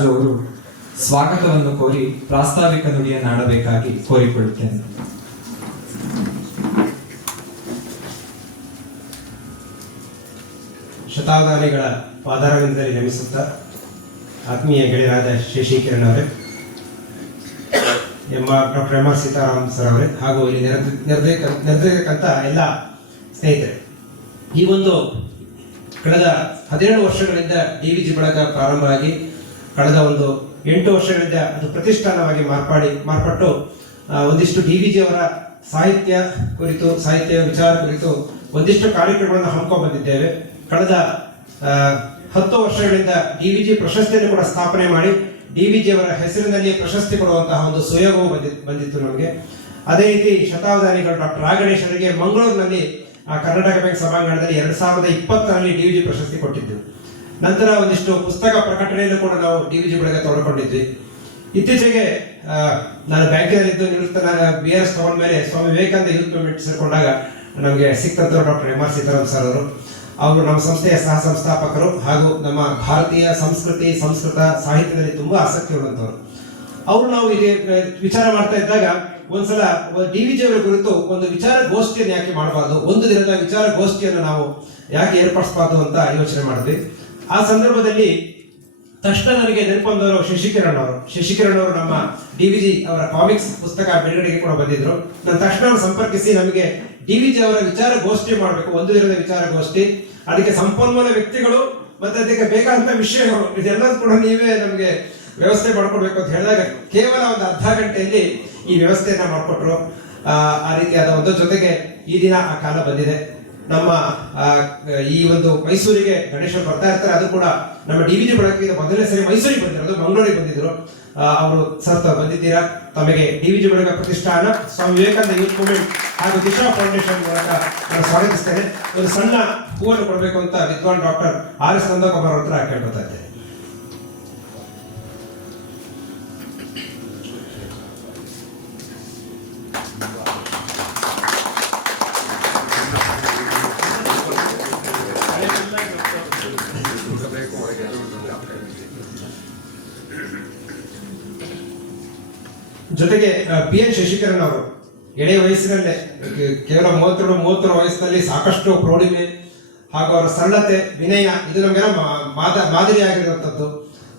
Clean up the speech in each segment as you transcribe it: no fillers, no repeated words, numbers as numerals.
ಅವರು ಸ್ವಾಗತವನ್ನು ಕೋರಿ ಪ್ರಾಸ್ತಾವಿಕ ನುಡಿಯನ್ನಾಡಬೇಕಾಗಿ ಕೋರಿಕೊಳ್ಳುತ್ತೇನೆ. ಶತಾವಧಾನಿಗಳ ಪಾದಾರವಿಂದದಲ್ಲಿ ನಮಿಸುತ್ತಾ ಆತ್ಮೀಯ ಗೆಳೆಯರಾದ ಶಶಿಕಿರಣ್ ಅವರೇ, doctor M R Sitaram sir ಅವರೇ, ಹಾಗೂ ಇಲ್ಲಿ ನೆರೆದಿರತಕ್ಕಂಥ ಎಲ್ಲ ಸ್ನೇಹಿತರೆ, ಈ ಒಂದು ಕಳೆದ 17 ವರ್ಷಗಳಿಂದ DVG ಬಳಗ ಪ್ರಾರಂಭ ಆಗಿ ಕಳೆದ ಒಂದು 8 ವರ್ಷಗಳಿಂದ ಅದು ಪ್ರತಿಷ್ಠಾನವಾಗಿ ಮಾರ್ಪಟ್ಟು ಒಂದಿಷ್ಟು DVG ಅವರ ಸಾಹಿತ್ಯ ವಿಚಾರ ಕುರಿತು ಒಂದಿಷ್ಟು ಕಾರ್ಯಕ್ರಮಗಳನ್ನು ಹಮ್ಮಿಕೊಂಡು ಬಂದಿದ್ದೇವೆ. ಕಳೆದ 10 ವರ್ಷಗಳಿಂದ DVG ಪ್ರಶಸ್ತಿಯನ್ನು ಕೂಡ ಸ್ಥಾಪನೆ ಮಾಡಿ DVG ಅವರ ಹೆಸರಿನಲ್ಲಿ ಪ್ರಶಸ್ತಿ ಕೊಡುವಂತಹ ಒಂದು ಸುಯೋಗವು ಬಂದಿತ್ತು ನಮಗೆ. ಅದೇ ರೀತಿ ಶತಾವಧಾನಿಗಳು ಡಾಕ್ಟರ್ ರಾಗಣೇಶ್ ಅವರಿಗೆ ಮಂಗಳೂರಿನಲ್ಲಿ ಕರ್ನಾಟಕ ಬ್ಯಾಂಕ್ ಸಭಾಂಗಣದಲ್ಲಿ 2020ರಲ್ಲಿ DVG ಪ್ರಶಸ್ತಿ ಕೊಟ್ಟಿದ್ದು. ನಂತರ ಒಂದಿಷ್ಟು ಪುಸ್ತಕ ಪ್ರಕಟಣೆಯನ್ನು ಕೂಡ ನಾವು DVG ಬಳಗ ತೊಡಕೊಂಡಿದ್ವಿ. ಇತ್ತೀಚೆಗೆ ನಾನು ಬ್ಯಾಂಕಿನಲ್ಲಿದ್ದು ನಿವೃತ್ತನಾದ BRS ತಗೊಂಡ ಮೇಲೆ ಸ್ವಾಮಿ ವಿವೇಕಾನಂದ ಯೂತ್ ಮೂವ್ಮೆಂಟ್ ಸೇರ್ಕೊಂಡಾಗ ನಮಗೆ ಸಿಕ್ತಂತವರು doctor M R Sitaram sir ಅವರು ನಮ್ಮ ಸಂಸ್ಥೆಯ ಸಹ ಸಂಸ್ಥಾಪಕರು ಹಾಗೂ ನಮ್ಮ ಭಾರತೀಯ ಸಂಸ್ಕೃತ ಸಾಹಿತ್ಯದಲ್ಲಿ ತುಂಬಾ ಆಸಕ್ತಿ ಉಳ್ಳಂತವರು. ಅವರು ನಾವು ಇಲ್ಲಿ ವಿಚಾರ ಮಾಡ್ತಾ ಇದ್ದಾಗ ಒಂದ್ಸಲ DVG ಅವರ ಕುರಿತು ಒಂದು ವಿಚಾರ ಗೋಷ್ಠಿಯನ್ನು ಯಾಕೆ ಮಾಡಬಾರ್ದು, ಒಂದು ದಿನದ ವಿಚಾರ ಗೋಷ್ಠಿಯನ್ನು ನಾವು ಯಾಕೆ ಏರ್ಪಡಿಸಬಾರ್ದು ಅಂತ ಯೋಚನೆ ಮಾಡಿದ್ವಿ. ಆ ಸಂದರ್ಭದಲ್ಲಿ ತಕ್ಷಣ ನನಗೆ ನೆನಪೊಂದವರು ಶಶಿಕಿರಣ್ ಅವರು ನಮ್ಮ DVG ಅವರ ಕಾಮಿಕ್ಸ್ ಪುಸ್ತಕ ಬಿಡುಗಡೆಗೆ ಕೂಡ ಬಂದಿದ್ರು. ನಾನು ತಕ್ಷಣ ಸಂಪರ್ಕಿಸಿ ನಮಗೆ DVG ಅವರ ವಿಚಾರ ಗೋಷ್ಠಿ ಮಾಡಬೇಕು, ಒಂದು ದಿನದ ವಿಚಾರ ಗೋಷ್ಠಿ, ಅದಕ್ಕೆ ಸಂಪನ್ಮೂಲ ವ್ಯಕ್ತಿಗಳು ಮತ್ತೆ ಅದಕ್ಕೆ ಬೇಕಾದಂತ ವಿಷಯಗಳು ಇದೆಲ್ಲದೂ ಕೂಡ ನೀವೇ ನಮಗೆ ವ್ಯವಸ್ಥೆ ಮಾಡ್ಕೊಡ್ಬೇಕು ಅಂತ ಹೇಳಿದಾಗ ಕೇವಲ ಒಂದು ಅರ್ಧ ಗಂಟೆಯಲ್ಲಿ ಈ ವ್ಯವಸ್ಥೆಯನ್ನ ಮಾಡಿಕೊಟ್ರು. ಆ ರೀತಿಯಾದ ಒಂದು ಜೊತೆಗೆ ಈ ದಿನ ಆ ಕಾಲ ಬಂದಿದೆ. ನಮ್ಮ ಈ ಒಂದು ಮೈಸೂರಿಗೆ ಗಣೇಶರು ಬರ್ತಾ ಇರ್ತಾರೆ. ಅದು ಕೂಡ ನಮ್ಮ DVG ಬಳಗಕ್ಕೆ ಮೊದಲನೇ ಸರಿ ಮೈಸೂರಿಗೆ ಬಂದಿರೋದು, ಮಂಗಳೂರಿಗೆ ಬಂದಿದ್ರು. ಅವರು ಸರ್ ಬಂದಿದ್ದೀರಾ, ತಮಗೆ DVG ಬಳಗ ಪ್ರತಿಷ್ಠಾನ, ಸ್ವಾಮಿ ವಿವೇಕಾನಂದ ಯೂತ್ ಮೂವ್ಮೆಂಟ್ ಹಾಗೂ ದಿಶಾ ಫೌಂಡೇಶನ್ ಮೂಲಕ ನಾನು ಸ್ವಾಗತಿಸ್ತೇನೆ. ಒಂದು ಸಣ್ಣ ಹೂವನ್ನು ಕೊಡಬೇಕು ಅಂತ ವಿದ್ವಾನ್ ಡಾಕ್ಟರ್ RS ನಂದಕುಮಾರ್ ಅವ್ರ ಹತ್ರ ಕೇಳ್ಕೊತಾ ಇದ್ದೇನೆ. ಜೊತೆಗೆ PN ಶಶಿಕಿರಣ್ ಅವರು ಎಳೆಯ ವಯಸ್ಸಿನಲ್ಲೇ ಕೇವಲ 32 ವಯಸ್ಸಿನಲ್ಲಿ ಸಾಕಷ್ಟು ಪ್ರೌಢಿಮೆ ಹಾಗೂ ಅವರ ಸರಳತೆ, ವಿನಯ ಇದು ನಮಗೆಲ್ಲ ಮಾದರಿಯಾಗಿರುವಂಥದ್ದು.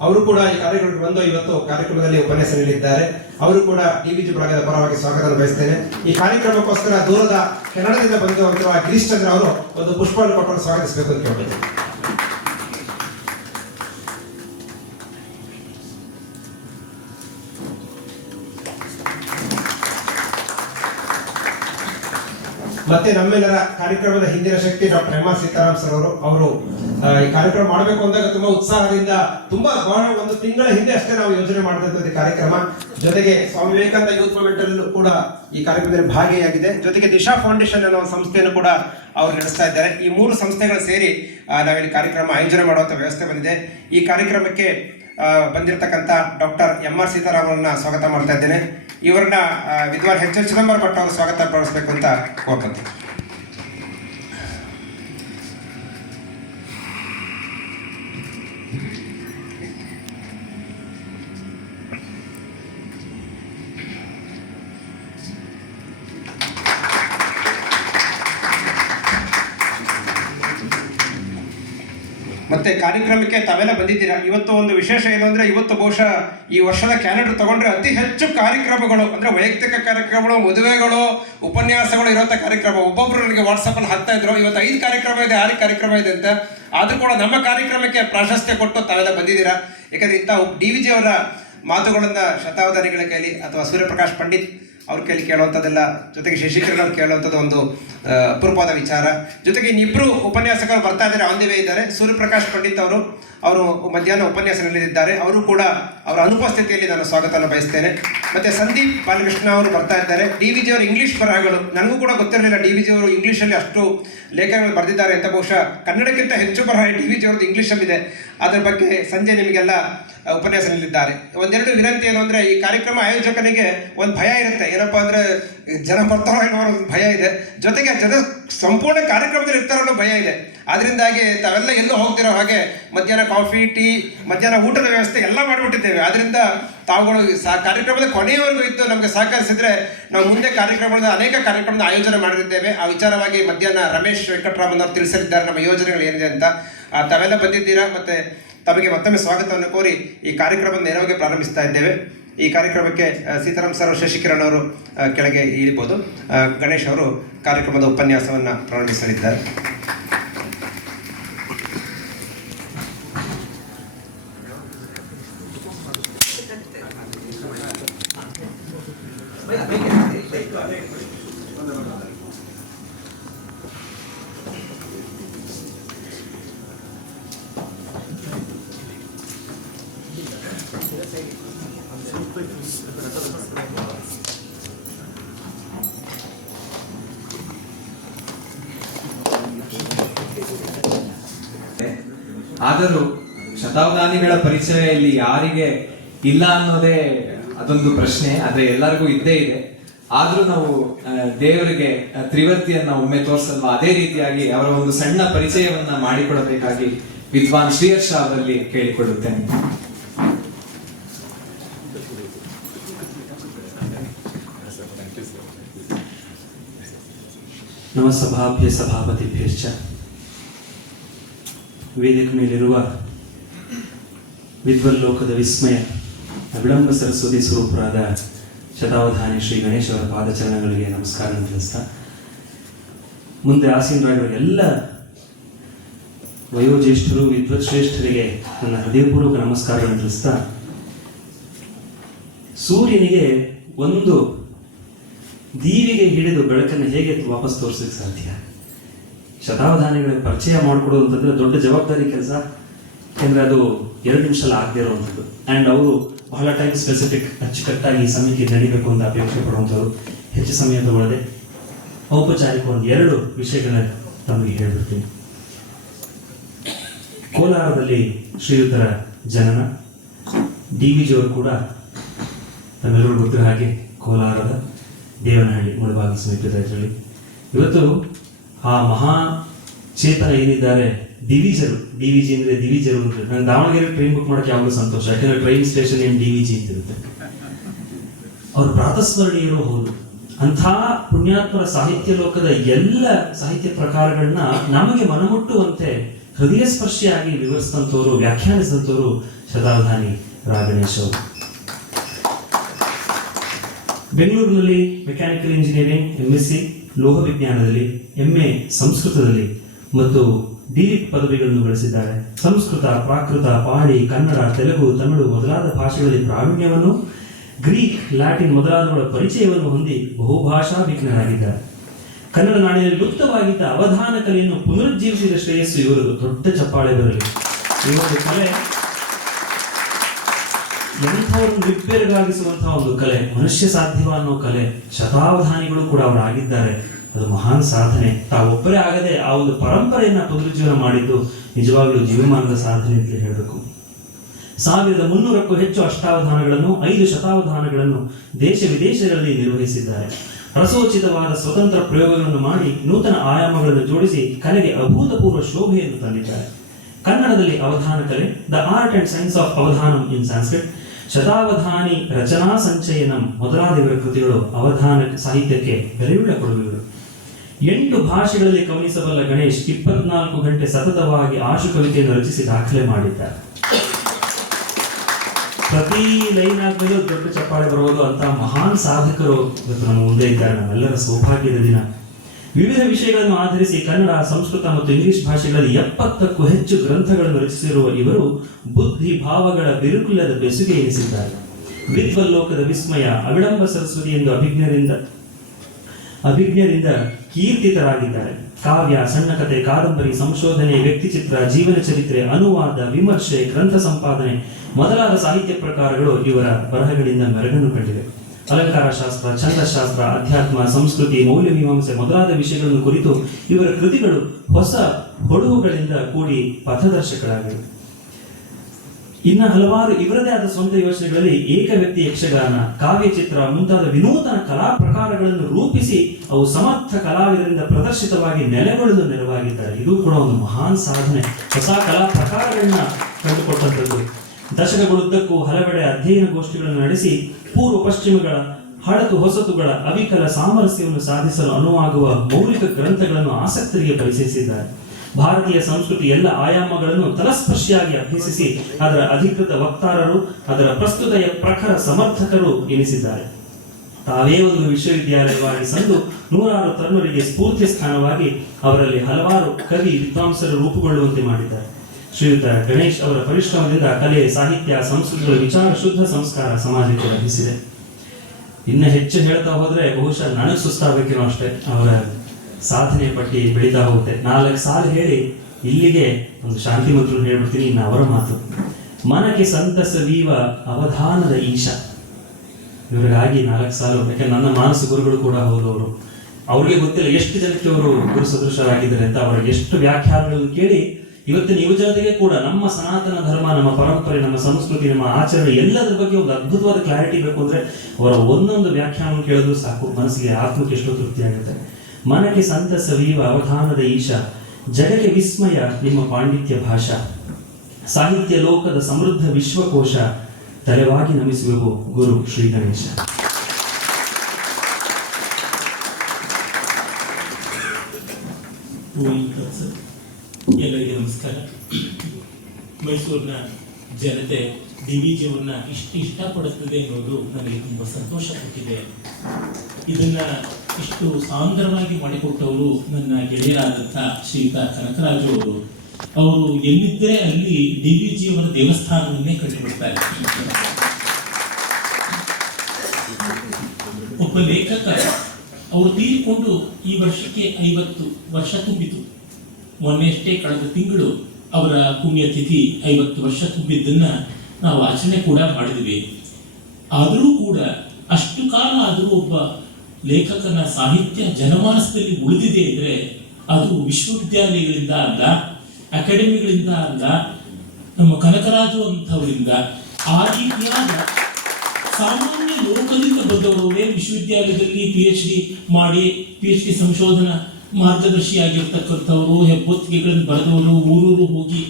ಅವರು ಕೂಡ ಈ ಕಾರ್ಯಕ್ರಮಕ್ಕೆ ಬಂದು ಇವತ್ತು ಕಾರ್ಯಕ್ರಮದಲ್ಲಿ ಉಪನ್ಯಾಸ ನೀಡಿದ್ದಾರೆ. ಅವರು ಕೂಡ DVG ಬಳಗದ ಪರವಾಗಿ ಸ್ವಾಗತ ಬಯಸ್ತೇನೆ. ಈ ಕಾರ್ಯಕ್ರಮಕ್ಕೋಸ್ಕರ ದೂರದ ಕೆನಡಾದಿಂದ ಬಂದಿರುವಂತಹ ಗಿರೀಶ್ ಚಂದ್ರ ಅವರು ಒಂದು ಪುಷ್ಪವನ್ನು ಕೊಟ್ಟು ಸ್ವಾಗತಿಸಬೇಕು ಅಂತ ಕೇಳಿದ್ರು. ಮತ್ತೆ ನಮ್ಮೆಲ್ಲರ ಕಾರ್ಯಕ್ರಮದ ಹಿಂದಿನ ಶಕ್ತಿ doctor M R Sitaram sir ಅವರು ಈ ಕಾರ್ಯಕ್ರಮ ಮಾಡಬೇಕು ಅಂದಾಗ ತುಂಬಾ ಉತ್ಸಾಹದಿಂದ ಬಹಳ ಒಂದು ತಿಂಗಳ ಹಿಂದೆ ಅಷ್ಟೇ ನಾವು ಯೋಚನೆ ಮಾಡಿದಂತ ಕಾರ್ಯಕ್ರಮ. ಜೊತೆಗೆ ಸ್ವಾಮಿ ವಿವೇಕಾನಂದ ಯೂತ್ ಮೂವ್ಮೆಂಟ್ ಅಲ್ಲೂ ಕೂಡ ಈ ಕಾರ್ಯಕ್ರಮದಲ್ಲಿ ಭಾಗಿಯಾಗಿದೆ. ಜೊತೆಗೆ ದಿಶಾ ಫೌಂಡೇಶನ್ ಅನ್ನೋ ಒಂದು ಸಂಸ್ಥೆಯನ್ನು ಕೂಡ ಅವರು ನಡೆಸ್ತಾ ಇದ್ದಾರೆ. ಈ 3 ಸಂಸ್ಥೆಗಳು ಸೇರಿ ನಾವಿಲ್ಲಿ ಕಾರ್ಯಕ್ರಮ ಆಯೋಜನೆ ಮಾಡುವಂತ ವ್ಯವಸ್ಥೆ ಬಂದಿದೆ. ಈ ಕಾರ್ಯಕ್ರಮಕ್ಕೆ ಬಂದಿರತಕ್ಕಂಥ ಡಾಕ್ಟರ್ ಎಂ ಆರ್ ಸೀತಾರಾಮ್ ಅವರನ್ನ ಸ್ವಾಗತ ಮಾಡ್ತಾ ಇದ್ದೇನೆ. ಇವರನ್ನ ವಿದ್ವಾನ್ HL ಚಿದಂಬರ ಭಟ್ ಅವರು ಸ್ವಾಗತ ಪಡಿಸಬೇಕು ಅಂತ ಕೋರ್ಕೊಳ್ತೀನಿ. ಮತ್ತೆ ಕಾರ್ಯಕ್ರಮಕ್ಕೆ ತಾವೆಲ್ಲ ಬಂದಿದ್ದೀರಾ. ಇವತ್ತು ಒಂದು ವಿಶೇಷ ಏನು ಅಂದ್ರೆ, ಇವತ್ತು ಬಹುಶಃ ಈ ವರ್ಷದ ಕ್ಯಾಲೆಂಡರ್ ತಗೊಂಡ್ರೆ ಅತಿ ಹೆಚ್ಚು ಕಾರ್ಯಕ್ರಮಗಳು ಅಂದ್ರೆ ವೈಯಕ್ತಿಕ ಕಾರ್ಯಕ್ರಮಗಳು, ಮದುವೆಗಳು, ಉಪನ್ಯಾಸಗಳು ಇರುವಂತ ಕಾರ್ಯಕ್ರಮ. ಒಬ್ಬೊಬ್ರು ನನಗೆ ವಾಟ್ಸಪ್ ಅಲ್ಲಿ ಹಾಕ್ತಾ ಇದ್ರು, ಇವತ್ತು 5 ಕಾರ್ಯಕ್ರಮ ಇದೆ, 6 ಕಾರ್ಯಕ್ರಮ ಇದೆ ಅಂತ. ಆದ್ರೂ ಕೂಡ ನಮ್ಮ ಕಾರ್ಯಕ್ರಮಕ್ಕೆ ಪ್ರಾಶಸ್ತ್ಯ ಕೊಟ್ಟು ತಾವೆಲ್ಲ ಬಂದಿದ್ದೀರಾ. ಯಾಕಂದ್ರೆ ಇಂಥ DVG ಅವರ ಮಾತುಗಳನ್ನ ಶತಾವಧಾನಿಗಳ ಕೈಲಿ ಅಥವಾ ಸೂರ್ಯಪ್ರಕಾಶ್ ಪಂಡಿತ್ ಅವ್ರ ಕೈಲಿ ಕೇಳುವಂಥದ್ದೆಲ್ಲ, ಜೊತೆಗೆ ಶಶಿಕಿರಣ್ ಅವ್ರು ಕೇಳುವಂಥದ್ದು ಒಂದು ಅಪರೂಪವಾದ ವಿಚಾರ. ಜೊತೆಗೆ ಇನ್ನಿಬ್ರು ಉಪನ್ಯಾಸಕರು ಬರ್ತಾ ಇದ್ದಾರೆ, ಆನ್ ದಿ ವೇ ಇದ್ದಾರೆ. ಸೂರ್ಯಪ್ರಕಾಶ್ ಪಂಡಿತ್ ಅವರು ಮಧ್ಯಾಹ್ನ ಉಪನ್ಯಾಸ ನೀಡಲಿದ್ದಾರೆ. ಅವರು ಕೂಡ ಅವರ ಅನುಪಸ್ಥಿತಿಯಲ್ಲಿ ನಾನು ಸ್ವಾಗತವನ್ನು ಬಯಸ್ತೇನೆ. ಮತ್ತೆ ಸಂದೀಪ್ ಬಾಲಕೃಷ್ಣ ಅವರು ಬರ್ತಾ ಇದ್ದಾರೆ. DVG ಅವರ ಇಂಗ್ಲಿಷ್ ಬರಹಗಳು ನನಗೂ ಕೂಡ ಗೊತ್ತಿರಲಿಲ್ಲ, DVG ಅವರು ಇಂಗ್ಲಿಷಲ್ಲಿ ಅಷ್ಟು ಲೇಖನಗಳು ಬರೆದಿದ್ದಾರೆ ಅಂತ. ಬಹುಶಃ ಕನ್ನಡಕ್ಕಿಂತ ಹೆಚ್ಚು ಬರಹ DVG ಅವ್ರದ್ದು ಇಂಗ್ಲಿಷಲ್ಲಿದೆ. ಅದರ ಬಗ್ಗೆ ಸಂಜೆ ನಿಮಗೆಲ್ಲ ಉಪನ್ಯಾಸ ನೀಡಲಿದ್ದಾರೆ. ಒಂದೆರಡು ವಿನಂತಿ ಏನು ಅಂದ್ರೆ, ಈ ಕಾರ್ಯಕ್ರಮ ಆಯೋಜಕನಿಗೆ ಒಂದು ಭಯ ಇರುತ್ತೆ, ಏನಪ್ಪಾ ಅಂದ್ರೆ ಜನ ಬರ್ತಾರೋ ಏನೋ ಒಂದು ಭಯ ಇದೆ. ಜೊತೆಗೆ ಸಂಪೂರ್ಣ ಕಾರ್ಯಕ್ರಮದಲ್ಲಿ ಇರ್ತಾರೋ ಅನ್ನೋ ಭಯ ಇದೆ. ಅದರಿಂದಾಗಿ ತಾವೆಲ್ಲ ಎಲ್ಲೂ ಹೋಗ್ತಿರೋ ಹಾಗೆ ಮಧ್ಯಾಹ್ನ ಕಾಫಿ ಟೀ, ಮಧ್ಯಾಹ್ನ ಊಟದ ವ್ಯವಸ್ಥೆ ಎಲ್ಲ ಮಾಡಿಬಿಟ್ಟಿದ್ದೇವೆ. ಆದ್ದರಿಂದ ತಾವುಗಳು ಕಾರ್ಯಕ್ರಮದ ಕೊನೆಯವರೆಗೂ ಇದ್ದು ನಮಗೆ ಸಹಕರಿಸಿದ್ರೆ ನಾವು ಮುಂದೆ ಅನೇಕ ಕಾರ್ಯಕ್ರಮದ ಆಯೋಜನೆ ಮಾಡಲಿದ್ದೇವೆ. ಆ ವಿಚಾರವಾಗಿ ಮಧ್ಯಾಹ್ನ ರಮೇಶ್ ವೆಂಕಟರಾಮನ್ ಅವರು ತಿಳಿಸಲಿದ್ದಾರೆ ನಮ್ಮ ಯೋಜನೆಗಳು ಏನಿದೆ ಅಂತ. ತಾವೆಲ್ಲ ಬಂದಿದ್ದೀರಾ, ಮತ್ತು ತಮಗೆ ಮತ್ತೊಮ್ಮೆ ಸ್ವಾಗತವನ್ನು ಕೋರಿ ಈ ಕಾರ್ಯಕ್ರಮದ ನೇರವಾಗಿ ಪ್ರಾರಂಭಿಸ್ತಾ ಇದ್ದೇವೆ. ಈ ಕಾರ್ಯಕ್ರಮಕ್ಕೆ ಸೀತಾರಾಮ್ ಸರ್, ಶಶಿಕಿರಣ್ ಅವರು ಕೆಳಗೆ ಇಳಿಬೋದು. ಗಣೇಶ್ ಅವರು ಕಾರ್ಯಕ್ರಮದ ಉಪನ್ಯಾಸವನ್ನು ಪ್ರಾರಂಭಿಸಲಿದ್ದಾರೆ. ಆದರೂ ಶತಾವಧಾನಿಗಳ ಪರಿಚಯ ಇಲ್ಲಿ ಯಾರಿಗೆ ಇಲ್ಲ ಅನ್ನೋದೇ ಅದೊಂದು ಪ್ರಶ್ನೆ. ಆದ್ರೆ ಎಲ್ಲರಿಗೂ ಇದ್ದೇ ಇದೆ. ಆದ್ರೂ ನಾವು ದೇವರಿಗೆ ತ್ರಿವರ್ತಿಯನ್ನ ಒಮ್ಮೆ ತೋರಿಸಲ್ವಾ, ಅದೇ ರೀತಿಯಾಗಿ ಅವರ ಒಂದು ಸಣ್ಣ ಪರಿಚಯವನ್ನ ಮಾಡಿಕೊಡಬೇಕಾಗಿ ವಿದ್ವಾನ್ ಶ್ರೀಹರ್ಷ ಅವರಲ್ಲಿ ಕೇಳಿಕೊಳ್ಳುತ್ತೇನೆ. ನಮ ಸಭಾಭ್ಯ ಸಭಾಪತಿಭ್ಯಶ್ಚ. ವೇದಿಕೆ ಮೇಲಿರುವ ವಿದ್ವಲ್ಲೋಕದ ವಿಸ್ಮಯ ಅವಿಳಂಬ ಸರಸ್ವತಿ ಸ್ವರೂಪರಾದ ಶತಾವಧಾನಿ ಶ್ರೀ ಗಣೇಶ್ ಅವರ ಪಾದಚರಣಗಳಿಗೆ ನಮಸ್ಕಾರ ತಿಳಿಸ್ತಾ, ಮುಂದೆ ಆಸೀನರಾಗಿರುವ ಎಲ್ಲ ವಯೋಜ್ಯೇಷ್ಠರು, ವಿದ್ವತ್ ಶ್ರೇಷ್ಠರಿಗೆ ನನ್ನ ಹೃದಯಪೂರ್ವಕ ನಮಸ್ಕಾರಗಳನ್ನು ತಿಳಿಸ್ತಾ, ಸೂರ್ಯನಿಗೆ ಒಂದು ದೀವಿಗೆ ಹಿಡಿದು ಬೆಳಕನ್ನು ಹೇಗೆ ವಾಪಸ್ ತೋರಿಸಲಿಕ್ಕೆ ಸಾಧ್ಯ? ಶತಾವಧಾನಿಗಳ ಪರಿಚಯ ಮಾಡಿಕೊಡೋದು ಅಂತಂದ್ರೆ ದೊಡ್ಡ ಜವಾಬ್ದಾರಿ ಕೆಲಸ. ಯಾಕೆಂದ್ರೆ ಅದು 2 ನಿಮಿಷ ಆಗದೆ ಇರುವಂಥದ್ದು. ಆ್ಯಂಡ್ ಅವರು ಬಹಳ ಟೈಮ್ ಸ್ಪೆಸಿಫಿಕ್, ಅಚ್ಚುಕಟ್ಟಾಗಿ ಈ ಸಮಯಕ್ಕೆ ನಡಿಬೇಕು ಅಂತ ಅಪೇಕ್ಷೆ ಪಡುವಂಥದ್ದು. ಹೆಚ್ಚು ಸಮಯ ತಗೊಳ್ಳದೆ ಔಪಚಾರಿಕ 2 ವಿಷಯಗಳನ್ನ ತಮಗೆ ಹೇಳ್ಬಿಡ್ತೀನಿ. ಕೋಲಾರದಲ್ಲಿ ಶ್ರೀಯುತರ ಜನನ. DVG ಅವರು ಕೂಡ ತಮ್ಮೆಲ್ಲರೂ ಗೊತ್ತಿರೋ ಹಾಗೆ ಕೋಲಾರದ ದೇವನಹಳ್ಳಿ ಮುಳಬಾಗಿಲು ಸಮೀಪದ ಇದರಲ್ಲಿ ಇವತ್ತು ಆ ಮಹಾ ಚೇತನ ಏನಿದ್ದಾರೆ ದಿವಿಜರು, DVG ಅಂದ್ರೆ ದಿವಿಜರು ಅಂದ್ರೆ, ನಾನು ದಾವಣಗೆರೆ ಟ್ರೈನ್ ಬುಕ್ ಮಾಡೋಕೆ ಯಾವಾಗಲೂ ಸಂತೋಷ. ಯಾಕಂದ್ರೆ ಟ್ರೈನ್ ಸ್ಟೇಷನ್ ಏನು DVG ಅಂತ ಇರುತ್ತೆ. ಅವ್ರು ಪ್ರಾತಸ್ಮರಣೀಯರು ಹೌದು. ಅಂಥ ಪುಣ್ಯಾತ್ಮರ ಸಾಹಿತ್ಯ ಲೋಕದ ಎಲ್ಲ ಸಾಹಿತ್ಯ ಪ್ರಕಾರಗಳನ್ನ ನಮಗೆ ಮನಮುಟ್ಟುವಂತೆ ಹೃದಯ ಸ್ಪರ್ಶಿಯಾಗಿ ವಿವರಿಸಿದಂಥವ್ರು, ವ್ಯಾಖ್ಯಾನಿಸಿದಂಥವ್ರು ಶತಾವಧಾನಿ ರಾ ಗಣೇಶ್ ಅವರು. ಬೆಂಗಳೂರಿನಲ್ಲಿ ಮೆಕ್ಯಾನಿಕಲ್ ಇಂಜಿನಿಯರಿಂಗ್, MSc ಲೋಹ ವಿಜ್ಞಾನದಲ್ಲಿ, MA ಸಂಸ್ಕೃತದಲ್ಲಿ ಮತ್ತು D.Litt ಪದವಿಗಳನ್ನು ಗಳಿಸಿದ್ದಾರೆ. ಸಂಸ್ಕೃತ, ಪ್ರಾಕೃತ, ಪಾಳಿ, ಕನ್ನಡ, ತೆಲುಗು, ತಮಿಳು ಮೊದಲಾದ ಭಾಷೆಗಳಲ್ಲಿ ಪ್ರಾವೀಣ್ಯವನ್ನು, ಗ್ರೀಕ್, ಲ್ಯಾಟಿನ್ ಮೊದಲಾದವುಗಳ ಪರಿಚಯವನ್ನು ಹೊಂದಿ ಬಹುಭಾಷಾ ವಿಜ್ಞರಾಗಿದ್ದಾರೆ. ಕನ್ನಡ ನಾಡಿನಲ್ಲಿ ಲುಪ್ತವಾಗಿದ್ದ ಅವಧಾನ ಕಲೆಯನ್ನು ಪುನರುಜ್ಜೀವಿಸಿದ ಶ್ರೇಯಸ್ಸು ಇವರದು. ದೊಡ್ಡ ಚಪ್ಪಾಳೆ ಬರಲಿ. ಇವರದು ಕಲೆ ಎಂಥವ್ರನ್ನು ರಿಪೇರಿಗಾಗಿಸುವಂತಹ ಒಂದು ಕಲೆ, ಮನುಷ್ಯ ಸಾಧ್ಯವ ಅನ್ನೋ ಕಲೆ. ಶತಾವಧಾನಿಗಳು ಕೂಡ ಅವರು ಆಗಿದ್ದಾರೆ. ಅದು ಮಹಾನ್ ಸಾಧನೆ. ತಾವೊಬ್ಬರೇ ಆಗದೆ ಆ ಒಂದು ಪರಂಪರೆಯನ್ನ ಪುನರುಜ್ಜೀವನ ಮಾಡಿದ್ದು ನಿಜವಾಗ್ಲೂ ಜೀವಮಾನದ ಸಾಧನೆ ಅಂತ ಹೇಳಬೇಕು. 1300ಕ್ಕೂ ಹೆಚ್ಚು ಅಷ್ಟಾವಧಾನಗಳನ್ನು, 5 ಶತಾವಧಾನಗಳನ್ನು ದೇಶ ವಿದೇಶಗಳಲ್ಲಿ ನಿರ್ವಹಿಸಿದ್ದಾರೆ. ರಸೋಚಿತವಾದ ಸ್ವತಂತ್ರ ಪ್ರಯೋಗಗಳನ್ನು ಮಾಡಿ ನೂತನ ಆಯಾಮಗಳನ್ನು ಜೋಡಿಸಿ ಕಲೆಗೆ ಅಭೂತಪೂರ್ವ ಶೋಭೆಯನ್ನು ತಂದಿದ್ದಾರೆ. ಕನ್ನಡದಲ್ಲಿ ಅವಧಾನ ಕಲೆ, the art and science of Avadhanam in Sanskrit, ಶತಾವಧಾನಿ ರಚನಾ ಸಂಚಯನಂ ಮೊದಲಾದ ಇವರ ಕೃತಿಗಳು ಅವಧಾನ ಸಾಹಿತ್ಯಕ್ಕೆ ಬೆಲೆಯುಳ್ಳ ಕೊಡುಗೆಗಳು. 8 ಭಾಷೆಗಳಲ್ಲಿ ಕವನಿಸಬಲ್ಲ ಗಣೇಶ್ 24 ಗಂಟೆ ಸತತವಾಗಿ ಆಶು ಕವಿತೆಯನ್ನು ರಚಿಸಿ ದಾಖಲೆ ಮಾಡಿದ್ದಾರೆ. ಪ್ರತಿ ಲೈನ್ ಆದ್ಮೇಲೆ ದೊಡ್ಡ ಚಪ್ಪಾಳೆ ಬರುವುದು ಅಂತ ಮಹಾನ್ ಸಾಧಕರು ಇವತ್ತು ನಮ್ಮ ಮುಂದೆ ಇದ್ದಾರೆ. ನಮ್ಮೆಲ್ಲರ ಸೌಭಾಗ್ಯದ ದಿನ. ವಿವಿಧ ವಿಷಯಗಳನ್ನು ಆಧರಿಸಿ ಕನ್ನಡ, ಸಂಸ್ಕೃತ ಮತ್ತು ಇಂಗ್ಲಿಷ್ ಭಾಷೆಗಳಲ್ಲಿ 70ಕ್ಕೂ ಹೆಚ್ಚು ಗ್ರಂಥಗಳನ್ನು ರಚಿಸಿರುವ ಇವರು ಬುದ್ಧಿ ಭಾವಗಳ ಬಿರುಕುಲ್ಲದ ಬೆಸುಗೆ ಎನಿಸಿದ್ದಾರೆ. ವಿದ್ವಲ್ಲೋಕದ ವಿಸ್ಮಯ, ಅವಿಳಂಬ ಸರಸ್ವತಿ ಎಂದು ಅಭಿಜ್ಞರಿಂದ ಕೀರ್ತಿತರಾಗಿದ್ದಾರೆ. ಕಾವ್ಯ, ಸಣ್ಣ ಕಥೆ, ಕಾದಂಬರಿ, ಸಂಶೋಧನೆ, ವ್ಯಕ್ತಿಚಿತ್ರ, ಜೀವನ ಚರಿತ್ರೆ, ಅನುವಾದ, ವಿಮರ್ಶೆ, ಗ್ರಂಥ ಸಂಪಾದನೆ ಮೊದಲಾದ ಸಾಹಿತ್ಯ ಪ್ರಕಾರಗಳು ಇವರ ಬರಹಗಳಿಂದ ಮೆರಗನ್ನು ಕಂಡಿವೆ. ಅಲಂಕಾರ ಶಾಸ್ತ್ರ, ಛಂದಶಾಸ್ತ್ರ, ಅಧ್ಯಾತ್ಮ, ಸಂಸ್ಕೃತಿ, ಮೌಲ್ಯ ಮೀಮಾಂಸೆ ಮೊದಲಾದ ವಿಷಯಗಳನ್ನು ಕುರಿತು ಇವರ ಕೃತಿಗಳು ಹೊಸ ಹೊಡುವುಗಳಿಂದ ಕೂಡಿ ಪಥದರ್ಶಕರಾಗಿವೆ. ಇನ್ನ ಹಲವಾರು ಇವರದೇ ಆದ ಸ್ವಂತ ಯೋಚನೆಗಳಲ್ಲಿ ಏಕ ವ್ಯಕ್ತಿ ಯಕ್ಷಗಾನ, ಕಾವ್ಯ ಚಿತ್ರ ಮುಂತಾದ ವಿನೂತನ ಕಲಾ ಪ್ರಕಾರಗಳನ್ನು ರೂಪಿಸಿ ಅವು ಸಮರ್ಥ ಕಲಾವಿದರಿಂದ ಪ್ರದರ್ಶಿತವಾಗಿ ನೆಲೆಗೊಳ್ಳಲು ನೆರವಾಗಿದ್ದಾರೆ. ಇದು ಕೂಡ ಒಂದು ಮಹಾನ್ ಸಾಧನೆ. ಹೊಸ ಕಲಾ ಪ್ರಕಾರಗಳನ್ನ ಕಂಡುಕೊಟ್ಟಂಥದ್ದು. ದಶಕಗಳುದ್ದಕ್ಕೂ ಹಲವೆಡೆ ಅಧ್ಯಯನ ಗೋಷ್ಠಿಗಳನ್ನು ನಡೆಸಿ ಪೂರ್ವ ಪಶ್ಚಿಮಗಳ ಹಳತು ಹೊಸತುಗಳ ಅವಿಕಲ ಸಾಮರಸ್ಯವನ್ನು ಸಾಧಿಸಲು ಅನುವಾಗುವ ಮೌಲಿಕ ಗ್ರಂಥಗಳನ್ನು ಆಸಕ್ತರಿಗೆ ಪರಿಚಯಿಸಿದ್ದಾರೆ. ಭಾರತೀಯ ಸಂಸ್ಕೃತಿ ಎಲ್ಲ ಆಯಾಮಗಳನ್ನು ತಲಸ್ಪರ್ಶಿಯಾಗಿ ಅಭ್ಯಸಿಸಿ ಅದರ ಅಧಿಕೃತ ವಕ್ತಾರರು, ಅದರ ಪ್ರಸ್ತುತೆಯ ಪ್ರಖರ ಸಮರ್ಥಕರು ಎನಿಸಿದ್ದಾರೆ. ತಾವೇ ಒಂದು ವಿಶ್ವವಿದ್ಯಾಲಯವಾಗಿ ಸಂದು ನೂರಾರು ತರುಣರಿಗೆ ಸ್ಫೂರ್ತಿ ಸ್ಥಾನವಾಗಿ ಅವರಲ್ಲಿ ಹಲವಾರು ಕವಿ ವಿದ್ವಾಂಸರು ರೂಪುಗೊಳ್ಳುವಂತೆ ಮಾಡಿದ್ದಾರೆ. ಶ್ರೀಯುತ ಗಣೇಶ್ ಅವರ ಪರಿಶ್ರಮದಿಂದ ಕಲೆ, ಸಾಹಿತ್ಯ, ಸಂಸ್ಕೃತಿಗಳ ವಿಚಾರ ಶುದ್ಧ ಸಂಸ್ಕಾರ ಸಮಾಜಕ್ಕೆ ಲಭಿಸಿದೆ. ಇನ್ನು ಹೆಚ್ಚು ಹೇಳ್ತಾ ಹೋದ್ರೆ ಬಹುಶಃ ನನಗೆ ಸುಸ್ತಾಗಬೇಕೇನೋ ಅಷ್ಟೇ. ಅವರ ಸಾಧನೆ ಪಟ್ಟಿ ಬೆಳೀತಾ ಹೋಗುತ್ತೆ. 4 ಸಾಲು ಹೇಳಿ ಇಲ್ಲಿಗೆ ಒಂದು ಶಾಂತಿ ಮಂತ್ರ ಹೇಳ್ಬಿಡ್ತೀನಿ. ಇನ್ನು ಅವರ ಮಾತು: ಮನಕ್ಕೆ ಸಂತಸವೀವ ಅವಧಾನದ ಈಶ. ಇವರಿಗಾಗಿ 4 ಸಾಲು. ಯಾಕೆ ನನ್ನ ಮಾನಸ ಗುರುಗಳು ಕೂಡ ಹೋದವರು. ಅವ್ರಿಗೆ ಗೊತ್ತಿಲ್ಲ ಎಷ್ಟು ಜನಕ್ಕೆ ಅವರು ಗುರು ಸದೃಶರಾಗಿದ್ದಾರೆ ಅಂತ. ಅವರ ಎಷ್ಟು ವ್ಯಾಖ್ಯಾನಗಳನ್ನು ಕೇಳಿ ಇವತ್ತಿನ ಯುವಜನತೆಗೆ ಕೂಡ ನಮ್ಮ ಸನಾತನ ಧರ್ಮ, ನಮ್ಮ ಪರಂಪರೆ, ನಮ್ಮ ಸಂಸ್ಕೃತಿ, ನಮ್ಮ ಆಚರಣೆ ಎಲ್ಲದರ ಬಗ್ಗೆ ಒಂದು ಅದ್ಭುತವಾದ ಕ್ಲಾರಿಟಿ ಬೇಕು ಅಂದ್ರೆ ಅವರ ಒಂದೊಂದು ವ್ಯಾಖ್ಯಾನ ಕೇಳಿದ್ರು ಸಾಕು, ಮನಸ್ಸಿಗೆ ಆತ್ಮಕ್ಕೆ ಎಷ್ಟೋ ತೃಪ್ತಿ ಆಗುತ್ತೆ. ಮನಕ್ಕೆ ಸಂತಸವೀವ ಅವಧಾನದ ಈಶ, ಜಗಕ್ಕೆ ವಿಸ್ಮಯ ನಿಮ್ಮ ಪಾಂಡಿತ್ಯ ಭಾಷಾ, ಸಾಹಿತ್ಯ ಲೋಕದ ಸಮೃದ್ಧ ವಿಶ್ವಕೋಶ, ತಲೆವಾಗಿ ನಮಿಸುವೆವು ಗುರು ಶ್ರೀ ಗಣೇಶ. ಎಲ್ಲರಿಗೆ ನಮಸ್ಕಾರ. ಮೈಸೂರಿನ ಜನತೆ ಡಿವಿಜಿಯವ್ರನ್ನ ಇಷ್ಟಪಡುತ್ತದೆ ಅನ್ನೋದು ನನಗೆ ತುಂಬ ಸಂತೋಷ ಕೊಟ್ಟಿದೆ. ಇದನ್ನ ಇಷ್ಟು ಸಾಂದ್ರವಾಗಿ ಮಾಡಿಕೊಟ್ಟವರು ನನ್ನ ಗೆಳೆಯರಾದಂಥ ಶ್ರೀಯುತ ಕನಕರಾಜು ಅವರು. ಅವರು ಎಲ್ಲಿದ್ದರೆ ಅಲ್ಲಿ ಡಿವಿಜಿಯವರ ದೇವಸ್ಥಾನವನ್ನೇ ಕಟ್ಟಿಬಿಡ್ತಾರೆ. ಒಬ್ಬ ಲೇಖಕ ಅವರು ತೀರಿಕೊಂಡು ಈ ವರ್ಷಕ್ಕೆ 50 ವರ್ಷ ತುಂಬಿತು. ಮೊನ್ನೆಯಷ್ಟೇ ಕಳೆದ ತಿಂಗಳು ಅವರ ಪುಣ್ಯತಿಥಿ 50 ವರ್ಷ ತುಂಬಿದ್ದನ್ನ ನಾವು ಆಚರಣೆ ಕೂಡ ಮಾಡಿದ್ವಿ. ಆದರೂ ಕೂಡ ಅಷ್ಟು ಕಾಲ ಆದರೂ ಒಬ್ಬ ಲೇಖಕನ ಸಾಹಿತ್ಯ ಜನಮಾನಸದಲ್ಲಿ ಉಳಿದಿದೆ ಅಂದರೆ ಅದು ವಿಶ್ವವಿದ್ಯಾಲಯಗಳಿಂದ ಅಲ್ಲ, ಅಕಾಡೆಮಿಗಳಿಂದ ಅಲ್ಲ, ನಮ್ಮ ಕನಕರಾಜು ಅಂಥವರಿಂದ. ಆ ರೀತಿಯಾದ ಸಾಮಾನ್ಯ ಲೋಕದಿಂದ ಬಂದವರೇ ವಿಶ್ವವಿದ್ಯಾಲಯದಲ್ಲಿ PhD ಮಾಡಿ PhD ಸಂಶೋಧನಾ ಮಾರ್ಗದರ್ಶಿಯಾಗಿರ್ತಕ್ಕಂಥವರು, ಹೆಬ್ಬೊತ್ತಿಗೆಗಳನ್ನು ಬರೆದವರು, ಊರೂರು ಹೋಗಿ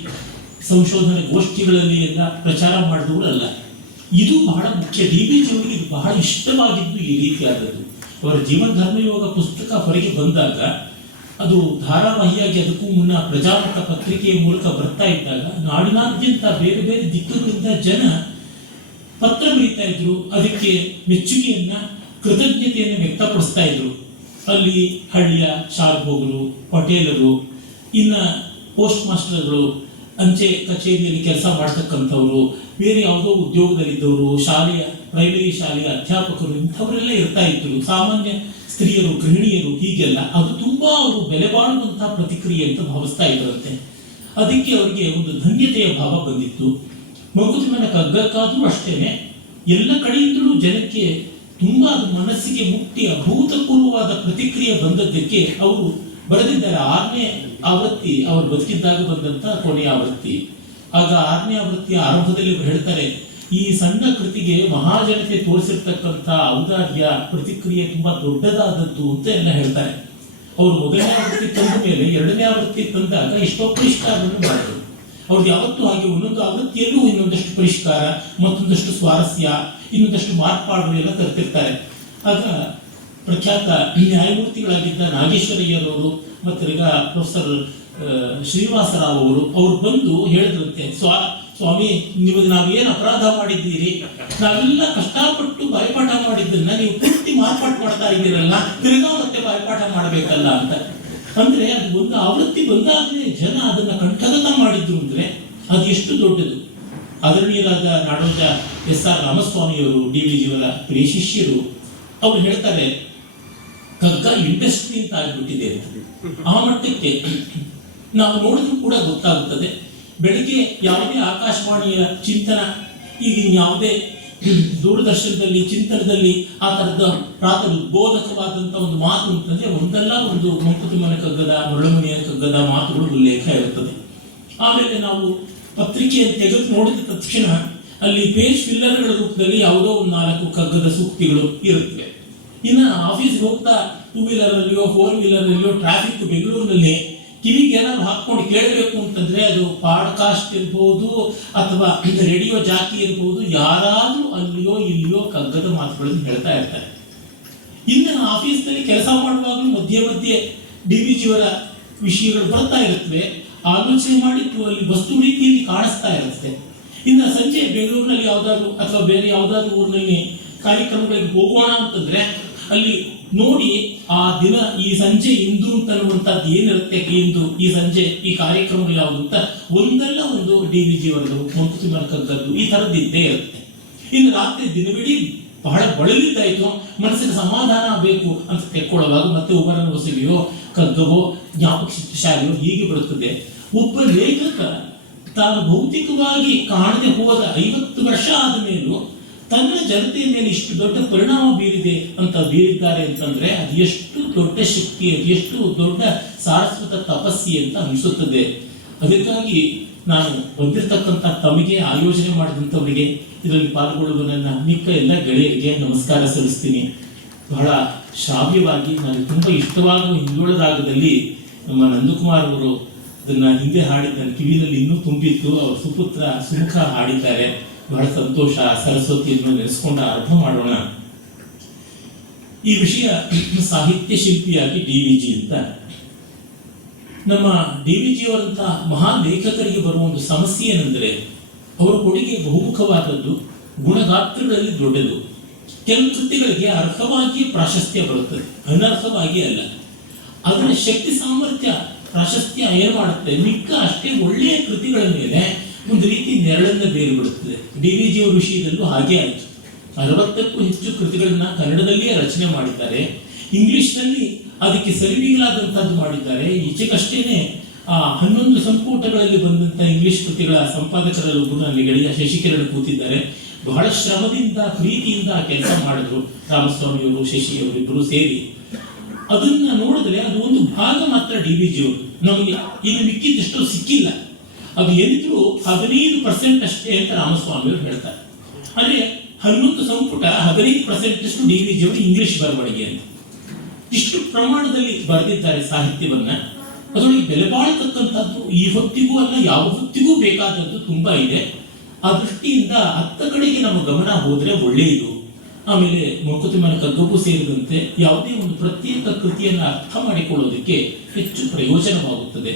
ಸಂಶೋಧನೆ ಗೋಷ್ಠಿಗಳಲ್ಲಿ ಎಲ್ಲ ಪ್ರಚಾರ ಮಾಡಿದವರಲ್ಲ. ಇದು ಬಹಳ ಮುಖ್ಯ. DBG ಅವರಿಗೆ ಇದು ಬಹಳ ಇಷ್ಟವಾಗಿದ್ದು ಈ ರೀತಿಯಾದದ್ದು. ಅವರ ಜೀವನ ಧರ್ಮಯೋಗ ಪುಸ್ತಕ ಹೊರಗೆ ಬಂದಾಗ ಅದು ಧಾರಾವಾಹಿಯಾಗಿ ಅದಕ್ಕೂ ಮುನ್ನ ಪ್ರಜಾಮತ ಪತ್ರಿಕೆಯ ಮೂಲಕ ಬರ್ತಾ ಇದ್ದಾಗ ನಾಡಿನಾದ್ಯಂತ ಬೇರೆ ಬೇರೆ ದಿಕ್ಕುಗಳಿಂದ ಜನ ಪತ್ರ ಬರೀತಾ ಇದ್ರು. ಅದಕ್ಕೆ ಮೆಚ್ಚುಗೆಯನ್ನ, ಕೃತಜ್ಞತೆಯನ್ನು ವ್ಯಕ್ತಪಡಿಸ್ತಾ ಇದ್ರು. ಅಲ್ಲಿ ಹಳ್ಳಿಯ ಶಾರ್ಬೋಗರು, ಪಟೇಲರು, ಇನ್ನ ಪೋಸ್ಟ್ ಮಾಸ್ಟರ್ಗಳು, ಅಂಚೆ ಕಚೇರಿಯಲ್ಲಿ ಕೆಲಸ ಮಾಡ್ತಕ್ಕಂಥವ್ರು, ಬೇರೆ ಯಾವುದೋ ಉದ್ಯೋಗದಲ್ಲಿದ್ದವರು, ಶಾಲೆಯ ಪ್ರೈಮರಿ ಶಾಲೆಯ ಅಧ್ಯಾಪಕರು, ಇಂಥವರೆಲ್ಲ ಇರ್ತಾ ಇದ್ರು. ಸಾಮಾನ್ಯ ಸ್ತ್ರೀಯರು, ಗೃಹಿಣಿಯರು, ಹೀಗೆಲ್ಲ ಅದು ತುಂಬಾ ಅವರು ಬೆಲೆ ಬಾಳುವಂತಹ ಪ್ರತಿಕ್ರಿಯೆ ಅಂತ ಭಾವಿಸ್ತಾ ಇದ್ರಂತೆ. ಅದಕ್ಕೆ ಅವರಿಗೆ ಒಂದು ಧನ್ಯತೆಯ ಭಾವ ಬಂದಿತ್ತು. ಮಂಕುತಿಮ್ಮನ ಕಗ್ಗಕ್ಕಾದ್ರೂ ಅಷ್ಟೇನೆ ಎಲ್ಲ ಕಡೆಯಿಂದಲೂ ಜನಕ್ಕೆ ತುಂಬಾ ಅದು ಮನಸ್ಸಿಗೆ ಮುಟ್ಟಿ ಅಭೂತಪೂರ್ವವಾದ ಪ್ರತಿಕ್ರಿಯೆ ಬಂದದ್ದಕ್ಕೆ ಅವರು ಬರೆದಿದ್ದಾರೆ. 6ನೇ ಆವೃತ್ತಿ ಅವರು ಬದುಕಿದ್ದಾಗ ಬಂದಂತ ಕೊನೆಯ ಆವೃತ್ತಿ. ಆಗ 6ನೇ ಆವೃತ್ತಿಯ ಆರಂಭದಲ್ಲಿ ಅವರು ಹೇಳ್ತಾರೆ, ಈ ಸಣ್ಣ ಕೃತಿಗೆ ಮಹಾಜನತೆ ತೋರಿಸಿರ್ತಕ್ಕಂಥ ಔದಾರ್ಯ, ಪ್ರತಿಕ್ರಿಯೆ ತುಂಬಾ ದೊಡ್ಡದಾದದ್ದು ಅಂತ ಎಲ್ಲ ಹೇಳ್ತಾರೆ. ಅವರು 1ನೇ ಆವೃತ್ತಿ ತಂದ ಮೇಲೆ 2ನೇ ಆವೃತ್ತಿ ತಂದಾಗ ಎಷ್ಟೋ ಪರಿಷ್ಕಾರವನ್ನು ಮಾಡಿದರು. ಅವ್ರಿಗೆ ಯಾವತ್ತೂ ಹಾಗೆ ಒಂದೊಂದು ಆವೃತ್ತಿಯಲ್ಲೂ ಇನ್ನೊಂದಷ್ಟು ಪರಿಷ್ಕಾರ, ಮತ್ತೊಂದಷ್ಟು ಸ್ವಾರಸ್ಯ, ಇನ್ನೊಂದಷ್ಟು ಮಾರ್ಪಾಡು ಎಲ್ಲ ತರ್ತಿರ್ತಾರೆ. ಆಗ ಪ್ರಖ್ಯಾತ ನ್ಯಾಯಮೂರ್ತಿಗಳಾಗಿದ್ದ ನಾಗೇಶ್ವರಯ್ಯರವರು ಮತ್ತು ಈಗ ಪ್ರೊಫೆಸರ್ ಶ್ರೀನಿವಾಸರಾವ್ ಅವರು ಬಂದು ಹೇಳಿದ್ರಂತೆ, ಸ್ವಾಮಿ ನಿಮಗೆ ನಾವೇನು ಅಪರಾಧ ಮಾಡಿದ್ದೀರಿ, ನಾವೆಲ್ಲ ಕಷ್ಟಪಟ್ಟು ಬಾಯ್ಪಾಠ ಮಾಡಿದ್ದನ್ನ ನೀವು ಪೂರ್ತಿ ಮಾರ್ಪಾಟು ಮಾಡ್ತಾ ಇದ್ದೀರಲ್ಲ, ತಿರ್ಗಾ ಮತ್ತೆ ಬಾಯ್ಪಾಠ ಮಾಡಬೇಕಲ್ಲ ಅಂತ. ಅಂದ್ರೆ ಅದು ಒಂದು ಆವೃತ್ತಿ ಬಂದಾಗಲೇ ಜನ ಅದನ್ನ ಕಂಠಗತ ಮಾಡಿದ್ರು ಅಂದ್ರೆ ಅದು ಎಷ್ಟು ದೊಡ್ಡದು. ಆದರಣೀಯರಾದ ನಾಡೋಜ SR ರಾಮಸ್ವಾಮಿಯವರು, DBಜಿಯವರ ಪ್ರಿಯ ಶಿಷ್ಯರು, ಅವ್ರು ಹೇಳ್ತಾರೆ ಕಗ್ಗ ಇಂಡಸ್ಟ್ರಿ ಅಂತ ಆಗ್ಬಿಟ್ಟಿದೆ ಅಂತ. ಆ ಮಟ್ಟಕ್ಕೆ ನಾವು ನೋಡಿದ್ರು ಕೂಡ ಗೊತ್ತಾಗುತ್ತದೆ. ಬೆಳಿಗ್ಗೆ ಯಾವುದೇ ಆಕಾಶವಾಣಿಯ ಚಿಂತನ, ಈಗ ಯಾವುದೇ ದೂರದರ್ಶನದಲ್ಲಿ ಚಿಂತನದಲ್ಲಿ ಆ ತರದ ಪ್ರಾತಃ ಉದ್ಬೋಧಕವಾದಂತ ಒಂದು ಮಾತು ಅಂತಂದ್ರೆ ಒಂದಲ್ಲ ಒಂದು ಮಂಕುತಿಮ್ಮನ ಕಗ್ಗದ, ಮರಳುಮನೆಯ ಕಗ್ಗದ ಮಾತುಗಳು ಉಲ್ಲೇಖ ಇರುತ್ತದೆ. ಆಮೇಲೆ ನಾವು ಪತ್ರಿಕೆಯನ್ನು ತೆಗೆದು ನೋಡಿದ ತಕ್ಷಣ ಅಲ್ಲಿ ಪೇಜ್ ಫಿಲ್ಲರ್ಗಳ ರೂಪದಲ್ಲಿ ಯಾವುದೋ ಒಂದು 4 ಕಗ್ಗದ ಸೂಕ್ತಿಗಳು ಇರುತ್ತವೆ. ಇನ್ನು ಆಫೀಸ್ಗೆ ಹೋಗ್ತಾ 2 ವೀಲರಲ್ಲಿಯೋ 4 ವೀಲರಲ್ಲಿಯೋ ಟ್ರಾಫಿಕ್ ಬೆಂಗಳೂರಿನಲ್ಲಿ ಕಿವಿಗೆ ಏನಾದ್ರು ಹಾಕೊಂಡು ಕೇಳಬೇಕು ಅಂತಂದ್ರೆ ಅದು ಪಾಡ್ಕಾಸ್ಟ್ ಇರ್ಬೋದು ಅಥವಾ ರೇಡಿಯೋ ಜಾಕಿ ಇರ್ಬೋದು, ಯಾರಾದ್ರೂ ಅಲ್ಲಿಯೋ ಇಲ್ಲಿಯೋ ಕಗ್ಗದ ಮಾತುಗಳನ್ನು ಹೇಳ್ತಾ ಇರ್ತಾರೆ. ಇನ್ನು ಆಫೀಸ್ನಲ್ಲಿ ಕೆಲಸ ಮಾಡುವಾಗಲೂ ಮಧ್ಯೆ ಮಧ್ಯೆ DVಜಿಯವರ ವಿಷಯಗಳು ಬರ್ತಾ ಇರುತ್ತವೆ. ಆಲೋಚನೆ ಮಾಡಿದ್ದು ಅಲ್ಲಿ ವಸ್ತು ರೀತಿಯಲ್ಲಿ ಕಾಣಿಸ್ತಾ ಇರುತ್ತೆ. ಇನ್ನು ಸಂಜೆ ಬೆಂಗಳೂರಿನಲ್ಲಿ ಯಾವುದಾದ್ರು ಅಥವಾ ಬೇರೆ ಯಾವುದಾದ್ರು ಊರಿನಲ್ಲಿ ಕಾರ್ಯಕ್ರಮಗಳಿಗೆ ಹೋಗೋಣ ಅಂತಂದ್ರೆ ಅಲ್ಲಿ ನೋಡಿ ಆ ದಿನ ಈ ಸಂಜೆ ಇಂದು ಅಂತನ್ನುವಂಥದ್ದು ಏನಿರುತ್ತೆ, ಇಂದು ಈ ಸಂಜೆ ಈ ಕಾರ್ಯಕ್ರಮಗಳು ಯಾವುದು ಅಂತ ಒಂದಲ್ಲ ಒಂದು DVಜಿಯವರದು, ಮಂಕುತಿಮ್ಮನ ಕಗ್ಗದ್ದು ಈ ಥರದ್ದಿದ್ದೇ ಇರುತ್ತೆ. ಇನ್ನು ರಾತ್ರಿ ದಿನವಿಡೀ ಬಹಳ ಬಳಲಿದ್ದಾಯ್ತು, ಮನಸ್ಸಿಗೆ ಸಮಾಧಾನ ಬೇಕು ಅಂತ ತೆಕ್ಕೊಳ್ಳುವಾಗ ಮತ್ತೆ ಒಬ್ಬರನ್ನು ಹೊಸಲಿಯೋ ಕಗ್ಗವೋ ಜ್ಞಾಪಕ ಶಾಲೆಯೋ ಹೀಗೆ ಬರುತ್ತದೆ. ಒಬ್ಬ ಲೇಖಕ ತಾನು ಭೌತಿಕವಾಗಿ ಕಾಣದೆ ಹೋದ 50 ವರ್ಷ ಆದ ಮೇಲೂ ತನ್ನ ಜನತೆಯ ಮೇಲೆ ಇಷ್ಟು ದೊಡ್ಡ ಪರಿಣಾಮ ಬೀರಿದ್ದಾರೆ ಅಂತಂದ್ರೆ ಅದು ಎಷ್ಟು ದೊಡ್ಡ ಶಕ್ತಿ, ಅದು ಎಷ್ಟು ದೊಡ್ಡ ಸಾರಸ್ವತ ತಪಸ್ಸಿ ಅಂತ ಅನಿಸುತ್ತದೆ. ಅದಕ್ಕಾಗಿ ನಾನು ಬಂದಿರತಕ್ಕಂಥ ತಮಗೆ ಆಯೋಜನೆ ಮಾಡಿದಂಥವರಿಗೆ, ಇದರಲ್ಲಿ ಪಾಲ್ಗೊಳ್ಳುವ ನನ್ನ ಮಿಕ್ಕ ಎಲ್ಲ ಗೆಳೆಯರಿಗೆ ನಮಸ್ಕಾರ ಸಲ್ಲಿಸ್ತೀನಿ. ಬಹಳ ಶ್ರಾವ್ಯವಾಗಿ ನನಗೆ ತುಂಬಾ ಇಷ್ಟವಾಗುವ ಹಿಂದೋಳ ರಾಗದಲ್ಲಿ ನಮ್ಮ ನಂದಕುಮಾರ್ ಅವರು ಅದನ್ನ ಹಿಂದೆ ಹಾಡಿದ ಕಿವಿನಲ್ಲಿ ಇನ್ನೂ ತುಂಬಿತ್ತು. ಅವರ ಸುಪುತ್ರ ಸುಮುಖ ಹಾಡಿದ್ದಾರೆ. ಬಹಳ ಸಂತೋಷ. ಸರಸ್ವತಿಯನ್ನು ನೆನೆಸ್ಕೊಂಡು ಆರಂಭ ಮಾಡೋಣ. ಈ ವಿಷಯ ಸಾಹಿತ್ಯ ಶಿಲ್ಪಿಯಾಗಿ DVಜಿ ಅಂತ. ನಮ್ಮ DVಜಿಯವರಂತ ಮಹಾನ್ ಲೇಖಕರಿಗೆ ಬರುವ ಒಂದು ಸಮಸ್ಯೆ ಏನೆಂದರೆ ಅವರ ಕೊಡುಗೆ ಬಹುಮುಖವಾದದ್ದು, ಗುಣಗಾತ್ರಗಳಲ್ಲಿ ದೊಡ್ಡದು. ಕೆಲವು ಕೃತಿಗಳಿಗೆ ಅರ್ಹವಾಗಿ ಪ್ರಾಶಸ್ತ್ಯ ಬರುತ್ತದೆ, ಅನರ್ಹವಾಗಿ ಅಲ್ಲ. ಅದರ ಶಕ್ತಿ ಸಾಮರ್ಥ್ಯ ಪ್ರಾಶಸ್ತ್ಯ ಏನು ಮಾಡುತ್ತೆ, ಮಿಕ್ಕ ಅಷ್ಟೇ ಒಳ್ಳೆಯ ಕೃತಿಗಳ ಮೇಲೆ ಒಂದು ರೀತಿ ನೆರಳನ್ನು ಬೇರು ಬಿಡುತ್ತದೆ. DVಜಿಯವರ ವಿಷಯದಲ್ಲೂ ಹಾಗೆ ಆಯಿತು. 60ಕ್ಕೂ ಹೆಚ್ಚು ಕೃತಿಗಳನ್ನ ಕನ್ನಡದಲ್ಲಿಯೇ ರಚನೆ ಮಾಡಿದ್ದಾರೆ, ಇಂಗ್ಲಿಷ್ನಲ್ಲಿ ಅದಕ್ಕೆ ಸರಿಮೀಲಾದಂತಹದ್ದು ಮಾಡಿದ್ದಾರೆ. ಈಚೆಗಷ್ಟೇನೆ 11 ಸಂಪುಟಗಳಲ್ಲಿ ಬಂದಂತ ಇಂಗ್ಲಿಷ್ ಕೃತಿಗಳ ಸಂಪಾದಕರಲ್ಲೊಬ್ಬರು ನನ್ನ ಗೆಳೆಯ ಶಶಿಕಿರಣ್ ಕೂತಿದ್ದಾರೆ. ಬಹಳ ಶ್ರಮದಿಂದ ಪ್ರೀತಿಯಿಂದ ಕೆಲಸ ಮಾಡಿದ್ರು ರಾಮಸ್ವಾಮಿಯವರು, ಶಶಿಯವರು ಇಬ್ಬರು ಸೇರಿ. ಅದನ್ನ ನೋಡಿದ್ರೆ ಅದು ಒಂದು ಭಾಗ ಮಾತ್ರ DVಜಿಯವರು, ನಮಗೆ ಇನ್ನು ಮಿಕ್ಕಿದಷ್ಟು ಸಿಕ್ಕಿಲ್ಲ. ಅದು ಏನಿದ್ರು 15% ಅಷ್ಟೇ ಅಂತ ರಾಮಸ್ವಾಮಿಯವರು ಹೇಳ್ತಾರೆ. ಅಂದ್ರೆ 11 ಸಂಪುಟ 15% ಅಷ್ಟು DVಜಿಯವರು ಇಂಗ್ಲಿಷ್ ಬರವಣಿಗೆ ಅಂತ ಇಷ್ಟು ಪ್ರಮಾಣದಲ್ಲಿ ಬರೆದಿದ್ದಾರೆ ಸಾಹಿತ್ಯವನ್ನ. ಅದರೊಳಗೆ ಬೆಲೆ ಬಾಳತಕ್ಕಂಥದ್ದು ಈ ಹೊತ್ತಿಗೂ ಅಲ್ಲ ಯಾವ ಹೊತ್ತಿಗೂ ಬೇಕಾದದ್ದು ತುಂಬಾ ಇದೆ. ಆ ದೃಷ್ಟಿಯಿಂದ ಅತ್ತ ಕಡೆಗೆ ನಮ್ಮ ಗಮನ ಹೋದ್ರೆ ಒಳ್ಳೆಯದು. ಆಮೇಲೆ ಮಂಕುತಿಮ್ಮನ ಕಗ್ಗವೂ ಸೇರಿದಂತೆ ಯಾವುದೇ ಒಂದು ಪ್ರತ್ಯೇಕ ಕೃತಿಯನ್ನು ಅರ್ಥ ಮಾಡಿಕೊಳ್ಳೋದಕ್ಕೆ ಹೆಚ್ಚು ಪ್ರಯೋಜನವಾಗುತ್ತದೆ.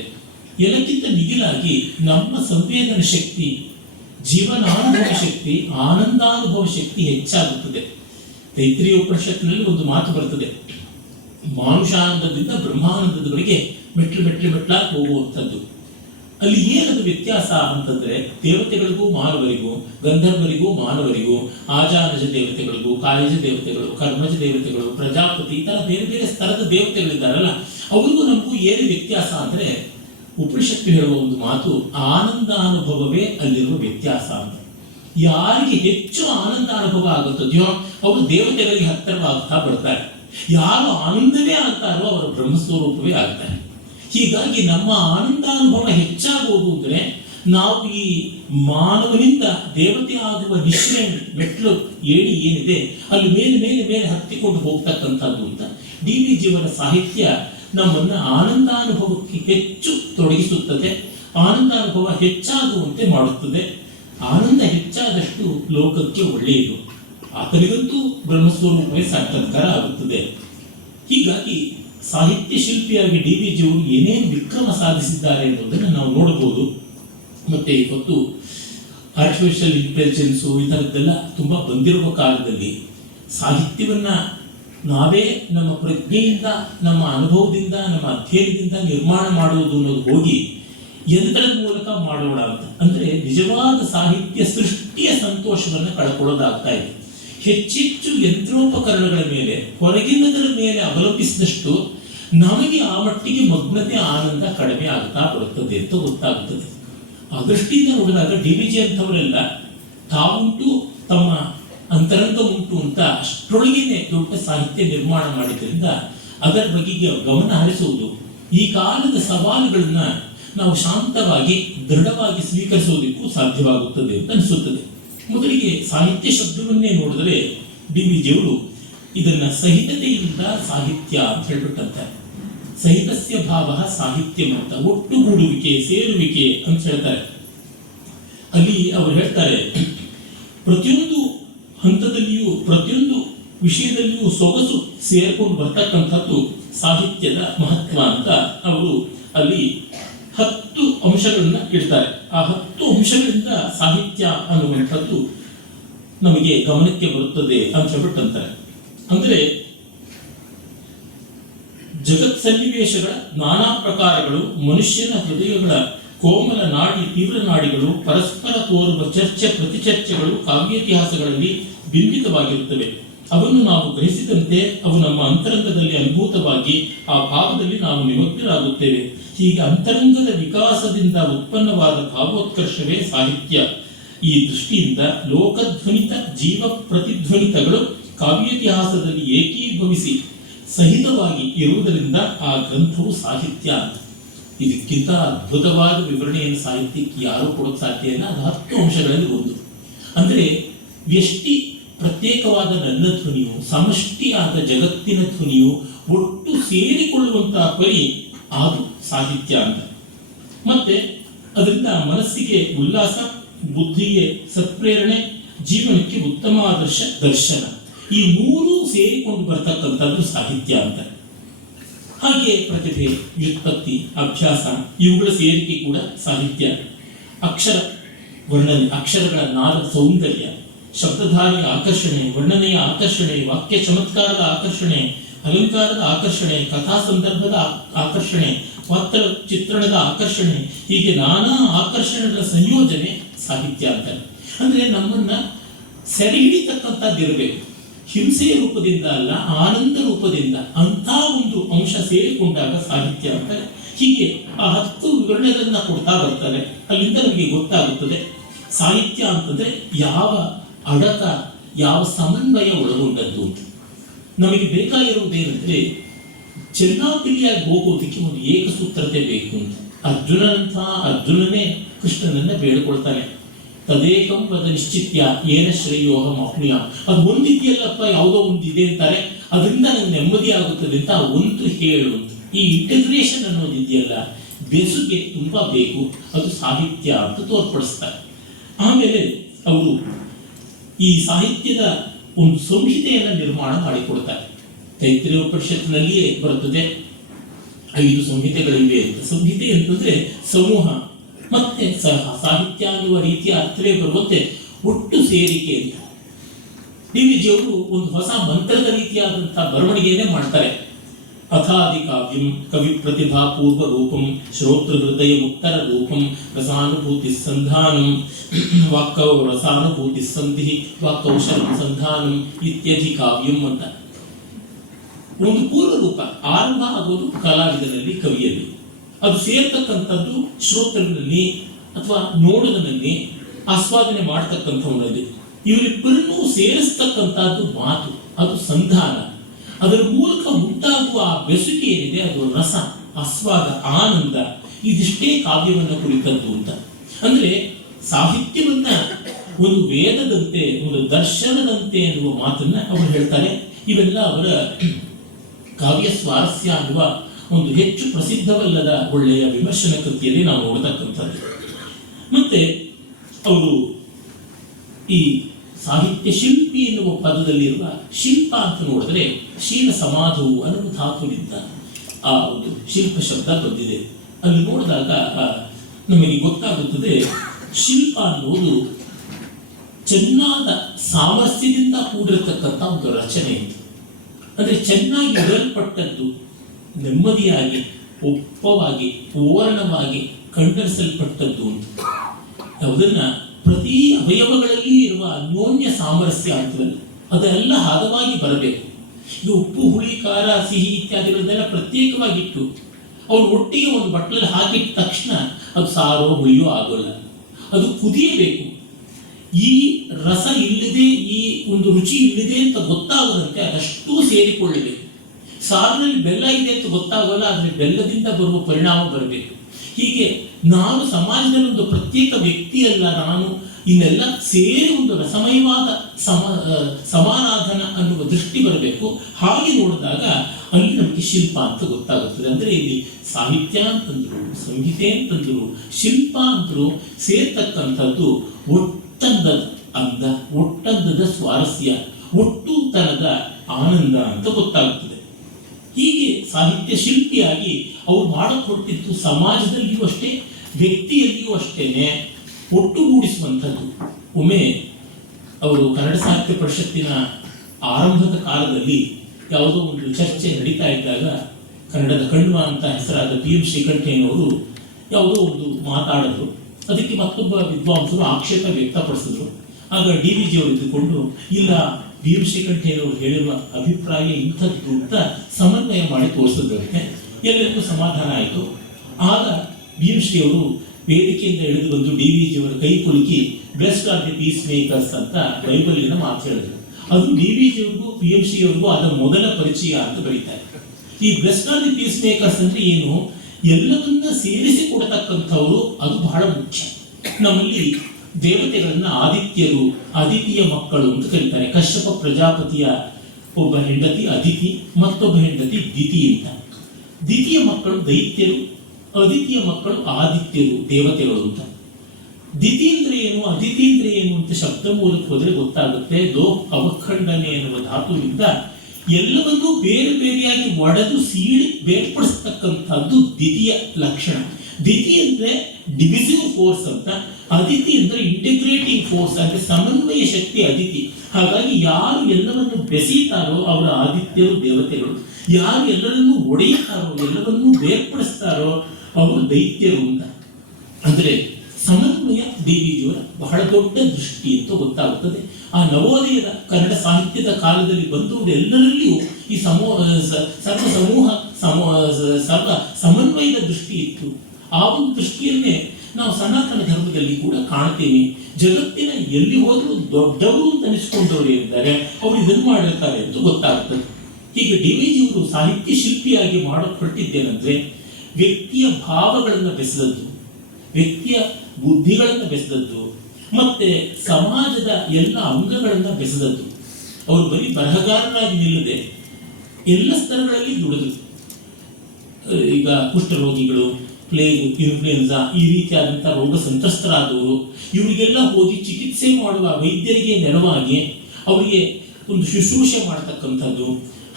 ಎಲ್ಲಕ್ಕಿಂತ ಮಿಗಿಲಾಗಿ ನಮ್ಮ ಸಂವೇದನ ಶಕ್ತಿ, ಜೀವನಾನುಭವ ಶಕ್ತಿ, ಆನಂದಾನುಭವ ಶಕ್ತಿ ಹೆಚ್ಚಾಗುತ್ತದೆ. ತೈತ್ರಿಯ ಉಪನಿಷತ್ತಿನಲ್ಲಿ ಒಂದು ಮಾತು ಬರ್ತದೆ, ಮಾನುಷಾನಂದದಿಂದ ಬ್ರಹ್ಮಾನಂದದವರೆಗೆ ಮೆಟ್ಲಾಗಿ ಹೋಗುವಂಥದ್ದು. ಅಲ್ಲಿ ಏನದು ವ್ಯತ್ಯಾಸ ಅಂತಂದ್ರೆ ದೇವತೆಗಳಿಗೂ ಮಾನವರಿಗೂ, ಗಂಧರ್ವರಿಗೂ ಮಾನವರಿಗೂ, ಆಜಾನಜ ದೇವತೆಗಳಿಗೂ, ಕಾಯಜ ದೇವತೆಗಳು, ಕರ್ಮಜ ದೇವತೆಗಳು, ಪ್ರಜಾಪತಿ, ಈ ತರ ಬೇರೆ ಬೇರೆ ಸ್ತರದ ದೇವತೆಗಳಿದ್ದಾರಲ್ಲ, ಅವ್ರಿಗೂ ನಮಗೂ ಏನು ವ್ಯತ್ಯಾಸ ಅಂದ್ರೆ ಉಪನಿಷತ್ತು ಹೇಳುವ ಒಂದು ಮಾತು, ಆನಂದಾನುಭವವೇ ಅಲ್ಲಿರುವ ವ್ಯತ್ಯಾಸ ಅಂತ. ಯಾರಿಗೆ ಹೆಚ್ಚು ಆನಂದಾನುಭವ ಆಗುತ್ತದೆಯೋ ಅವರು ದೇವತೆಗಳಿಗೆ ಹತ್ತಿರವಾಗ್ತಾ ಬರ್ತಾರೆ. ಯಾರು ಆನಂದವೇ ಆಗ್ತಾರೋ ಅವರು ಬ್ರಹ್ಮಸ್ವರೂಪವೇ ಆಗ್ತಾರೆ. ಹೀಗಾಗಿ ನಮ್ಮ ಆನಂದಾನುಭವ ಹೆಚ್ಚಾಗುವುದು ಅಂದ್ರೆ ನಾವು ಈ ಮಾನವನಿಂದ ದೇವತೆ ಆಗುವ ನಿಶ್ರೇಣಿ ಮೆಟ್ಲು ಏಣಿ ಏನಿದೆ ಅಲ್ಲಿ ಮೇಲೆ ಮೇಲೆ ಮೇಲೆ ಹತ್ತಿಕೊಂಡು ಹೋಗ್ತಕ್ಕಂಥದ್ದು ಅಂತ. DVಜಿಯವರ ಸಾಹಿತ್ಯ ನಮ್ಮನ್ನ ಆನಂದಾನುಭವಕ್ಕೆ ಹೆಚ್ಚು ತೊಡಗಿಸುತ್ತದೆ, ಆನಂದಾನುಭವ ಹೆಚ್ಚಾಗುವಂತೆ ಮಾಡುತ್ತದೆ. ಆನಂದ ಹೆಚ್ಚಾದಷ್ಟು ಲೋಕಕ್ಕೆ ಒಳ್ಳೆಯದು, ಆತನಿಗಂತೂ ಬ್ರಹ್ಮಸ್ವರೂಪವೇ ಸಾಕ್ಷಾತ್ಕಾರ ಆಗುತ್ತದೆ. ಹೀಗಾಗಿ ಸಾಹಿತ್ಯ ಶಿಲ್ಪಿಯಾಗಿ DVಜಿಯವರು ಏನೇನು ವಿಕ್ರಮ ಸಾಧಿಸಿದ್ದಾರೆ ಎನ್ನುವುದನ್ನು ನಾವು ನೋಡಬಹುದು. ಮತ್ತೆ ಇವತ್ತು ಆರ್ಟಿಫಿಷಿಯಲ್ ಇಂಟೆಲಿಜೆನ್ಸು ಈ ಥರದ್ದೆಲ್ಲ ತುಂಬಾ ಬಂದಿರುವ ಕಾಲದಲ್ಲಿ ಸಾಹಿತ್ಯವನ್ನ ನಾವೇ ನಮ್ಮ ಪ್ರಜ್ಞೆಯಿಂದ, ನಮ್ಮ ಅನುಭವದಿಂದ, ನಮ್ಮ ಅಧ್ಯಯನದಿಂದ ನಿರ್ಮಾಣ ಮಾಡುವುದು ಅನ್ನೋದು ಹೋಗಿ ಯಂತ್ರದ ಮೂಲಕ ಮಾಡೋಣ ಅಂತ ಅಂದ್ರೆ ನಿಜವಾದ ಸಾಹಿತ್ಯ ಸೃಷ್ಟಿಯ ಸಂತೋಷವನ್ನು ಕಳ್ಕೊಳ್ಳೋದಾಗ್ತಾ ಇದೆ. ಹೆಚ್ಚೆಚ್ಚು ಯಂತ್ರೋಪಕರಣಗಳ ಮೇಲೆ, ಹೊರಗಿನದರ ಮೇಲೆ ಅವಲಂಬಿಸಿದಷ್ಟು ನಮಗೆ ಆ ಮಟ್ಟಿಗೆ ಮಗ್ನತೆ, ಆನಂದ ಕಡಿಮೆ ಆಗ್ತಾ ಬರುತ್ತದೆ ಅಂತ ಗೊತ್ತಾಗುತ್ತದೆ. ಆ ದೃಷ್ಟಿಯಿಂದ ನೋಡಿದಾಗ DVಜಿ ಅಂತವರೆಲ್ಲ ತಾವುಂಟು, ತಮ್ಮ ಅಂತರಂಗ ಉಂಟು ಅಂತ ಅಷ್ಟರೊಳಗೇನೆ ದೊಡ್ಡ ಸಾಹಿತ್ಯ ನಿರ್ಮಾಣ ಮಾಡಿದ್ರಿಂದ ಅದರ ಬಗೆಗೆ ಗಮನ ಹರಿಸುವುದು, ಈ ಕಾಲದ ಸವಾಲುಗಳನ್ನ ನಾವು ಶಾಂತವಾಗಿ ದೃಢವಾಗಿ ಸ್ವೀಕರಿಸುವುದಕ್ಕೂ ಸಾಧ್ಯವಾಗುತ್ತದೆ ಅಂತ ಅನಿಸುತ್ತದೆ. ಮೊದಲಿಗೆ ಸಾಹಿತ್ಯ ಶಬ್ದವನ್ನೇ ನೋಡಿದರೆ ಡಿ ವಿ ಜಿಯವರು ಇದನ್ನ ಸಹಿತತೆಯಿಂದ ಸಾಹಿತ್ಯ ಅಂತ ಹೇಳ್ಬಿಟ್ಟಂತಾರೆ. ಸಹಿತಸ್ಯ ಭಾವ ಸಾಹಿತ್ಯ ಅಂತ, ಒಟ್ಟುಗೂಡುವಿಕೆ, ಸೇರುವಿಕೆ ಅಂತ ಹೇಳ್ತಾರೆ. ಅಲ್ಲಿ ಅವರು ಹೇಳ್ತಾರೆ, ಪ್ರತಿಯೊಂದು ಹಂತದಲ್ಲಿಯೂ ಪ್ರತಿಯೊಂದು ವಿಷಯದಲ್ಲಿಯೂ ಸೊಗಸು ಸೇರ್ಕೊಂಡು ಬರ್ತಕ್ಕಂಥದ್ದು ಸಾಹಿತ್ಯದ ಮಹತ್ವ ಅಂತ ಅವರು ಅಲ್ಲಿ 10 ಅಂಶಗಳನ್ನ ಇಡ್ತಾರೆ. ಆ 10 ಅಂಶಗಳಿಂದ ಸಾಹಿತ್ಯ ಅನ್ನುವಂಥದ್ದು ನಮಗೆ ಗಮನಕ್ಕೆ ಬರುತ್ತದೆ ಅಂತ ಹೇಳ್ಬಿಟ್ಟಂತಾರೆ. ಅಂದ್ರೆ ಜಗತ್ ಸನ್ನಿವೇಶಗಳ ನಾನಾ ಪ್ರಕಾರಗಳು, ಮನುಷ್ಯನ ಹೃದಯಗಳ ಕೋಮಲ ನಾಡಿ ತೀವ್ರ ನಾಡಿಗಳು, ಪರಸ್ಪರ ತೋರುವ ಚರ್ಚೆ ಪ್ರತಿಚರ್ಚೆಗಳು ಕಾವ್ಯೇತಿಹಾಸಗಳಲ್ಲಿ ಬಿಂಬಿತವಾಗಿರುತ್ತವೆ. ಅವನ್ನು ನಾವು ಗ್ರಹಿಸಿದಂತೆ ಅವು ನಮ್ಮ ಅಂತರಂಗದಲ್ಲಿ ಅನುಭೂತವಾಗಿ ಆ ಭಾವದಲ್ಲಿ ನಾವು ನಿಮಗ್ನರಾಗುತ್ತೇವೆ. ಹೀಗೆ ಅಂತರಂಗದ ವಿಕಾಸದಿಂದ ಉತ್ಪನ್ನವಾದ ಭಾವೋತ್ಕರ್ಷವೇ ಸಾಹಿತ್ಯ. ಈ ದೃಷ್ಟಿಯಿಂದ ಲೋಕಧ್ವನಿತ ಜೀವ ಪ್ರತಿಧ್ವನಿತಗಳು ಕಾವ್ಯೇತಿಹಾಸದಲ್ಲಿ ಏಕೀಭವಿಸಿ ಸಹಿತವಾಗಿ ಇರುವುದರಿಂದ ಆ ಗ್ರಂಥವು ಸಾಹಿತ್ಯ ಅಂತ. ಇದಕ್ಕಿಂತ ಅದ್ಭುತವಾದ ವಿವರಣೆಯನ್ನು ಸಾಹಿತ್ಯಕ್ಕೆ ಯಾರೂ ಕೊಡೋಕೆ ಸಾಧ್ಯ ಇಲ್ಲ. ಅದು 10 ಅಂಶಗಳಲ್ಲಿ ಒಂದು. ಅಂದ್ರೆ ವ್ಯಷ್ಟಿ ಪ್ರತ್ಯೇಕವಾದ ನನ್ನ ಧ್ವನಿಯು, ಸಮಷ್ಟಿಯಾದ ಜಗತ್ತಿನ ಧ್ವನಿಯು ಒಟ್ಟು ಸೇರಿಕೊಳ್ಳುವಂತಹ ಪರಿ ಅದು ಸಾಹಿತ್ಯ ಅಂತ. ಮತ್ತೆ ಅದರಿಂದ ಮನಸ್ಸಿಗೆ ಉಲ್ಲಾಸ, ಬುದ್ಧಿಗೆ ಸತ್ಪ್ರೇರಣೆ, ಜೀವನಕ್ಕೆ ಉತ್ತಮ ಆದರ್ಶ ದರ್ಶನ, ಈ 3 ಸೇರಿಕೊಂಡು ಬರ್ತಕ್ಕಂಥದ್ದು ಸಾಹಿತ್ಯ ಅಂತ. ಹಾಗೆ ಪ್ರತಿಭೆ, ವ್ಯುತ್ಪತ್ತಿ, ಅಭ್ಯಾಸ ಇವುಗಳ ಸೇರಿಕೆ ಕೂಡ ಸಾಹಿತ್ಯ. ಅಕ್ಷರ ವರ್ಣನೆ, ಅಕ್ಷರಗಳ ನಾದ ಸೌಂದರ್ಯ, ಶಬ್ದಧಾರಿಯ ಆಕರ್ಷಣೆ, ವರ್ಣನೆಯ ಆಕರ್ಷಣೆ, ವಾಕ್ಯ ಚಮತ್ಕಾರದ ಆಕರ್ಷಣೆ, ಅಲಂಕಾರದ ಆಕರ್ಷಣೆ, ಕಥಾ ಸಂದರ್ಭದ ಆಕರ್ಷಣೆ, ಪಾತ್ರ ಚಿತ್ರಣದ ಆಕರ್ಷಣೆ, ಹೀಗೆ ನಾನಾ ಆಕರ್ಷಣೆಗಳ ಸಂಯೋಜನೆ ಸಾಹಿತ್ಯ ಅಂತ. ಅಂದ್ರೆ ನಮ್ಮನ್ನ ಸೆರೆ ಹಿಡಿತಕ್ಕಂಥದ್ದಿರಬೇಕು. ಹಿಂಸೆಯ ರೂಪದಿಂದ ಅಲ್ಲ, ಆನಂದ ರೂಪದಿಂದ ಅಂತ ಒಂದು ಅಂಶ ಸೇರಿಕೊಂಡಾಗ ಸಾಹಿತ್ಯ ಅಂತ. ಹೀಗೆ ಆ 10 ವಿವರಣೆಗಳನ್ನ ಕೊಡ್ತಾ ಬರ್ತಾರೆ. ಅಲ್ಲಿಂದ ನಮಗೆ ಗೊತ್ತಾಗುತ್ತದೆ ಸಾಹಿತ್ಯ ಅಂತಂದ್ರೆ ಯಾವ ಅಡಕ, ಯಾವ ಸಮನ್ವಯ ಒಳಗೊಂಡದ್ದು ಅಂತ. ನಮಗೆ ಬೇಕಾಗಿರುವುದೇನೆಂದ್ರೆ ಚೆಲ್ಲಾಪಿಲ್ಲಿಯಾಗಿ ಹೋಗೋದಕ್ಕೆ ಒಂದು ಏಕಸೂತ್ರತೆ ಬೇಕು ಅಂತ. ಅರ್ಜುನನೇ ಕೃಷ್ಣನನ್ನ ಬೇಡಿಕೊಳ್ತಾನೆ. ತದೇಕಂ ಪದ ನಿಶ್ಚಿತ್ಯ ಏನ ಶ್ರೇಯೋಹ ಮಾಪ್ನುಯ. ಅದು ಒಂದಿದೆಯಲ್ಲಪ್ಪ, ಯಾವುದೋ ಒಂದಿದೆ ಅಂತಾರೆ, ಅದರಿಂದ ನಂಗೆ ನೆಮ್ಮದಿ ಆಗುತ್ತದೆ ಅಂತ ಒಂದು ಹೇಳು ಅಂತ. ಈ ಇಂಟಗ್ರೇಷನ್ ಅನ್ನೋದು ಇದೆಯಲ್ಲ, ಬೆಸುಗೆ ತುಂಬಾ ಬೇಕು, ಅದು ಸಾಹಿತ್ಯ ಅಂತ ತೋರ್ಪಡಿಸ್ತಾರೆ. ಆಮೇಲೆ ಅವರು ಈ ಸಾಹಿತ್ಯದ ಒಂದು ಸಂಹಿತೆಯನ್ನು ನಿರ್ಮಾಣ ಮಾಡಿಕೊಡ್ತಾರೆ. ತೈತ್ರಿಯ ಉಪನಿಷತ್ತಿನಲ್ಲಿಯೇ ಬರುತ್ತದೆ 5 ಸಂಹಿತೆಗಳಿವೆ ಅಂತ. ಸಂಹಿತೆ ಅಂತಂದ್ರೆ ಸಮೂಹ, ಮತ್ತೆ ಸಾಹಿತ್ಯ ಅನ್ನುವ ರೀತಿಯ ಅರ್ಥವೇ ಬರುವಂತೆ ಒಟ್ಟು ಸೇರಿಕೆ ಅಂತ. ಡಿ ವಿ ಜಿಯವರು ಒಂದು ಹೊಸ ಮಂತ್ರದ ರೀತಿಯಾದಂತಹ ಬರವಣಿಗೆಯನ್ನೇ ಮಾಡ್ತಾರೆ. ಅಥಾದಿ ಕಾವ್ಯಂ ಕವಿ ಪ್ರತಿಭಾ ಪೂರ್ವ ರೂಪಂ ಶ್ರೋತೃ ಹೃದಯ ಮುಕ್ತರ ರೂಪಂ ರಸಾನುಭೂತಿ ಸಂಧಾನಂ ವಾಕ್ಕೌ ರಸಾನುಭೂತಿ ಸಂಧಿ ವಾಕ್ಕೌಶಲಂ ಸಂಧಾನಂ ಇತ್ಯಾದಿ ಕಾವ್ಯಂ ಅಂತ. ಒಂದು ಪೂರ್ವ ರೂಪ ಆರಂಭ ಆಗೋದು ಕಲಾವಿದನಲ್ಲಿ, ಕವಿಯಲ್ಲಿ. ಅದು ಸೇರ್ತಕ್ಕಂಥದ್ದು ಶ್ರೋತೃನಲ್ಲಿ ಅಥವಾ ನೋಡುಗನಲ್ಲಿ, ಆಸ್ವಾದನೆ ಮಾಡತಕ್ಕಂಥವನಲ್ಲಿ. ಇವರಿಬ್ಬರನ್ನೂ ಸೇರಿಸ್ತಕ್ಕಂಥದ್ದು ಮಾತು, ಅದು ಸಂಧಾನ. ಅದರ ಮೂಲಕ ಉಂಟಾಗುವ ಆ ಬೆಸುಗೆ ಏನಿದೆ ಅದು ರಸ, ಆಸ್ವಾದ, ಆನಂದ. ಇದಿಷ್ಟೇ ಕಾವ್ಯವನ್ನು ಕುರಿತದ್ದು ಅಂತ. ಅಂದ್ರೆ ಸಾಹಿತ್ಯವನ್ನ ಒಂದು ವೇದದಂತೆ, ಒಂದು ದರ್ಶನದಂತೆ ಎನ್ನುವ ಮಾತನ್ನ ಅವರು ಹೇಳ್ತಾರೆ. ಇವೆಲ್ಲ ಅವರ ಕಾವ್ಯ ಸ್ವಾರಸ್ಯ ಅನ್ನುವ ಒಂದು ಹೆಚ್ಚು ಪ್ರಸಿದ್ಧವಲ್ಲದ ಒಳ್ಳೆಯ ವಿಮರ್ಶನ ಕೃತಿಯಲ್ಲಿ ನಾವು ನೋಡತಕ್ಕಂಥದ್ದು. ಮತ್ತೆ ಅವರು ಈ ಸಾಹಿತ್ಯ ಶಿಲ್ಪಿ ಎನ್ನುವ ಪದದಲ್ಲಿರುವ ಶಿಲ್ಪ ಅಂತ ನೋಡಿದ್ರೆ ಶೀಲ ಸಮಾಧವು ಅನ್ನುವ ಧಾತುವಿನಿಂದ ಆ ಒಂದು ಶಿಲ್ಪ ಶಬ್ದ ಬಂದಿದೆ. ಅಲ್ಲಿ ನೋಡಿದಾಗ ನಮಗೆ ಗೊತ್ತಾಗುತ್ತದೆ ಶಿಲ್ಪ ಅನ್ನುವುದು ಚೆನ್ನಾದ ಸಾಮರ್ಥ್ಯದಿಂದ ಕೂಡಿರತಕ್ಕಂಥ ಒಂದು ರಚನೆ. ಅಂದ್ರೆ ಚೆನ್ನಾಗಿ ಇಡಲ್ಪಟ್ಟದ್ದು, ನೆಮ್ಮದಿಯಾಗಿ, ಒಪ್ಪವಾಗಿ, ಪೂರ್ಣವಾಗಿ ಕಂಡರಿಸಲ್ಪಟ್ಟದ್ದು ಅಂತ. ಯಾವುದನ್ನ ಪ್ರತಿ ಅವಯವಗಳಲ್ಲಿ ಇರುವ ಅನ್ಯೋನ್ಯ ಸಾಮರಸ್ಯ ಅಂತವಲ್ಲ, ಅದೆಲ್ಲ ಹದವಾಗಿ ಬರಬೇಕು. ಈಗ ಉಪ್ಪು, ಹುಳಿ, ಖಾರ, ಸಿಹಿ ಇತ್ಯಾದಿಗಳನ್ನೆಲ್ಲ ಪ್ರತ್ಯೇಕವಾಗಿಟ್ಟು ಅವ್ರು ಒಟ್ಟಿಗೆ ಒಂದು ಬಟ್ಲಲ್ಲಿ ಹಾಕಿದ ತಕ್ಷಣ ಅದು ಸಾರೋ ಹುಳಿಯೋ ಆಗೋಲ್ಲ, ಅದು ಕುದಿಯಬೇಕು. ಈ ರಸ ಇಲ್ಲದೆ, ಈ ಒಂದು ರುಚಿ ಇಲ್ಲದೆ ಅಂತ ಗೊತ್ತಾಗದಂತೆ ಅದಷ್ಟು ಸೇರಿಕೊಳ್ಳಬೇಕು. ಸಾರಿನಲ್ಲಿ ಬೆಲ್ಲ ಇದೆ ಅಂತ ಗೊತ್ತಾಗಲ್ಲ, ಆದರೆ ಬೆಲ್ಲದಿಂದ ಬರುವ ಪರಿಣಾಮ ಬರಬೇಕು. ಹೀಗೆ ನಾನು ಸಮಾಜದಲ್ಲಿ ಒಂದು ಪ್ರತ್ಯೇಕ ವ್ಯಕ್ತಿಯಲ್ಲ, ನಾನು ಇನ್ನೆಲ್ಲ ಸೇರಿ ಒಂದು ರಸಮಯವಾದ ಸಮಾರಾಧನ ಅನ್ನುವ ದೃಷ್ಟಿ ಬರಬೇಕು. ಹಾಗೆ ನೋಡಿದಾಗ ಅಲ್ಲಿ ನಮಗೆ ಶಿಲ್ಪ ಅಂತ ಗೊತ್ತಾಗುತ್ತದೆ. ಅಂದ್ರೆ ಇಲ್ಲಿ ಸಾಹಿತ್ಯ ಅಂತಂದ್ರು, ಸಂಗೀತೆ ಅಂತಂದ್ರು, ಶಿಲ್ಪ ಅಂತಂದ್ರು ಸೇರ್ತಕ್ಕಂಥದ್ದು ಒಟ್ಟಂದದ ಅಂದ, ಒಟ್ಟಂದದ ಸ್ವಾರಸ್ಯ, ಒಟ್ಟುತನದ ಆನಂದ ಅಂತ ಗೊತ್ತಾಗುತ್ತದೆ. ಹೀಗೆ ಸಾಹಿತ್ಯ ಶಿಲ್ಪಿಯಾಗಿ ಅವರು ಮಾಡಕೊಟ್ಟಿದ್ದು ಸಮಾಜದಲ್ಲಿಯೂ ಅಷ್ಟೇ, ವ್ಯಕ್ತಿಯಲ್ಲಿಯೂ ಅಷ್ಟೇನೆ ಒಟ್ಟುಗೂಡಿಸುವಂಥದ್ದು. ಒಮ್ಮೆ ಅವರು ಕನ್ನಡ ಸಾಹಿತ್ಯ ಪರಿಷತ್ತಿನ ಆರಂಭದ ಕಾಲದಲ್ಲಿ ಯಾವುದೋ ಒಂದು ಚರ್ಚೆ ನಡೀತಾ ಇದ್ದಾಗ ಕನ್ನಡದ ಕಣ್ವ ಅಂತ ಹೆಸರಾದ PM ಶ್ರೀಕಂಠಯ್ಯನವರು ಯಾವುದೋ ಒಂದು ಮಾತಾಡಿದ್ರು. ಅದಕ್ಕೆ ಮತ್ತೊಬ್ಬ ವಿದ್ವಾಂಸರು ಆಕ್ಷೇಪ ವ್ಯಕ್ತಪಡಿಸಿದ್ರು. ಆಗ DVಜಿ ಅವರು ಇದ್ದುಕೊಂಡು, ಇಲ್ಲ, PM ಶ್ರೀಕಂಠಯ್ಯನವರು ಹೇಳಿರುವ ಅಭಿಪ್ರಾಯ ಇಂಥದ್ದು ಅಂತ ಸಮನ್ವಯ ಮಾಡಿ ತೋರಿಸಿದ್ದವರಿಗೆ ಎಲ್ಲರಿಗೂ ಸಮಾಧಾನ ಆಯಿತು. ಆಗ PM ಶ್ರೀ ಅವರು ವೇದಿಕೆಯಿಂದ ಇಳಿದು ಬಂದು DVಜಿ ಅವರ ಕೈ ಕುಲುಕಿ best are the piece makers ಅಂತ ಬೈಬಲಿನ ಮಾತು ಹೇಳಿದ್ರು. ಅದು DVಜಿ ಅವ್ರಿಗೂ PM ಶ್ರೀ ಅವ್ರಿಗೂ ಅದರ ಮೊದಲ ಪರಿಚಯ ಅಂತ ಬರೀತಾರೆ. ಈ best are the piece makers ಅಂದ್ರೆ ಏನು? ಎಲ್ಲವನ್ನ ಸೇರಿಸಿ ಕೊಡತಕ್ಕಂಥವ್ರು, ಅದು ಬಹಳ ಮುಖ್ಯ. ನಮ್ಮಲ್ಲಿ ದೇವತೆಗಳನ್ನ ಆದಿತ್ಯರು, ಅದಿತಿಯ ಮಕ್ಕಳು ಅಂತ ಕರೀತಾರೆ. ಕಶ್ಯಪ ಪ್ರಜಾಪತಿಯ ಒಬ್ಬ ಹೆಂಡತಿ ಅದಿತಿ, ಮತ್ತೊಬ್ಬ ಹೆಂಡತಿ ದಿತಿ ಅಂತ. ದಿತಿಯ ಮಕ್ಕಳು ದೈತ್ಯರು, ಅದಿತಿಯ ಮಕ್ಕಳು ಆದಿತ್ಯರು, ದೇವತೆಗಳು ಅಂತ. ದಿತಿ ಅಂದ್ರೆ ಏನು, ಅದಿತಿ ಅಂದ್ರೆ ಏನು ಅಂತ ಶಬ್ದ ಮೂಲಕ ಹೋದ್ರೆ ಗೊತ್ತಾಗುತ್ತೆ. ಅವಖಂಡನೆ ಎನ್ನುವ ಧಾತುವಿಂದ ಎಲ್ಲವನ್ನೂ ಬೇರೆ ಬೇರೆಯಾಗಿ ಒಡೆದು ಸೀಳಿ ಬೇರ್ಪಡಿಸ್ತಕ್ಕಂಥದ್ದು ದಿತಿಯ ಲಕ್ಷಣ. ದಿತಿ ಅಂದ್ರೆ ಡಿವಿಸಿವ್ ಫೋರ್ಸ್ ಅಂತ, ಅದಿತಿ ಅಂದ್ರೆ ಇಂಟಿಗ್ರೇಟಿಂಗ್ ಫೋರ್ಸ್ ಅಂದ್ರೆ ಸಮನ್ವಯ ಶಕ್ತಿ ಅದಿತಿ. ಹಾಗಾಗಿ ಯಾರು ಎಲ್ಲವನ್ನು ಬೆಸೀತಾರೋ ಅವರ ಆದಿತ್ಯರು, ದೇವತೆಗಳು. ಯಾರು ಎಲ್ಲರನ್ನೂ ಒಡೆಯುತ್ತಾರೋ, ಎಲ್ಲವನ್ನೂ ಬೇರ್ಪಡಿಸ್ತಾರೋ ಅವರು ದೈತ್ಯರು ಅಂತ. ಅಂದ್ರೆ ಸಮನ್ವಯ DVಜಿಯವರ ಬಹಳ ದೊಡ್ಡ ದೃಷ್ಟಿ ಅಂತ ಗೊತ್ತಾಗುತ್ತದೆ. ಆ ನವೋದಯದ ಕನ್ನಡ ಸಾಹಿತ್ಯದ ಕಾಲದಲ್ಲಿ ಬಂದವರೆಲ್ಲರಲ್ಲಿಯೂ ಈ ಸರ್ವ ಸಮನ್ವಯದ ದೃಷ್ಟಿ ಇತ್ತು. ಆ ಒಂದು ದೃಷ್ಟಿಯನ್ನೇ ನಾವು ಸನಾತನ ಧರ್ಮದಲ್ಲಿ ಕೂಡ ಕಾಣ್ತೇವೆ. ಜಗತ್ತಿನ ಎಲ್ಲಿ ಹೋದರೂ ದೊಡ್ಡವರು ಅಂತ ಅನಿಸ್ಕೊಂಡವರು ಇದ್ದಾರೆ, ಅವರು ಇದನ್ನು ಮಾಡಿರ್ತಾರೆ ಅಂತ ಗೊತ್ತಾಗ್ತದೆ. ಹೀಗೆ DVಜಿಯವರು ಸಾಹಿತ್ಯ ಶಿಲ್ಪಿಯಾಗಿ ಮಾಡಕ್ ಹೊರಟಿದ್ದೇನೆಂದ್ರೆ ವ್ಯಕ್ತಿಯ ಭಾವಗಳನ್ನು ಬೆಸೆದದ್ದು, ವ್ಯಕ್ತಿಯ ಬುದ್ಧಿಗಳನ್ನು ಬೆಸೆದದ್ದು, ಮತ್ತೆ ಸಮಾಜದ ಎಲ್ಲ ಅಂಗಗಳನ್ನ ಬೆಸೆದದ್ದು. ಅವರು ಬರೀ ಬರಹಗಾರರಾಗಿ ನಿಲ್ಲದೆ ಎಲ್ಲ ಸ್ತರಗಳಲ್ಲಿ ದುಡಿದ್ರು. ಈಗ ಕುಷ್ಠರೋಗಿಗಳು, ಪ್ಲೇಗ್, ಇನ್ಫ್ಲೂಯೆನ್ಸಾ ಈ ರೀತಿಯಾದಂತಹ ರೋಗ ಸಂತ್ರಸ್ತರಾದವರು, ಇವರಿಗೆಲ್ಲ ಹೋಗಿ ಚಿಕಿತ್ಸೆ ಮಾಡುವ ವೈದ್ಯರಿಗೆ ನೆರವಾಗಿ ಅವರಿಗೆ ಒಂದು ಶುಶ್ರೂಷೆ ಮಾಡತಕ್ಕಂಥದ್ದು.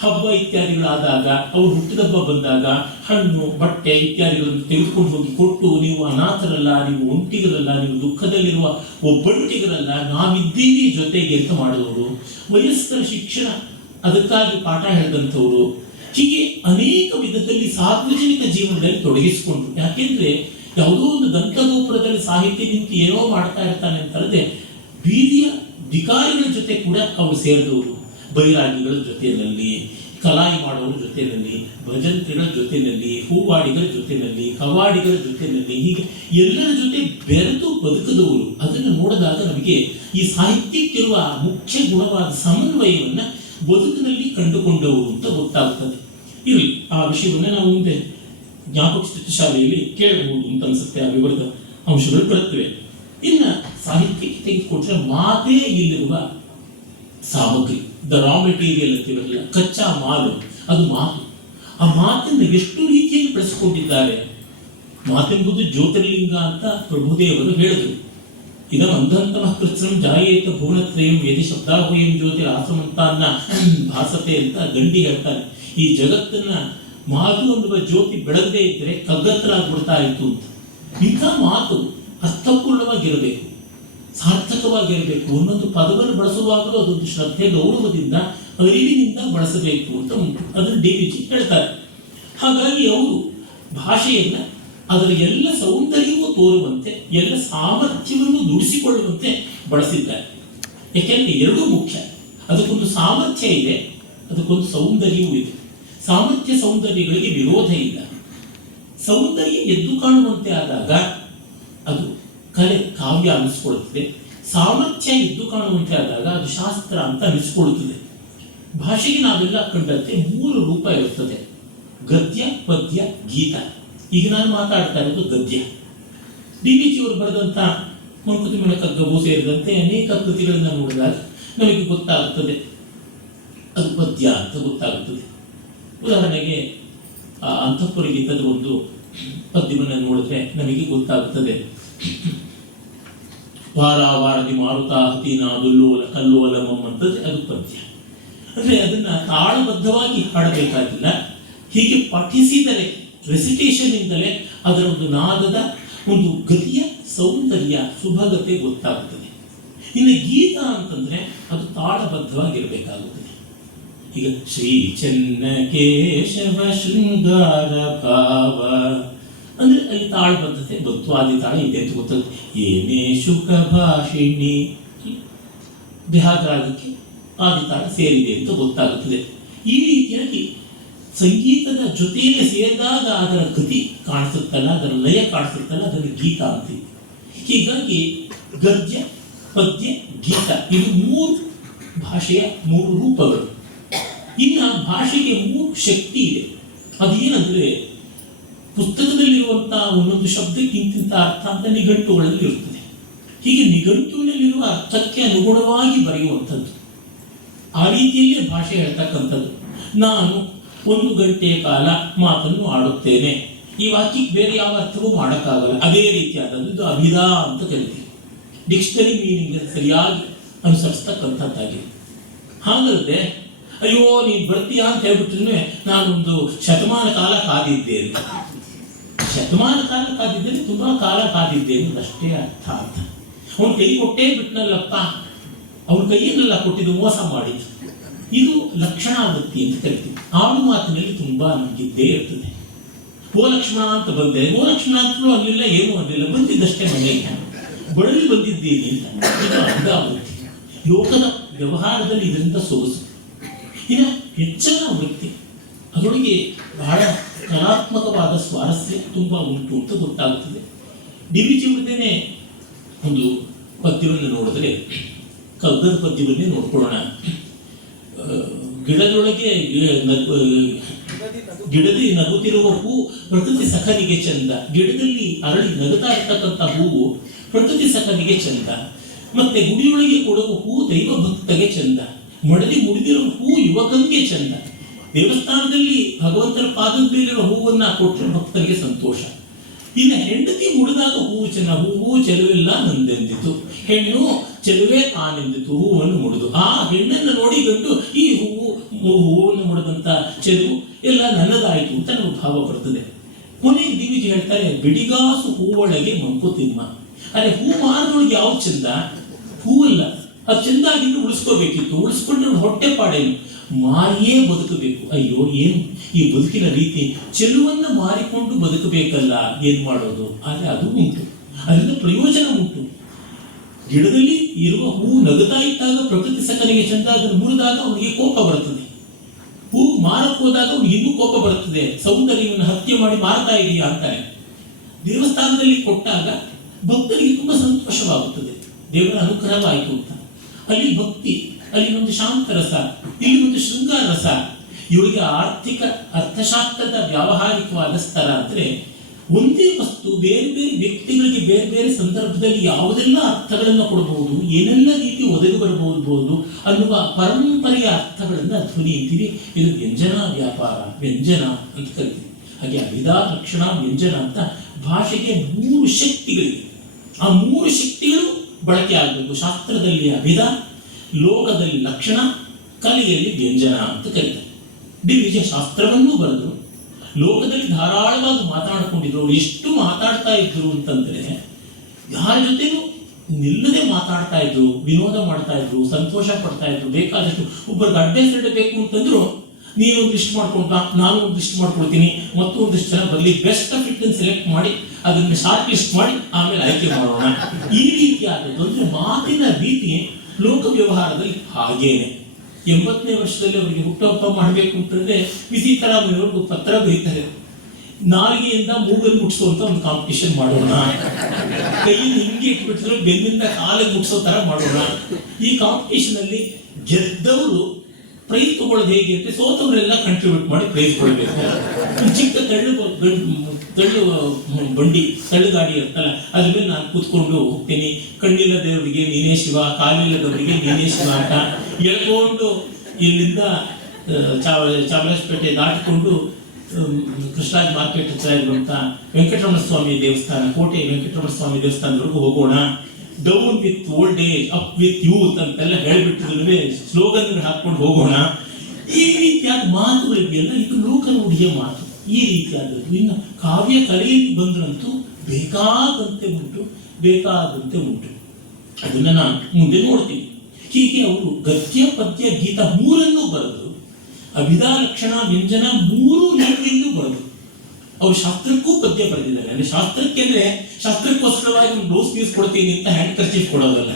ಹಬ್ಬ ಇತ್ಯಾದಿಗಳಾದಾಗ, ಅವರು ಹುಟ್ಟಿದಬ್ಬ ಬಂದಾಗ ಹಣ್ಣು, ಬಟ್ಟೆ ಇತ್ಯಾದಿಗಳನ್ನು ತೆಗೆದುಕೊಂಡು ಹೋಗಿ ಕೊಟ್ಟು, ನೀವು ಅನಾಥರಲ್ಲ, ನೀವು ಒಂಟಿಗರಲ್ಲ, ನೀವು ದುಃಖದಲ್ಲಿರುವ ಒಬ್ಬಂಟಿಗರಲ್ಲ, ನಾವಿದ್ದೀವಿ ಜೊತೆಗೆ ಅಂತ ಮಾಡುವವರು. ವಯಸ್ಕರ ಶಿಕ್ಷಣ ಅದಕ್ಕಾಗಿ ಪಾಠ ಹೇಳಿದಂಥವ್ರು. ಹೀಗೆ ಅನೇಕ ವಿಧದಲ್ಲಿ ಸಾರ್ವಜನಿಕ ಜೀವನದಲ್ಲಿ ತೊಡಗಿಸಿಕೊಂಡ್ರು. ಯಾಕೆಂದ್ರೆ ಯಾವುದೋ ಒಂದು ದಂತಗೋಪುರದಲ್ಲಿ ಸಾಹಿತ್ಯ ನಿಂತು ಏನೋ ಮಾಡ್ತಾ ಇರ್ತಾನೆ ಅಂತಲ್ಲದೆ ಬೀದಿಯ ವಿಕಾರಿಗಳ ಜೊತೆ ಕೂಡ ಅವರು ಸೇರಿದವರು. ಬೈರಾಗಿಗಳ ಜೊತೆಯಲ್ಲಿ, ಕಲಾಯಿ ಮಾಡೋರ ಜೊತೆಯಲ್ಲಿ, ಭಜಂತ್ರಿಗಳ ಜೊತೆಯಲ್ಲಿ, ಹೂವಾಡಿಗರ ಜೊತೆಯಲ್ಲಿ, ಕವಾಡಿಗರ ಜೊತೆಯಲ್ಲಿ, ಹೀಗೆ ಎಲ್ಲರ ಜೊತೆ ಬೆರೆತು ಬದುಕದವರು. ಅದನ್ನು ನೋಡಿದಾಗ ನಮಗೆ ಈ ಸಾಹಿತ್ಯಕ್ಕಿರುವ ಮುಖ್ಯ ಗುಣವಾದ ಸಮನ್ವಯವನ್ನ ಬದುಕಿನಲ್ಲಿ ಕಂಡುಕೊಂಡವರು ಅಂತ ಗೊತ್ತಾಗ್ತದೆ. ಇರಲಿ, ಆ ವಿಷಯವನ್ನ ನಾವು ಮುಂದೆ ಜ್ಞಾಪಕ ಶಾಲೆಯಲ್ಲಿ ಕೇಳಬಹುದು ಅಂತ ಅನ್ಸುತ್ತೆ. ಆ ವಿವರದ ಅಂಶಗಳು ಬರುತ್ತವೆ. ಇನ್ನ ಸಾಹಿತ್ಯಕ್ಕೆ ತೆಗೆದುಕೊಟ್ರೆ ಮಾತೇ ಇಲ್ಲಿರುವ ಸಾಮಗ್ರಿ, ದ ರಾ ಮೆಟೀರಿಯಲ್ ಅಂತಿರಲಿಲ್ಲ, ಕಚ್ಚಾ ಮಾಲು, ಅದು ಮಾತು. ಆ ಮಾತನ್ನು ಎಷ್ಟು ರೀತಿಯಲ್ಲಿ ಬೆಳೆಸಿಕೊಂಡಿದ್ದಾರೆ. ಮಾತೆಂಬುದು ಜ್ಯೋತಿರ್ಲಿಂಗ ಅಂತ ಪ್ರಭುದೇವರು ಹೇಳಿದರು. ಇದಂ ಅಂಧಂತಃ ಕೃತ್ಸಂ ಜಾಯೇತ ಭುವನತ್ರಯಂ ಯದಿ ಶಬ್ದಾಹುಯಂ ಜ್ಯೋತಿರ್ ಆಸಮಂತ ಅನ್ನ ಭಾಸತೆ ಅಂತ ಗಂಡಿ ಹೇಳ್ತಾರೆ. ಈ ಜಗತ್ತನ್ನ ಮಾತು ಅನ್ನುವ ಜ್ಯೋತಿ ಬೆಳಗದೆ ಇದ್ರೆ ಕಗ್ಗತ್ತರಾಗ್ಬಿಡ್ತಾ ಇತ್ತು ಅಂತ. ಇಂಥ ಮಾತು ಅರ್ಥಪೂರ್ಣವಾಗಿರಬೇಕು, ಸಾರ್ಥಕವಾಗಿರಬೇಕು. ಒಂದೊಂದು ಪದವನ್ನು ಬಳಸುವಾಗಲೂ ಅದೊಂದು ಶ್ರದ್ಧೆ, ಗೌರವದಿಂದ, ಅರಿವಿನಿಂದ ಬಳಸಬೇಕು ಅಂತ ಉಂಟು. ಅದನ್ನು DVಜಿ ಹೇಳ್ತಾರೆ. ಹಾಗಾಗಿ ಅವರು ಭಾಷೆಯನ್ನ ಅದರ ಎಲ್ಲ ಸೌಂದರ್ಯವೂ ತೋರುವಂತೆ, ಎಲ್ಲ ಸಾಮರ್ಥ್ಯವನ್ನು ದುಡಿಸಿಕೊಳ್ಳುವಂತೆ ಬಳಸಿದ್ದಾರೆ. ಯಾಕೆಂದ್ರೆ ಎರಡೂ ಮುಖ್ಯ. ಅದಕ್ಕೊಂದು ಸಾಮರ್ಥ್ಯ ಇದೆ, ಅದಕ್ಕೊಂದು ಸೌಂದರ್ಯವೂ ಇದೆ. ಸಾಮರ್ಥ್ಯ ಸೌಂದರ್ಯಗಳಿಗೆ ವಿರೋಧ ಇಲ್ಲ. ಸೌಂದರ್ಯ ಎದ್ದು ಕಾಣುವಂತೆ ಆದಾಗ ಅದು ಕಲೆ, ಕಾವ್ಯ ಅನ್ನಿಸ್ಕೊಳ್ಳುತ್ತದೆ. ಸಾಮರ್ಥ್ಯ ಎದ್ದು ಕಾಣುವಂತೆ ಆದಾಗ ಅದು ಶಾಸ್ತ್ರ ಅಂತ ಅನ್ನಿಸ್ಕೊಳ್ಳುತ್ತದೆ. ಭಾಷೆಗೆ ನಾವೆಲ್ಲ ಕಂಡಂತೆ 3 ರೂಪ ಇರುತ್ತದೆ: ಗದ್ಯ, ಪದ್ಯ, ಗೀತ. ಈಗ ನಾನು ಮಾತಾಡ್ತಾ ಇರೋದು ಗದ್ಯ. DVG ಅವರು ಬರೆದಂಥ ಮಂಕುತಿಮ್ಮನ ಕಗ್ಗವು ಸೇರಿದಂತೆ ಅನೇಕ ಕೃತಿಗಳನ್ನ ನೋಡಿದಾಗ ನಮಗೆ ಗೊತ್ತಾಗುತ್ತದೆ ಅದು ಪದ್ಯ ಅಂತ ಗೊತ್ತಾಗುತ್ತದೆ. ಉದಾಹರಣೆಗೆ ಅಂತಃಪುರ ಗೀತದ ಒಂದು ಪದ್ಯವನ್ನು ನೋಡಿದ್ರೆ ನಮಗೆ ಗೊತ್ತಾಗುತ್ತದೆ. ವಾರ ವಾರದಿ ಮಾರುತಾ ಹತಿನ ದುಲ್ಲೋಲ ಕಲ್ಲೋಲಮಂ ಅಂತಂದ್ರೆ ಅದು ಪದ್ಯ. ಅಂದ್ರೆ ಅದನ್ನ ತಾಳಬದ್ಧವಾಗಿ ಹಾಡಬೇಕಾಗಿಲ್ಲ, ಹೀಗೆ ಪಠಿಸಿದರೆ ರೆಸಿಟೇಷನ್ ಇಂದಲೇ ಅದರ ಒಂದು ನಾದದ ಒಂದು ಗತಿಯ ಸೌಂದರ್ಯ ಸುಭಗತೆ ಗೊತ್ತಾಗುತ್ತದೆ. ಇನ್ನು ಗೀತ ಅಂತಂದ್ರೆ ಅದು ತಾಳಬದ್ಧವಾಗಿರ್ಬೇಕಾಗುತ್ತದೆ. ಈಗ ಶ್ರೀ ಚೆನ್ನ ಕೇಶವ ಶೃಂಗಾರ ಭಾವ ಅಂದ್ರೆ ಅಲ್ಲಿ ತಾಳಬದ್ಧತೆ ಬಂತು, ಆದಿ ತಾಳ ಇದೆ ಅಂತ ಗೊತ್ತಾಗುತ್ತೆ. ಏನೇ ಶುಕ ಭಾಷಿಣಿ ದೇಹಾದ್ರಾಗಕ್ಕೆ ಆದಿ ತಾಳ ಸೇರಿದೆ ಅಂತ ಗೊತ್ತಾಗುತ್ತದೆ. ಈ ರೀತಿಯಾಗಿ ಸಂಗೀತದ ಜೊತೆಯಲ್ಲಿ ಸೇರಿದಾಗ ಅದರ ಗತಿ ಕಾಣಿಸುತ್ತಲ್ಲ, ಅದರ ಲಯ ಕಾಣಿಸುತ್ತಲ್ಲ, ಅದನ್ನು ಗೀತ ಅಂತೀವಿ. ಹೀಗಾಗಿ ಗದ್ಯ, ಪದ್ಯ, ಗೀತ ಇದು 3 ಭಾಷೆಯ 3 ರೂಪಗಳು. ಇನ್ನು ಭಾಷೆಗೆ 3 ಶಕ್ತಿ ಇದೆ. ಅದೇನಂದ್ರೆ ಪುಸ್ತಕದಲ್ಲಿರುವಂತಹ ಒಂದೊಂದು ಶಬ್ದಕ್ಕೆ ಇಂತಿಂತ ಅರ್ಥ ಅಂತ ನಿಘಂಟುಗಳಲ್ಲಿ ಇರುತ್ತದೆ. ಹೀಗೆ ನಿಘಂಟುವಿನಲ್ಲಿರುವ ಅರ್ಥಕ್ಕೆ ಅನುಗುಣವಾಗಿ ಬರೆಯುವಂಥದ್ದು. ಆ ರೀತಿಯಲ್ಲೇ ಭಾಷೆ ಹೇಳ್ತಕ್ಕಂಥದ್ದು. ನಾನು 1 ಗಂಟೆಯ ಕಾಲ ಮಾತನ್ನು ಆಡುತ್ತೇನೆ, ಈ ವಾಕ್ಯಕ್ಕೆ ಬೇರೆ ಯಾವ ಅರ್ಥವೂ ಮಾಡೋಕ್ಕಾಗಲ್ಲ. ಅದೇ ರೀತಿಯಾದದ್ದು ಇದು ಅಭಿಧಾ ಅಂತ ಕರಿತೀವಿ. ಡಿಕ್ಷನರಿ ಮೀನಿಂಗ್ ಸರಿಯಾಗಿ ಅನುಸರಿಸ್ತಕ್ಕಂಥದ್ದಾಗಿದೆ. ಹಾಗಾದ್ರೆ ಅಯ್ಯೋ ನೀನು ಬರ್ತೀಯಾ ಅಂತ ಹೇಳ್ಬಿಟ್ರೆ ನಾನೊಂದು ಶತಮಾನ ಕಾಲ ಕಾದಿದ್ದೇನೆ. ಶತಮಾನ ಕಾಲ ಕಾದಿದ್ದೇನೆ, ತುಂಬಾ ಕಾಲ ಕಾದಿದ್ದೇನೆ ಅಷ್ಟೇ ಅರ್ಥ. ಅವನ ಕೈ ಕೊಟ್ಟೇ ಬಿಟ್ನಲ್ಲಪ್ಪ, ಅವನ ಕೈಯನ್ನೆಲ್ಲ ಕೊಟ್ಟಿದ್ದು ಮೋಸ ಮಾಡಿದ್ದು. ಇದು ಲಕ್ಷಣಾವೃತ್ತಿ ಅಂತ ಕರಿತೀವಿ. ಆಡು ಮಾತಿನಲ್ಲಿ ತುಂಬಾ ನಮಗಿದ್ದೇ ಇರ್ತದೆ. ಓ ಲಕ್ಷ್ಮಣ ಅಂತ ಬಂದೆ, ಓ ಲಕ್ಷ್ಮಣ ಅಂತಲೂ ಅಲ್ಲಿಲ್ಲ, ಏನೂ ಅಲ್ಲಿಲ್ಲ, ಬಂದಿದ್ದಷ್ಟೇ ಮನೆಗೆ ಬಳಲಿ ಬಂದಿದ್ದೀನಿ ಅಂತ. ಇದು ಅರ್ಧಾವೃತ್ತಿ. ಲೋಕದ ವ್ಯವಹಾರದಲ್ಲಿ ಇದರಿಂದ ಸೊಗಸು. ಇನ್ನು ಹೆಚ್ಚಿನ ವೃತ್ತಿ, ಅದರೊಳಗೆ ಬಹಳ ಕಲಾತ್ಮಕವಾದ ಸ್ವಾರಸ್ಯ ತುಂಬಾ ಉಂಟು ಅಂತ ಗೊತ್ತಾಗುತ್ತದೆ. DVG ಅವರದೇನೆ ಒಂದು ಪದ್ಯವನ್ನು ನೋಡಿದ್ರೆ, ಕಗ್ಗದ ಪದ್ಯವನ್ನೇ ನೋಡ್ಕೊಳ್ಳೋಣ. ಗಿಡದೊಳಗೆ ಗಿಡದಿ ನಗುತ್ತಿರುವ ಹೂ ಪ್ರಕೃತಿ ಸಖನಿಗೆ ಚಂದ. ಗಿಡದಲ್ಲಿ ಅರಳಿ ನಗುತ್ತಾ ಇರ್ತಕ್ಕಂಥ ಹೂವು ಪ್ರಕೃತಿ ಸಖನಿಗೆ ಚಂದ. ಮತ್ತೆ ಗುಡಿಯೊಳಗೆ ಕೊಡುವ ಹೂ ದೈವ ಭಕ್ತಗೆ ಚಂದ. ಮಡದಿ ಮುಡಿದಿರುವ ಹೂ ಯುವಕನಿಗೆ ಚಂದ. ದೇವಸ್ಥಾನದಲ್ಲಿ ಭಗವಂತನ ಪಾದದ ಮೇಲಿರುವ ಹೂವನ್ನ ಕೊಟ್ಟರೆ ಭಕ್ತರಿಗೆ ಸಂತೋಷ. ಇನ್ನು ಹೆಂಡತಿ ಮುಡಿದಾಗ ಹೂವು ಚೆನ್ನ, ಹೂವು ಚೆಲುವಿಲ್ಲ ನಂದೆಂದಿತು, ಹೆಣ್ಣು ಚೆಲುವೆ ತಾನೆಂದಿತು ಹೂವನ್ನು ಮುಡಿದು. ಆ ಹೆಣ್ಣನ್ನು ನೋಡಿ ಗಂಡು ಈ ಹೂವನ್ನು ಮುಡಿದಂತ ಚೆಲುವು ಎಲ್ಲ ನನ್ನದಾಯಿತು ಅಂತ ನಮಗೆ ಭಾವ ಬರ್ತದೆ. ಕೊನೆಗೆ DVG ಹೇಳ್ತಾರೆ, ಬಿಡಿಗಾಸು ಹೂವೊಳಗೆ ಮಂಕುತಿಮ್ಮ. ಅರೆ ಹೂ ಮಾರದೊಳಗೆ ಯಾವ ಚಂದ? ಹೂವಲ್ಲ, ಅದು ಚಂದ ಆಗಿದ್ದು ಉಳಿಸ್ಕೋಬೇಕಿತ್ತು. ಉಳಿಸ್ಕೊಂಡ್ರೆ ಹೊಟ್ಟೆ ಪಾಡೇನು, ಮಾರಿಯೇ ಬದುಕಬೇಕು. ಅಯ್ಯೋ ಏನು ಈ ಬದುಕಿನ ರೀತಿ, ಚೆಲುವನ್ನ ಮಾರಿಕೊಂಡು ಬದುಕಬೇಕಲ್ಲ, ಏನ್ ಮಾಡೋದು? ಆದ್ರೆ ಅದು ಉಂಟು, ಅದರಿಂದ ಪ್ರಯೋಜನ ಉಂಟು. ಗಿಡದಲ್ಲಿ ಇರುವ ಹೂ ನಗುತ್ತಾ ಇದ್ದಾಗ ಪ್ರಕೃತಿ ಸಖನಿಗೆ ಚಂದ, ಅದನ್ನು ಮುರಿದಾಗ ಅವನಿಗೆ ಕೋಪ ಬರುತ್ತದೆ. ಹೂ ಮಾರಕ್ ಹೋದಾಗ ಅವನಿಗೆ ಇನ್ನೂ ಕೋಪ ಬರುತ್ತದೆ. ಸೌಂದರ್ಯವನ್ನು ಹತ್ಯೆ ಮಾಡಿ ಮಾರ್ತಾ ಇದೆಯಾ ಅಂತಾನೆ. ದೇವಸ್ಥಾನದಲ್ಲಿ ಕೊಟ್ಟಾಗ ಭಕ್ತರಿಗೆ ತುಂಬಾ ಸಂತೋಷವಾಗುತ್ತದೆ, ದೇವರ ಅನುಗ್ರಹವಾಯಿತು ಅಂತ. ಅಲ್ಲಿ ಭಕ್ತಿ, ಅಲ್ಲಿ ಒಂದು ಶಾಂತ ರಸ, ಇಲ್ಲಿ ಒಂದು ಶೃಂಗಾರ ರಸ. ಇವರಿಗೆ ಆರ್ಥಿಕ ಅರ್ಥಶಾಸ್ತ್ರದ ವ್ಯಾವಹಾರಿಕವಾದ ಸ್ತರ ಅಂದ್ರೆ ಒಂದೇ ವಸ್ತು ಬೇರೆ ಬೇರೆ ವ್ಯಕ್ತಿಗಳಿಗೆ ಬೇರೆ ಬೇರೆ ಸಂದರ್ಭದಲ್ಲಿ ಯಾವುದೆಲ್ಲ ಅರ್ಥಗಳನ್ನು ಕೊಡಬಹುದು, ಏನೆಲ್ಲ ರೀತಿ ಒದಗಿ ಬರಬಹುದು ಅನ್ನುವ ಪರಂಪರೆಯ ಅರ್ಥಗಳನ್ನು ಧ್ವನಿ ಅಂತೀವಿ. ಇದು ವ್ಯಂಜನ ವ್ಯಾಪಾರ, ವ್ಯಂಜನ ಅಂತ ಕರಿತೀವಿ. ಹಾಗೆ ಅಭಿಧಾ, ಲಕ್ಷಣ, ವ್ಯಂಜನ ಅಂತ ಭಾಷೆಗೆ 3 ಶಕ್ತಿಗಳಿವೆ. ಆ 3 ಶಕ್ತಿಗಳು ಬಳಕೆ ಆಗಬೇಕು. ಶಾಸ್ತ್ರದಲ್ಲಿ ಅಭಿಧಾ, ಲೋಕದಲ್ಲಿ ಲಕ್ಷಣ, ಕಲೆಯಲ್ಲಿ ವ್ಯಂಜನ ಅಂತ ಕರೀತಾರೆ. DVG ಶಾಸ್ತ್ರವನ್ನೂ ಬರೆದು ಲೋಕದಲ್ಲಿ ಧಾರಾಳವಾಗಿ ಮಾತಾಡಿಕೊಂಡಿದ್ರು. ಎಷ್ಟು ಮಾತಾಡ್ತಾ ಇದ್ರು ಅಂತಂದ್ರೆ ಯಾರ ಜೊತೆನೂ ನಿಲ್ಲದೆ ಮಾತಾಡ್ತಾ ಇದ್ರು, ವಿನೋದ ಮಾಡ್ತಾ ಇದ್ರು, ಸಂತೋಷ ಪಡ್ತಾ ಇದ್ರು. ಬೇಕಾದಷ್ಟು ಒಬ್ಬರಿಗೆ ಅಡ್ಡೆ ಬೇಕು ಅಂತಂದ್ರು, ನೀನು ಒಂದು ಲಿಸ್ಟ್ ಮಾಡ್ಕೊಂಡ, ನಾನು ಒಂದು ಲಿಸ್ಟ್ ಮಾಡ್ಕೊಳ್ತೀನಿ, ಮತ್ತು ಒಂದಿಷ್ಟು ಜನ ಬರಲಿ, ಬೆಸ್ಟ್ ಆಫ್ ಇಟ್ ಅನ್ನು ಸೆಲೆಕ್ಟ್ ಮಾಡಿ ಅದನ್ನ ಶಾರ್ಟ್ ಲಿಸ್ಟ್ ಮಾಡಿ ಆಮೇಲೆ ಆಯ್ಕೆ ಮಾಡೋಣ. ಈ ರೀತಿಯಾದದ್ದು ಅಂದ್ರೆ ಮಾತಿನ ರೀತಿ ಲೋಕ ವ್ಯವಹಾರದಲ್ಲಿ ಹಾಗೇನೆ. 80ನೇ ವರ್ಷದಲ್ಲಿ ಅವರಿಗೆ ಹುಟ್ಟುಹಬ್ಬ ಮಾಡಬೇಕು ಅಂತಂದ್ರೆ ವಿಸಿತರಾಮಯ್ಯವ್ರಿಗೂ ಪತ್ರ ಬರೀತಾರೆ, ನಾಲಿಗೆಯಿಂದ ಮೂಗಲ್ಲಿ ಮುಟ್ಸುವಂತ ಒಂದು ಕಾಂಪಿಟೇಷನ್ ಮಾಡೋಣ, ಕೈಯಿಂದ ಹಿಂಗೆ ಇಟ್ಬಿಟ್ಟಿದ್ರು ಬೆನ್ನಿಂದ ಕಾಲಿಗೆ ಮುಟ್ಸೋ ತರ ಮಾಡೋಣ. ಈ ಕಾಂಪಿಟೇಷನ್ ಅಲ್ಲಿ ಗೆದ್ದವರು ಪ್ರೈಸ್ ತಗೊಳ್ಳೋದು ಹೇಗೆ ಅಂತ ಸೋತವರೆಲ್ಲ ಕಂಟ್ರಿಬ್ಯೂಟ್ ಮಾಡಿ ಪ್ರೈಸ್ ಕೊಡಬೇಕು. ಒಂದು ಚಿಕ್ಕ ತಳ್ಳು ಗಾಡಿ ಇರ್ತಲ್ಲ, ಅದ್ರ ಮೇಲೆ ನಾನು ಕೂತ್ಕೊಂಡು ಹೋಗ್ತೀನಿ. ಕಣ್ಣಿಲ್ಲದವರಿಗೆ ನೀನೇ ಶಿವ, ಕಾಲಿಲ್ಲದವರಿಗೆ ನೀನೇ ಶಿವ ಅಂತ ಹೇಳ್ಕೊಂಡು ಇಲ್ಲಿಂದ ಚಾಮರಾಜಪೇಟೆ ದಾಟಿಕೊಂಡು ಕೃಷ್ಣರಾಜ್ ಮಾರ್ಕೆಟ್ ಹತ್ರ ಇರುವಂತ ವೆಂಕಟರಮಣ ಸ್ವಾಮಿ ದೇವಸ್ಥಾನ, ಕೋಟೆ ವೆಂಕಟರಮಣ ಸ್ವಾಮಿ ದೇವಸ್ಥಾನದವರೆಗೂ ಹೋಗೋಣ. Down with old age, up with youth ಅಂತೆಲ್ಲ ಹೇಳ್ಬಿಟ್ಟಿದ್ರೆ ಸ್ಲೋಗನ್ ಹಾಕೊಂಡು ಹೋಗೋಣ. ಈ ರೀತಿಯಾದ ಮಾತುಗಳಿಗೆಲ್ಲ ಇದು ಲೋಕ ನುಡಿಯ ಮಾತು. ಈ ರೀತಿಯಾದದ್ದು ಇನ್ನು ಕಾವ್ಯ ಕಲೆಯಲ್ಲಿ ಬಂದ್ರಂತೂ ಬೇಕಾದಂತೆ ಉಂಟು. ಅದನ್ನ ನಾನು ಮುಂದೆ ನೋಡ್ತೀನಿ. ಹೀಗೆ ಅವರು ಗದ್ಯ ಪದ್ಯ ಗೀತ ಮೂರನ್ನು ಬರೆದು, ಅಭಿಧಾ ಲಕ್ಷಣ ವ್ಯಂಜನ ಮೂರು ರೀತಿಯಲ್ಲೂ ಬರೆದು, ಅವರು ಶಾಸ್ತ್ರಕ್ಕೂ ಪದ್ಯ ಬರೆದಿದ್ದಾರೆ. ಅಂದ್ರೆ ಶಾಸ್ತ್ರಕ್ಕೆ ಅಂದ್ರೆ ಶಾಸ್ತ್ರಕ್ಕೋಸ್ಕರವಾಗಿ ಒಂದು ಡೋಸ್ ಪೀಸ್ ಕೊಡ್ತೀನಿ ಅಂತ ಹ್ಯಾಂಡ್ ಕರ್ಚೀಫ್ ಕೊಡೋದಲ್ಲ,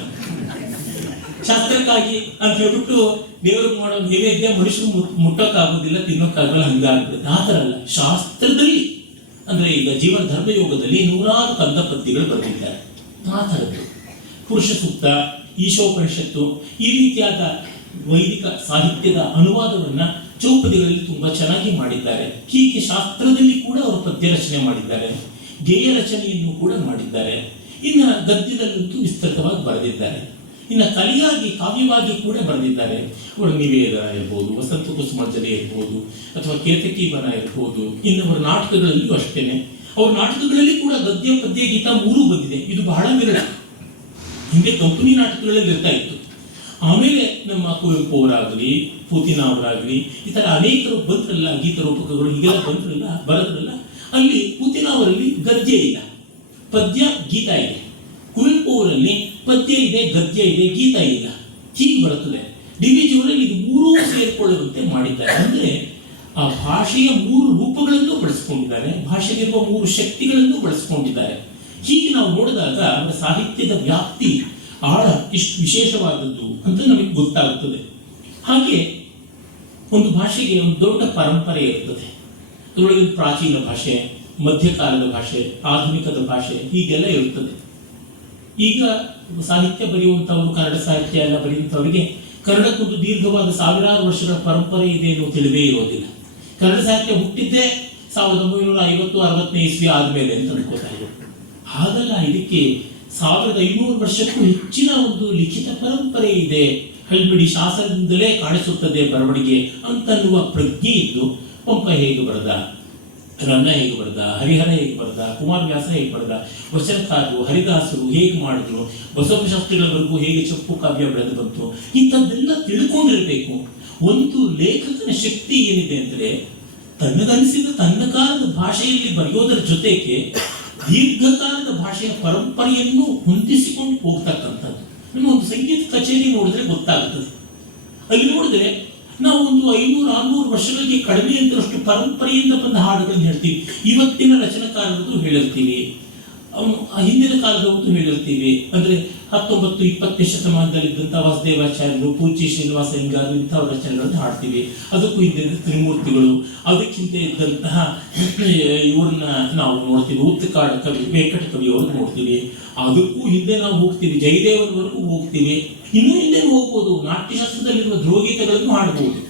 ಶಾಸ್ತ್ರಕ್ಕಾಗಿ ಅಂತ ಹೇಳ್ಬಿಟ್ಟು ದೇವ್ರಿಗೆ ಮಾಡೋ ನೈವೇದ್ಯ ಮನುಷ್ಯರು ಮುಟ್ಟಕ್ಕಾಗೋದಿಲ್ಲ, ತಿನ್ನೋಕ್ಕಾಗಲ್ಲ, ಹಂಗಾಗ್ಬಿಡುತ್ತೆ. ಆ ಥರ ಅಲ್ಲ, ಶಾಸ್ತ್ರದಲ್ಲಿ ಅಂದ್ರೆ ಈಗ ಜೀವನ ಧರ್ಮಯೋಗದಲ್ಲಿ 100 ಕಂದ ಪದ್ಯಗಳು ಬರೆದಿದ್ದಾರೆ. ಆ ಥರದ್ದು ಪುರುಷ ಸೂಕ್ತ, ಈಶೋಪನಿಷತ್ತು, ಈ ರೀತಿಯಾದ ವೈದಿಕ ಸಾಹಿತ್ಯದ ಅನುವಾದವನ್ನ ಚೌಪದಿಗಳಲ್ಲಿ ತುಂಬಾ ಚೆನ್ನಾಗಿ ಮಾಡಿದ್ದಾರೆ. ಹೀಗೆ ಶಾಸ್ತ್ರದಲ್ಲಿ ಕೂಡ ಅವರು ಪದ್ಯ ರಚನೆ ಮಾಡಿದ್ದಾರೆ, ಗೇಯ ರಚನೆಯನ್ನು ಕೂಡ ಮಾಡಿದ್ದಾರೆ. ಇನ್ನು ಗದ್ಯದಲ್ಲಂತೂ ವಿಸ್ತೃತವಾಗಿ ಬರೆದಿದ್ದಾರೆ. ಇನ್ನು ಕಲೆಯಾಗಿ ಕಾವ್ಯವಾಗಿ ಕೂಡ ಬರೆದಿದ್ದಾರೆ. ಅವರು ನಿವೇದನ ಇರ್ಬೋದು, ವಸಂತ ಕುಸುಮಾಂಜಲಿ ಇರ್ಬೋದು, ಅಥವಾ ಕೇತಕಿ ವನ ಇರ್ಬೋದು. ಇನ್ನು ಅವರ ನಾಟಕಗಳಲ್ಲಿಯೂ ಅಷ್ಟೇನೆ. ಅವ್ರ ನಾಟಕಗಳಲ್ಲಿ ಕೂಡ ಗದ್ಯ ಪದ್ಯ ಗೀತ ಮೂರೂ ಬಂದಿದೆ. ಇದು ಬಹಳ ವಿರಳ. ಹಿಂದೆ ಕಂಪನಿ ನಾಟಕಗಳಲ್ಲಿ ಇರ್ತಾ ಇತ್ತು. ಆಮೇಲೆ ನಮ್ಮ ಕುವೆಂಪು ಅವರಾಗಲಿ, ಪೂತಿನ ಅವರಾಗಲಿ, ಈ ತರ ಅನೇಕರು ಬಂದ್ರಲ್ಲ, ಗೀತ ರೂಪಕಗಳು ಹೀಗೆಲ್ಲ ಬರೋದ್ರಲ್ಲ. ಅಲ್ಲಿ ಪೂತಿನ ಅವರಲ್ಲಿ ಗದ್ಯ ಇಲ್ಲ, ಪದ್ಯ ಗೀತ ಇದೆ. ಕುವೆಂಪು ಅವರಲ್ಲಿ ಪದ್ಯ ಇದೆ, ಗದ್ಯ ಇದೆ, ಗೀತ ಇಲ್ಲ. ಹೀಗೆ ಬರುತ್ತದೆ. ಡಿ.ವಿ.ಜಿ ಅವರಲ್ಲಿ ಇದು ಮೂರೂ ಸೇರಿಕೊಳ್ಳುವಂತೆ ಮಾಡಿದ್ದಾರೆ. ಅಂದ್ರೆ ಆ ಭಾಷೆಯ 3 ರೂಪಗಳನ್ನು ಬಳಸ್ಕೊಂಡಿದ್ದಾರೆ, ಭಾಷೆಗಿರುವ 3 ಶಕ್ತಿಗಳನ್ನು ಬಳಸ್ಕೊಂಡಿದ್ದಾರೆ. ಹೀಗೆ ನಾವು ನೋಡಿದಾಗ ಅವರ ಸಾಹಿತ್ಯದ ವ್ಯಾಪ್ತಿ ಆಳ ಇಷ್ಟು ವಿಶೇಷವಾದದ್ದು ಅಂತ ನಮಗೆ ಗೊತ್ತಾಗುತ್ತದೆ. ಹಾಗೆ ಒಂದು ಭಾಷೆಗೆ ಒಂದು ದೊಡ್ಡ ಪರಂಪರೆ ಇರ್ತದೆ. ಅದರೊಳಗೆ ಪ್ರಾಚೀನ ಭಾಷೆ, ಮಧ್ಯಕಾಲದ ಭಾಷೆ, ಆಧುನಿಕದ ಭಾಷೆ ಹೀಗೆಲ್ಲ ಇರುತ್ತದೆ. ಈಗ ಸಾಹಿತ್ಯ ಬರೆಯುವಂಥವ್ರು, ಕನ್ನಡ ಸಾಹಿತ್ಯ ಎಲ್ಲ ಬರೆಯುವಂಥವರಿಗೆ ಕನ್ನಡಕ್ಕೊಂದು ದೀರ್ಘವಾದ 1000 ವರ್ಷಗಳ ಪರಂಪರೆ ಇದೆ ಅನ್ನೋ ತಿಳಿದೇ ಇರೋದಿಲ್ಲ. ಕನ್ನಡ ಸಾಹಿತ್ಯ ಹುಟ್ಟಿದ್ದೇ 1950-60ನೇ ಇಸ್ವಿ ಆದ್ಮೇಲೆ ಅಂತ ಅನ್ಕೋತಾರೆ. ಹಾಗಲ್ಲ, ಇದಕ್ಕೆ 1500 ವರ್ಷಕ್ಕೂ ಹೆಚ್ಚಿನ ಒಂದು ಲಿಖಿತ ಪರಂಪರೆ ಇದೆ. ಹಳ್ಬಿಡಿ ಶಾಸನದಿಂದಲೇ ಕಾಣಿಸುತ್ತದೆ ಬರವಣಿಗೆ ಅಂತನ್ನುವ ಪ್ರಜ್ಞೆ ಇದ್ದು, ಪಂಪ ಹೇಗೆ ಬರೆದ, ರನ್ನ ಹೇಗೆ ಬರೆದ, ಹರಿಹರ ಹೇಗೆ ಬರೆದ, ಕುಮಾರವ್ಯಾಸ ಹೇಗೆ ಬರೆದ, ವಚನಕಾರರು ಹರಿದಾಸರು ಹೇಗೆ ಮಾಡಿದ್ರು, ಬಸವಶಾಸ್ತ್ರಿಗಳವರೆಗೂ ಹೇಗೆ ಚಪ್ಪು ಕಾವ್ಯ ಬೆಳೆದು ಬಂತು, ಇಂಥದ್ದೆಲ್ಲ ತಿಳ್ಕೊಂಡಿರ್ಬೇಕು. ಒಂದು ಲೇಖಕನ ಶಕ್ತಿ ಏನಿದೆ ಅಂದ್ರೆ ತನ್ನಗನಿಸಿದ ತನ್ನ ಕಾಲದ ಭಾಷೆಯಲ್ಲಿ ಬರೆಯೋದರ ಜೊತೆಗೆ ದೀರ್ಘಕಾಲದ ಭಾಷೆಯ ಪರಂಪರೆಯನ್ನು ಹೊಂದಿಸಿಕೊಂಡು ಹೋಗ್ತಕ್ಕಂಥದ್ದು. ನಮ್ಮ ಒಂದು ಸಂಗೀತ ಕಚೇರಿ ನೋಡಿದ್ರೆ ಗೊತ್ತಾಗುತ್ತದೆ. ಅಲ್ಲಿ ನೋಡಿದ್ರೆ ನಾವು ಒಂದು 500-600 ವರ್ಷಗಳಿಗೆ ಕಡಿಮೆ ಅಂತರಷ್ಟು ಪರಂಪರೆಯಿಂದ ಬಂದ ಹಾಡುಗಳನ್ನು ಹೇಳ್ತೀವಿ. ಇವತ್ತಿನ ರಚನಾಕಾರರದ್ದು ಹೇಳಿರ್ತೀವಿ, ಹಿಂದಿನ ಕಾಲದವ್ರದ್ದು ಹೇಳಿರ್ತೀವಿ. ಅಂದ್ರೆ 19-20ನೇ ಶತಮಾನದಲ್ಲಿದ್ದಂಥ ವಾಸುದೇವಾಚಾರ್ಯರು, ಪೂಜ್ಯ ಶ್ರೀನಿವಾಸ ಅಯ್ಯಂಗಾರ್ ಇಂಥವ್ರ ರಚನೆಗಳನ್ನು ಹಾಡ್ತೀವಿ. ಅದಕ್ಕೂ ಹಿಂದೆ ತ್ರಿಮೂರ್ತಿಗಳು, ಅದಕ್ಕಿಂತ ಇದ್ದಂತಹ ಇವ್ರನ್ನ ನಾವು ನೋಡ್ತೀವಿ. ಉತ್ತಕಾಡ ಕವಿ ವೆಂಕಟ ಕವಿ ಅವ್ರನ್ನ ನೋಡ್ತೀವಿ. ಅದಕ್ಕೂ ಹಿಂದೆ ನಾವು ಹೋಗ್ತೀವಿ, ಜಯದೇವನವರೆಗೂ ಹೋಗ್ತೀವಿ. ಇನ್ನೂ ಹಿಂದೆ ಹೋಗ್ಬೋದು, ನಾಟ್ಯಶಾಸ್ತ್ರದಲ್ಲಿರುವ ಧ್ರುವಗೀತೆಗಳನ್ನು ಹಾಡಬಹುದು.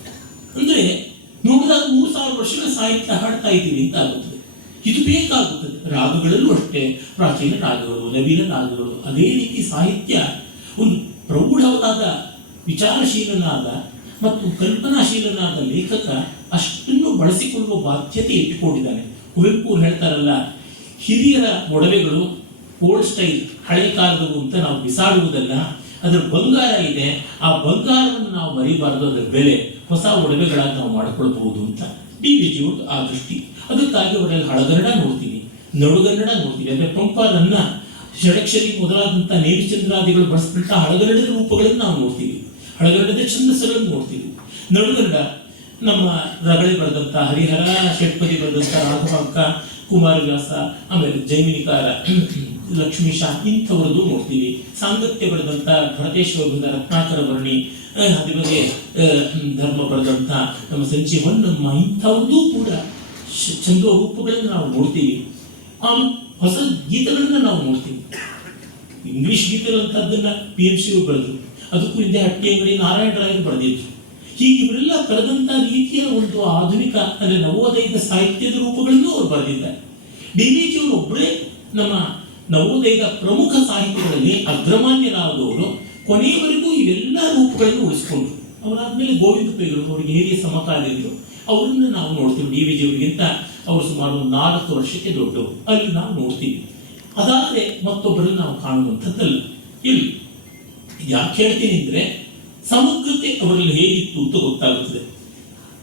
ಅಂದ್ರೆ ನೋಡಿದಾಗ 3000 ವರ್ಷಗಳ ಸಾಹಿತ್ಯ ಹಾಡ್ತಾ ಇದ್ದೀವಿ ಅಂತ ಆಗುತ್ತದೆ. ಇದು ಬೇಕಾಗುತ್ತದೆ. ರಾಗಗಳಲ್ಲೂ ಅಷ್ಟೇ, ಪ್ರಾಚೀನ ರಾಗಗಳು, ನವೀನ ರಾಗಗಳು, ಅದೇ ರೀತಿ ಸಾಹಿತ್ಯ ಒಂದು ಪ್ರೌಢವಾದ ವಿಚಾರಶೀಲನಾದ ಮತ್ತು ಕಲ್ಪನಾಶೀಲನಾದ ಲೇಖಕ ಅಷ್ಟನ್ನು ಬಳಸಿಕೊಳ್ಳುವ ಬಾಧ್ಯತೆ ಇಟ್ಟುಕೊಂಡಿದ್ದಾನೆ. ಕುವೆಂಪು ಹೇಳ್ತಾರಲ್ಲ, ಹಿರಿಯರ ಒಡವೆಗಳು ಓಲ್ಡ್ ಸ್ಟೈಲ್, ಹಳೆ ಕಾಲದವು ಅಂತ ನಾವು ಬಿಸಾಡುವುದಲ್ಲ, ಅದರ ಬಂಗಾರ ಇದೆ, ಆ ಬಂಗಾರವನ್ನು ನಾವು ಮರಿಬಾರದು, ಅದರ ಬೆಲೆ ಹೊಸ ಒಡವೆಗಳಾಗಿ ನಾವು ಮಾಡಿಕೊಳ್ಬಹುದು ಅಂತ ಡಿ.ವಿ.ಜಿ ಅವರು ಆ ದೃಷ್ಟಿ. ಅದಕ್ಕಾಗಿ ಅವರಲ್ಲಿ ಹಳಗನ್ನಡ ನೋಡ್ತೀವಿ, ನಡುಗನ್ನಡ ನೋಡ್ತೀವಿ. ಅಂದ್ರೆ ಪಂಪರನ್ನ ಷಡಕ್ಷರಿ ಮೊದಲಾದಂಥ ನೇಮಿಚಂದ್ರಾದಿಗಳು ಬಳಸಿದಂಥ ಹಳಗನ್ನಡದ ರೂಪಗಳನ್ನು ನಾವು ನೋಡ್ತೀವಿ, ಹಳಗನ್ನಡದ ಛಂದಸ್ಸುಗಳನ್ನು ನೋಡ್ತೀವಿ. ನಡುಗನ್ನಡ ನಮ್ಮ ರಗಳೆ ಬರೆದಂಥ ಹರಿಹರ, ಷಟ್ಪದಿ ಬರೆದಂಥ ರಾಘವಾಂಕ, ಕುಮಾರವ್ಯಾಸ, ಆಮೇಲೆ ಜೈಮಿನಿಕಾರ ಲಕ್ಷ್ಮೀಶ ಇಂಥವರದ್ದು ನೋಡ್ತೀವಿ. ಸಾಂಗತ್ಯ ಬರೆದಂಥ ಭರತೇಶ್ವರದ ರತ್ನಾಕರ ವರ್ಣಿ, ಹದಿಬಗೆ ಧರ್ಮ ಬರೆದಂಥ ನಮ್ಮ ಸಂಜೀವನ್ನಮ್ಮ ಇಂಥವ್ರದ್ದು ಕೂಡ ಛಂದೋ ರೂಪಗಳನ್ನು ನಾವು ನೋಡ್ತೀವಿ. ಹೊಸ ಗೀತೆಗಳನ್ನ ನಾವು ನೋಡ್ತೀವಿ. ಇಂಗ್ಲಿಷ್ ಗೀತೆಗಳಂತದ್ದನ್ನ PMC ಬರೆದ್ರು. ಅದಕ್ಕೂ ಹಿಂದೆ ಹಟ್ಟಿ ಅಂಗಡಿ ನಾರಾಯಣ ರಾಯರು ಬರೆದಿದ್ರು. ಹೀಗೆ ಇವರೆಲ್ಲ ಬರೆದಂತ ರೀತಿಯ ಒಂದು ಆಧುನಿಕ ಅಂದ್ರೆ ನವೋದಯದ ಸಾಹಿತ್ಯದ ರೂಪಗಳನ್ನು ಅವರು ಬರೆದಿದ್ದಾರೆ. ಡಿ.ವಿ.ಜಿ ಅವರು ಒಬ್ಬರೇ ನಮ್ಮ ನವೋದಯದ ಪ್ರಮುಖ ಸಾಹಿತ್ಯಗಳಲ್ಲಿ ಅಗ್ರಮಾನ್ಯರಾದವರು. ಕೊನೆಯವರೆಗೂ ಇವೆಲ್ಲ ರೂಪಗಳನ್ನು ಉಳಿಸ್ಕೊಂಡ್ರು. ಅವರಾದ್ಮೇಲೆ ಗೋವಿಂದ ಪೈಗಳು ಅವರಿಗೆ ಹಿರಿಯ ಸಮಕಾಲೀನರು, ಅವರನ್ನ ನಾವು ನೋಡ್ತೀವಿ. ಡಿ.ವಿ.ಜಿ ಅವರಿಗಿಂತ ಅವರು ಸುಮಾರು 4 ವರ್ಷಕ್ಕೆ ದೊಡ್ಡವರು, ಅಲ್ಲಿ ನಾವು ನೋಡ್ತೀವಿ. ಅದಾದ್ರೆ ಮತ್ತೊಬ್ಬರನ್ನು ನಾವು ಕಾಣುವಂಥದ್ದಲ್ಲ. ಇಲ್ಲಿ ಯಾಕೆ ಹೇಳ್ತೀನಿ ಅಂದ್ರೆ ಸಮಗ್ರತೆ ಅವರಲ್ಲಿ ಹೇಗಿತ್ತು ಅಂತ ಗೊತ್ತಾಗುತ್ತದೆ.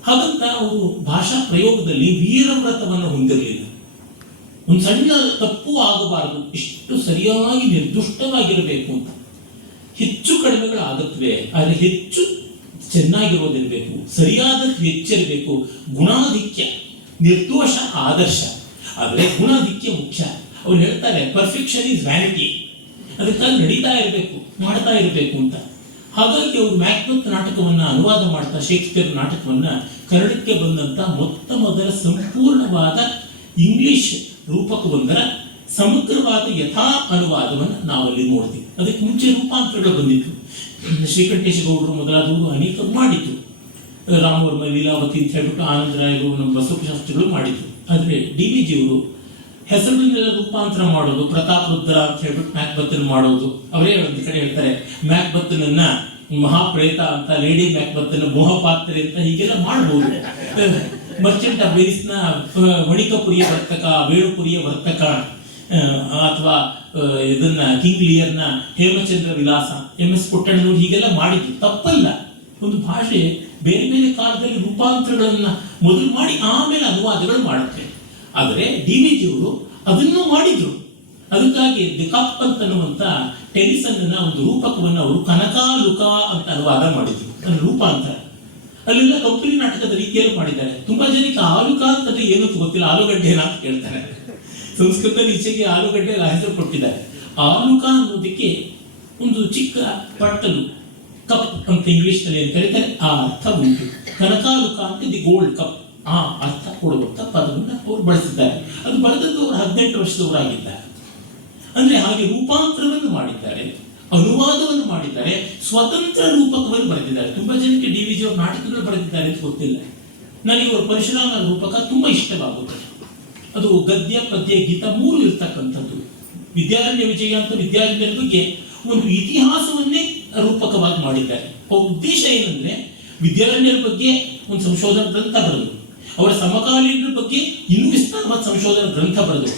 ಹಾಗಂತ ಅವರು ಭಾಷಾ ಪ್ರಯೋಗದಲ್ಲಿ ವೀರವ್ರತವನ್ನು ಹೊಂದಿರಲಿಲ್ಲ. ಒಂದು ಸಣ್ಣ ತಪ್ಪು ಆಗಬಾರದು, ಇಷ್ಟು ಸರಿಯಾಗಿ ನಿರ್ದುಷ್ಟವಾಗಿರಬೇಕು ಅಂತ. ಹೆಚ್ಚು ಕಡಿಮೆಗಳು ಆಗುತ್ತವೆ, ಆದರೆ ಹೆಚ್ಚು ಚೆನ್ನಾಗಿರೋದಿರಬೇಕು, ಸರಿಯಾದಷ್ಟು ಹೆಚ್ಚಿರಬೇಕು. ಗುಣಾಧಿಕ್ಯ, ನಿರ್ದೋಷ ಆದರ್ಶ, ಆದರೆ ಗುಣಾಧಿಕ್ಯ ಮುಖ್ಯ. ಅವ್ರು ಹೇಳ್ತಾರೆ ಪರ್ಫೆಕ್ಷನ್ ಈಸ್ ವ್ಯಾನಿಟಿ, ಅದಕ್ಕಾಗಿ ನಡೀತಾ ಇರಬೇಕು, ಮಾಡ್ತಾ ಇರಬೇಕು ಅಂತ. ಹಾಗಾಗಿ ಅವರು ಮ್ಯಾಕ್ಬೆತ್ ನಾಟಕವನ್ನ ಅನುವಾದ ಮಾಡ್ತಾ ಶೇಕ್ಸ್ಪಿಯರ್ ನಾಟಕವನ್ನ ಕನ್ನಡಕ್ಕೆ ಬಂದಂತ ಮೊದಲ ಸಂಪೂರ್ಣವಾದ ಇಂಗ್ಲಿಷ್ ರೂಪಕವೊಂದರ ಸಮಗ್ರವಾದ ಯಥಾ ಅನುವಾದವನ್ನು ನಾವಲ್ಲಿ ನೋಡ್ತೀವಿ. ಅದಕ್ಕೆ ಮುಂಚೆ ರೂಪಾಂತರಗಳು ಬಂದಿತ್ತು. ಶ್ರೀಕಂಠೇಶ ಗೌಡರು ಮೊದಲಾದವರು ಅನೇಕರು ಮಾಡಿದ್ರು. ರಾಮವರ್ಮ ಲೀಲಾವತಿ ಅಂತ ಹೇಳ್ಬಿಟ್ಟು ಆನಂದರಾಯರು, ನಮ್ಮ ಬಸವಶಾಸ್ತ್ರಿಗಳು ಮಾಡಿದ್ರು. ಆದರೆ ಡಿ.ವಿ.ಜಿ ಅವರು ಹೆಸರುಗಳನ್ನೆಲ್ಲ ರೂಪಾಂತರ ಮಾಡೋದು, ಪ್ರತಾಪ್ ರುದ್ರ ಅಂತ ಹೇಳ್ಬಿಟ್ಟು ಮ್ಯಾಕ್ಬೆತ್ ಮಾಡೋದು. ಅವರೇ ಒಂದು ಕಡೆ ಹೇಳ್ತಾರೆ ಮ್ಯಾಕ್ಬೆತ್ನನ್ನ ಮಹಾಪ್ರೇತ ಅಂತ, ಲೇಡಿ ಮ್ಯಾಕ್ಬೆತ್ನ ಮೋಹಪಾತ್ರೆ ಅಂತ ಹೀಗೆಲ್ಲ ಮಾಡಬಹುದು. ಮರ್ಚೆಂಟ್ ಆಫ್ ವೆನಿಸ್ನ ವಣಿಕಪುರಿಯ ವರ್ತಕ, ವೇಣುಪುರಿಯ ವರ್ತಕ, ಅಥವಾ ಇದನ್ನ ಕಿಂಗ್ ಲಿಯರ್ನ ಹೇಮಚಂದ್ರ ವಿಲಾಸ, ಎಂ.ಎಸ್. ಪುಟ್ಟಣ್ಣನವರು ಹೀಗೆಲ್ಲ ಮಾಡಿದ್ರು. ತಪ್ಪಲ್ಲ. ಒಂದು ಭಾಷೆ ಬೇರೆ ಬೇರೆ ಕಾಲದಲ್ಲಿ ರೂಪಾಂತರಗಳನ್ನ ಮೊದಲು ಮಾಡಿ ಆಮೇಲೆ ಅನುವಾದಗಳು ಮಾಡುತ್ತೆ. ಆದರೆ ಡಿ.ವಿ.ಜಿ ಅವರು ಅದನ್ನು ಮಾಡಿದ್ರು. ಅದಕ್ಕಾಗಿ ದಿಕಾಪ್ ಅನ್ನುವಂತ ಟೆನಿಸನ್ನ ಒಂದು ರೂಪಕವನ್ನು ಅವರು ಕನಕಾಲುಕ ಅಂತ ಅನುವಾದ ಮಾಡಿದ್ರು. ಅದನ್ನ ರೂಪಾಂತರ ಅಲ್ಲೆಲ್ಲ ಕಂಪನಿ ನಾಟಕದ ರೀತಿಯಲ್ಲಿ ಮಾಡಿದ್ದಾರೆ. ತುಂಬಾ ಜನಕ್ಕೆ ಆಲುಕ ಅಂತಂದ್ರೆ ಏನು ಗೊತ್ತಿಲ್ಲ, ಆಲೂಗಡ್ಡೆ ಅಂತ ಕೇಳ್ತಾರೆ. ಸಂಸ್ಕೃತದಲ್ಲಿ ಈಚೆಗೆ ಆಲೂಗಡ್ಡೆ ಹೆಸರು ಕೊಟ್ಟಿದ್ದಾರೆ. ಆಲುಕ ಅನ್ನೋದಕ್ಕೆ ಒಂದು ಚಿಕ್ಕ ಬಟ್ಟಲು, ಕಪ್ ಅಂತ ಇಂಗ್ಲಿಷ್ ನಲ್ಲಿ ಏನು ಕರೀತಾರೆ, ಆ ಅರ್ಥ ಉಂಟು. ಕನಕಾಲುಕ ಅಂತ ದಿ ಗೋಲ್ಡ್ ಕಪ್, ಆ ಅರ್ಥ ಕೊಡುವಂತ ಪದವನ್ನು ಅವರು ಬಳಸಿದ್ದಾರೆ. ಅದು ಬರೆದದ್ದು ಅವರು 18 ವರ್ಷದವರಾಗಿದ್ದಾರೆ. ಅಂದ್ರೆ ಹಾಗೆ ರೂಪಾಂತರವನ್ನು ಮಾಡಿದ್ದಾರೆ, ಅನುವಾದವನ್ನು ಮಾಡಿದ್ದಾರೆ, ಸ್ವತಂತ್ರ ರೂಪಕವನ್ನು ಬರೆದಿದ್ದಾರೆ. ತುಂಬಾ ಜನಕ್ಕೆ ಡಿ.ವಿ.ಜಿ ಅವರು ನಾಟಕಗಳು ಬರೆದಿದ್ದಾರೆ ಅಂತ ಗೊತ್ತಿಲ್ಲ. ನನಗೆ ಅವರು ಪರಶುರಾಮ ರೂಪಕ ತುಂಬಾ ಇಷ್ಟವಾಗುತ್ತದೆ. ಅದು ಗದ್ಯ, ಪದ್ಯ, ಗೀತ 3 ಇರ್ತಕ್ಕಂಥದ್ದು. ವಿದ್ಯಾರಣ್ಯ ವಿಜಯ ಅಂತ ವಿದ್ಯಾರಣ್ಯರ ಬಗ್ಗೆ ಒಂದು ಇತಿಹಾಸವನ್ನೇ ರೂಪಕವಾಗಿ ಮಾಡಿದ್ದಾರೆ. ಅವ್ರ ಉದ್ದೇಶ ಏನಂದ್ರೆ ವಿದ್ಯಾರಣ್ಯರ ಬಗ್ಗೆ ಒಂದು ಸಂಶೋಧನಾ ಗ್ರಂಥ ಬರೆದರು, ಅವರ ಸಮಕಾಲೀನರ ಬಗ್ಗೆ ಇನ್ನೂ ವಿಸ್ತಾರವಾದ ಸಂಶೋಧನಾ ಗ್ರಂಥ ಬರೆದರು,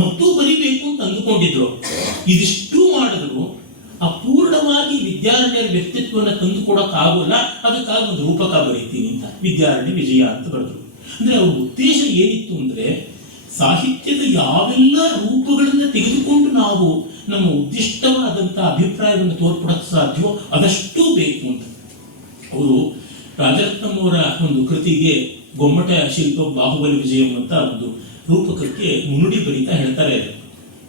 ಮತ್ತು ಬರಿಬೇಕು ಅಂತ ಅಂದುಕೊಂಡಿದ್ರು. ಇದಿಷ್ಟು ಮಾಡಿದ್ರು ಅಪೂರ್ಣವಾಗಿ ವಿದ್ಯಾರಣ್ಯರ ವ್ಯಕ್ತಿತ್ವವನ್ನು ತಂದುಕೊಡಕ್ ಆಗೋಲ್ಲ. ಅದಕ್ಕಾಗಿ ಒಂದು ರೂಪಕ ಬರೀತೀನಿ ಅಂತ ವಿದ್ಯಾರಣ್ಯ ವಿಜಯ ಅಂತ ಬರೆದ್ರು. ಅಂದ್ರೆ ಅವ್ರ ಉದ್ದೇಶ ಏನಿತ್ತು ಅಂದ್ರೆ ಸಾಹಿತ್ಯದ ಯಾವೆಲ್ಲ ರೂಪಗಳನ್ನ ತೆಗೆದುಕೊಂಡು ನಾವು ನಮ್ಮ ಉದ್ದಿಷ್ಟವಾದಂತ ಅಭಿಪ್ರಾಯವನ್ನು ತೋರ್ಪಡಕ್ಕೆ ಸಾಧ್ಯವೋ ಅದಷ್ಟು ಬೇಕು ಅಂತ. ಅವರು ರಾಜರತ್ನಂ ಅವರ ಒಂದು ಕೃತಿಗೆ ಗೊಮ್ಮಟ ಶಿಲ್ಪ ಬಾಹುಬಲಿ ವಿಜಯಂ ಅಂತ ಒಂದು ರೂಪಕಕ್ಕೆ ಮುನ್ನುಡಿ ಬರೀತಾ ಹೇಳ್ತಾರೆ,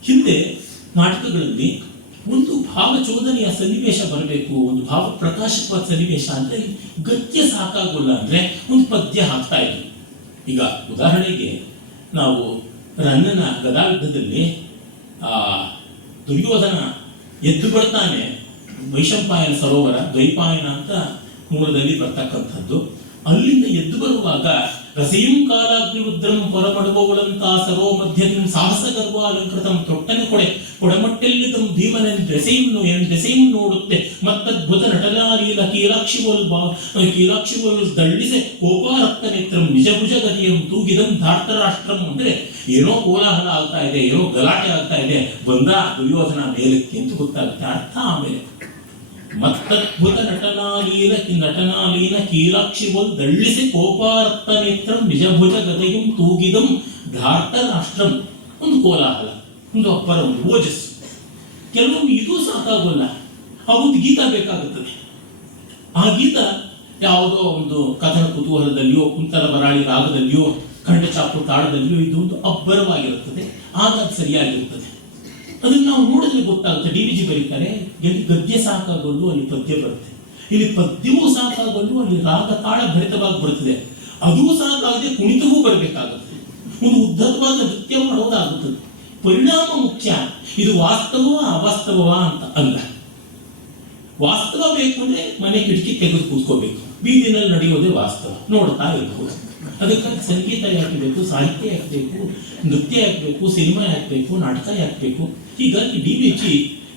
ಹಿಂದೆ ನಾಟಕಗಳಲ್ಲಿ ಒಂದು ಭಾವಚೋದನೆಯ ಸನ್ನಿವೇಶ ಬರಬೇಕು, ಒಂದು ಭಾವ ಪ್ರಕಾಶಕವಾದ ಸನ್ನಿವೇಶ ಅಂದ್ರೆ ಗದ್ಯ ಸಾಕಾಗೋಲ್ಲ ಅಂದ್ರೆ ಒಂದು ಪದ್ಯ ಹಾಕ್ತಾ ಇದ್ರು. ಈಗ ಉದಾಹರಣೆಗೆ ನಾವು ರನ್ನನ ಗದಾಯುದ್ಧದಲ್ಲಿ ದುರ್ಯೋಧನ ಎದ್ದು ಬರ್ತಾನೆ ವೈಶಂಪಾಯನ ಸರೋವರ, ದ್ವೈಪಾಯನ ಅಂತ ಮೂಲದಲ್ಲಿ ಬರ್ತಕ್ಕಂಥದ್ದು. ಅಲ್ಲಿಂದ ಎದ್ದು ಬರುವಾಗ ರಸೆಯಂ ಕಾಲಾಗ್ನಿರುದ್ರಂ ಹೊರಮಡುವವಳಂತ ಸರೋ ಮಧ್ಯಂ ಸಾಹಸ ಗರ್ವ ಅಲಂಕೃತಂ ತೊಟ್ಟನೆ ಕೊಡಮಟ್ಟೆಲ್ಲಿದಂ ಭೀಮನೆನ್ ದೆಸೆಯಂ ನೋಡುತ್ತೆ ಮತ್ತದ್ಭುತ ನಟನಾಲೀಲ ಕೀಲಾಕ್ಷಿವಲ್ ದಳ್ಳಿಸೆ ಕೋಪಾರಕ್ತ ನೇತ್ರಂ ನಿಜಭುಜ ಗತಿಯಂ ತೂಗಿದಂ ಧಾರ್ತರಾಷ್ಟ್ರಂ. ಅಂದ್ರೆ ಏನೋ ಕೋಲಾಹಲ ಆಗ್ತಾ ಇದೆ, ಏನೋ ಗಲಾಟೆ ಆಗ್ತಾ ಇದೆ, ಬಂದ ದುರ್ಯೋಧನ ಮೇಲಕ್ಕೆ ಅಂತ ಗೊತ್ತಾಗುತ್ತೆ. ಅರ್ಥ ಆಮೇಲೆ ಮತ್ತದ್ಭುತ ನಟನಾಲೀನ ಕೀಲಾಕ್ಷಿವಲ್ ದಳ್ಳಿಸಿ ಕೋಪಾರಕ್ತ ನೇತ್ರಂ ನಿಜಭುಜ ಗದೆಯಂ ತೂಗಿದಂ ಧಾರ್ತರಾಷ್ಟ್ರಂ. ಒಂದು ಕೋಲಾಹಲ, ಒಂದು ಅಪ್ಪರ, ಒಂದು ಓಜಸ್ಸು. ಕೆಲವೊಮ್ಮೆ ಇದು ಸಾಕಾಗೋಲ್ಲ, ಆ ಒಂದು ಗೀತ ಬೇಕಾಗುತ್ತದೆ. ಆ ಗೀತ ಯಾವುದೋ ಒಂದು ಕಥನ ಕುತೂಹಲದಲ್ಲಿಯೋ, ಕುಂತಲ ಬರಾಳಿ ರಾಗದಲ್ಲಿಯೋ, ಖಂಡಚಾಪು ತಾಳದಲ್ಲಿಯೋ ಇದು ಒಂದು ಅಬ್ಬರವಾಗಿರುತ್ತದೆ. ಆಗ ಅದು ಸರಿಯಾಗಿರುತ್ತದೆ. ಅದನ್ನು ನಾವು ನೋಡಿದ್ರೆ ಗೊತ್ತಾಗುತ್ತೆ. ಡಿ.ವಿ.ಜಿ ಬರೀತಾರೆ, ಎಲ್ಲಿ ಗದ್ಯ ಸಾಕಾಗಲು ಅಲ್ಲಿ ಪದ್ಯ ಬರುತ್ತೆ, ಇಲ್ಲಿ ಪದ್ಯವೂ ಸಾಕಾಗಲು ಅಲ್ಲಿ ರಾಗ ತಾಳ ಭರಿತವಾಗಿ ಬರುತ್ತದೆ, ಅದೂ ಸಾಕಾಗದೆ ಕುಣಿತವೂ ಬರಬೇಕಾಗುತ್ತೆ, ಒಂದು ಉದ್ದತವಾದ ನೃತ್ಯ ಮಾಡೋದಾಗುತ್ತದೆ. ಪರಿಣಾಮ ಮುಖ್ಯ. ಇದು ವಾಸ್ತವವ ಅವಾಸ್ತವವ ಅಂತ ಅಲ್ಲ. ವಾಸ್ತವ ಬೇಕು ಅಂದ್ರೆ ಮನೆ ಕಿಟಕಿ ತೆಗೆದು ಕೂತ್ಕೋಬೇಕು. ಬೀದಿನಲ್ಲಿ ನಡೆಯೋದೇ ವಾಸ್ತವ, ನೋಡ್ತಾ ಇರ್ಬೋದು. ಅದಕ್ಕಾಗಿ ಸಂಗೀತ ಯಾಕೆ ಬೇಕು, ಸಾಹಿತ್ಯ ಯಾಕೆ ಬೇಕು, ನೃತ್ಯ ಯಾಕೆ ಬೇಕು, ಸಿನಿಮಾ ಯಾಕೆ ಬೇಕು, ನಾಟಕ ಯಾಕೆ ಬೇಕು? ಹೀಗಾಗಿ DVG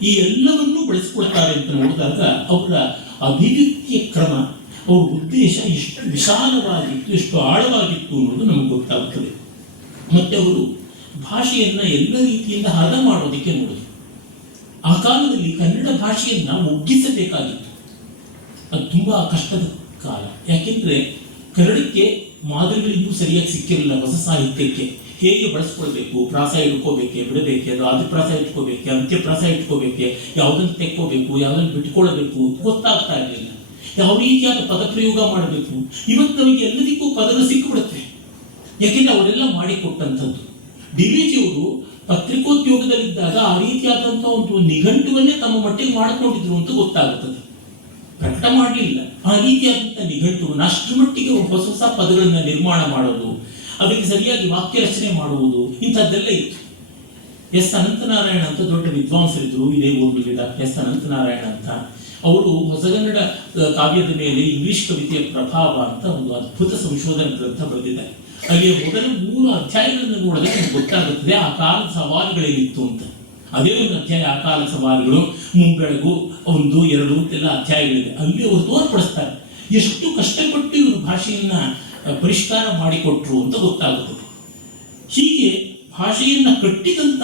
ಈ ಎಲ್ಲವನ್ನೂ ಬಳಸ್ಕೊಳ್ತಾರೆ ಅಂತ ನೋಡಿದಾಗ ಅವರ ಅಭಿವ್ಯಕ್ತಿಯ ಕ್ರಮ, ಅವ್ರ ಉದ್ದೇಶ ಎಷ್ಟು ವಿಶಾಲವಾಗಿತ್ತು, ಎಷ್ಟು ಆಳವಾಗಿತ್ತು ಅನ್ನೋದು ನಮಗೆ ಗೊತ್ತಾಗ್ತದೆ. ಮತ್ತೆ ಅವರು ಭಾಷೆಯನ್ನ ಎಲ್ಲ ರೀತಿಯಿಂದ ಹದ ಮಾಡೋದಕ್ಕೆ ನೋಡಿದ್ರು. ಆ ಕಾಲದಲ್ಲಿ ಕನ್ನಡ ಭಾಷೆಯನ್ನ ಒಗ್ಗಿಸಬೇಕಾಗಿತ್ತು. ಅದು ತುಂಬಾ ಕಷ್ಟದ ಕಾಲ. ಯಾಕೆಂದ್ರೆ ಕನ್ನಡಕ್ಕೆ ಮಾದರಿಗಳು ಇನ್ನೂ ಸರಿಯಾಗಿ ಸಿಕ್ಕಿರಲಿಲ್ಲ. ಹೊಸ ಸಾಹಿತ್ಯಕ್ಕೆ ಹೇಗೆ ಬಳಸ್ಕೊಳ್ಬೇಕು, ಪ್ರಾಸ ಇಟ್ಕೋಬೇಕೆ, ಬಿಡಬೇಕೆ, ಅದು ಆದಿಪ್ರಾಸ ಇಟ್ಕೋಬೇಕೆ, ಅಂತ್ಯಪ್ರಾಸ ಇಟ್ಕೋಬೇಕೆ, ಯಾವುದನ್ನು ತೆಕ್ಕೋಬೇಕು, ಯಾವುದನ್ನು ಬಿಟ್ಕೊಳ್ಬೇಕು ಗೊತ್ತಾಗ್ತಾ ಇರಲಿಲ್ಲ. ಯಾವ ರೀತಿಯಾದ ಪದಪ್ರಯೋಗ ಮಾಡಬೇಕು. ಇವತ್ತು ನಮಗೆ ಎಲ್ಲದಕ್ಕೂ ಪದಗಳು ಸಿಕ್ಕಿಬಿಡುತ್ತೆ. ಯಾಕೆಂದ್ರೆ ಅವರೆಲ್ಲ ಮಾಡಿಕೊಟ್ಟಂಥದ್ದು. DVG ಅವರು ಪತ್ರಿಕೋದ್ಯೋಗದಲ್ಲಿದ್ದಾಗ ಆ ರೀತಿಯಾದಂತಹ ಒಂದು ನಿಘಂಟುವನ್ನೇ ತಮ್ಮ ಮಟ್ಟಿಗೆ ಮಾಡಿಕೊಂಡಿದ್ರು ಅಂತ ಗೊತ್ತಾಗುತ್ತದೆ. ಪ್ರಕಟ ಮಾಡಲಿಲ್ಲ. ಆ ರೀತಿಯಾದಂತಹ ನಿಘಂಟುವನ್ನು ಅಷ್ಟರ ಮಟ್ಟಿಗೆ ಹೊಸ ಹೊಸ ಪದಗಳನ್ನ ನಿರ್ಮಾಣ ಮಾಡೋದು, ಅದಕ್ಕೆ ಸರಿಯಾಗಿ ವಾಕ್ಯ ರಚನೆ ಮಾಡುವುದು, ಇಂಥದ್ದೆಲ್ಲ ಇತ್ತು. ಎಸ್ ಅನಂತನಾರಾಯಣ ಅಂತ ದೊಡ್ಡ ವಿದ್ವಾಂಸರಿದ್ರು. ಇದೇ ಊರಿನ ಎಸ್ ಅನಂತನಾರಾಯಣ ಅಂತ. ಅವರು ಹೊಸಗನ್ನಡ ಕಾವ್ಯದ ಮೇಲೆ ಇಂಗ್ಲಿಷ್ ಕವಿತೆಯ ಪ್ರಭಾವ ಅಂತ ಒಂದು ಅದ್ಭುತ ಸಂಶೋಧನಾ ಗ್ರಂಥ ಬರೆದಿದ್ದಾರೆ. ಅಲ್ಲಿ ಮೊದಲ 3 ಅಧ್ಯಾಯಗಳನ್ನು ನೋಡಿದ್ರೆ ನಮ್ಗೆ ಗೊತ್ತಾಗುತ್ತದೆ ಆ ಕಾಲದ ಸವಾಲುಗಳೇನಿತ್ತು ಅಂತ. ಅದೇ ಒಂದು ಅಧ್ಯಾಯ ಆ ಕಾಲದ ಸವಾಲುಗಳು, ಮುಂಬೆಳಗು 1, 2 ಅಂತೆಲ್ಲ ಅಧ್ಯಾಯಗಳಿದೆ. ಅಲ್ಲಿ ಅವರು ತೋರ್ಪಡಿಸ್ತಾರೆ ಎಷ್ಟು ಕಷ್ಟಪಟ್ಟು ಇವರು ಭಾಷೆಯನ್ನ ಪರಿಷ್ಕಾರ ಮಾಡಿಕೊಟ್ರು ಅಂತ ಗೊತ್ತಾಗುತ್ತದೆ. ಹೀಗೆ ಭಾಷೆಯನ್ನ ಕಟ್ಟಿದಂತ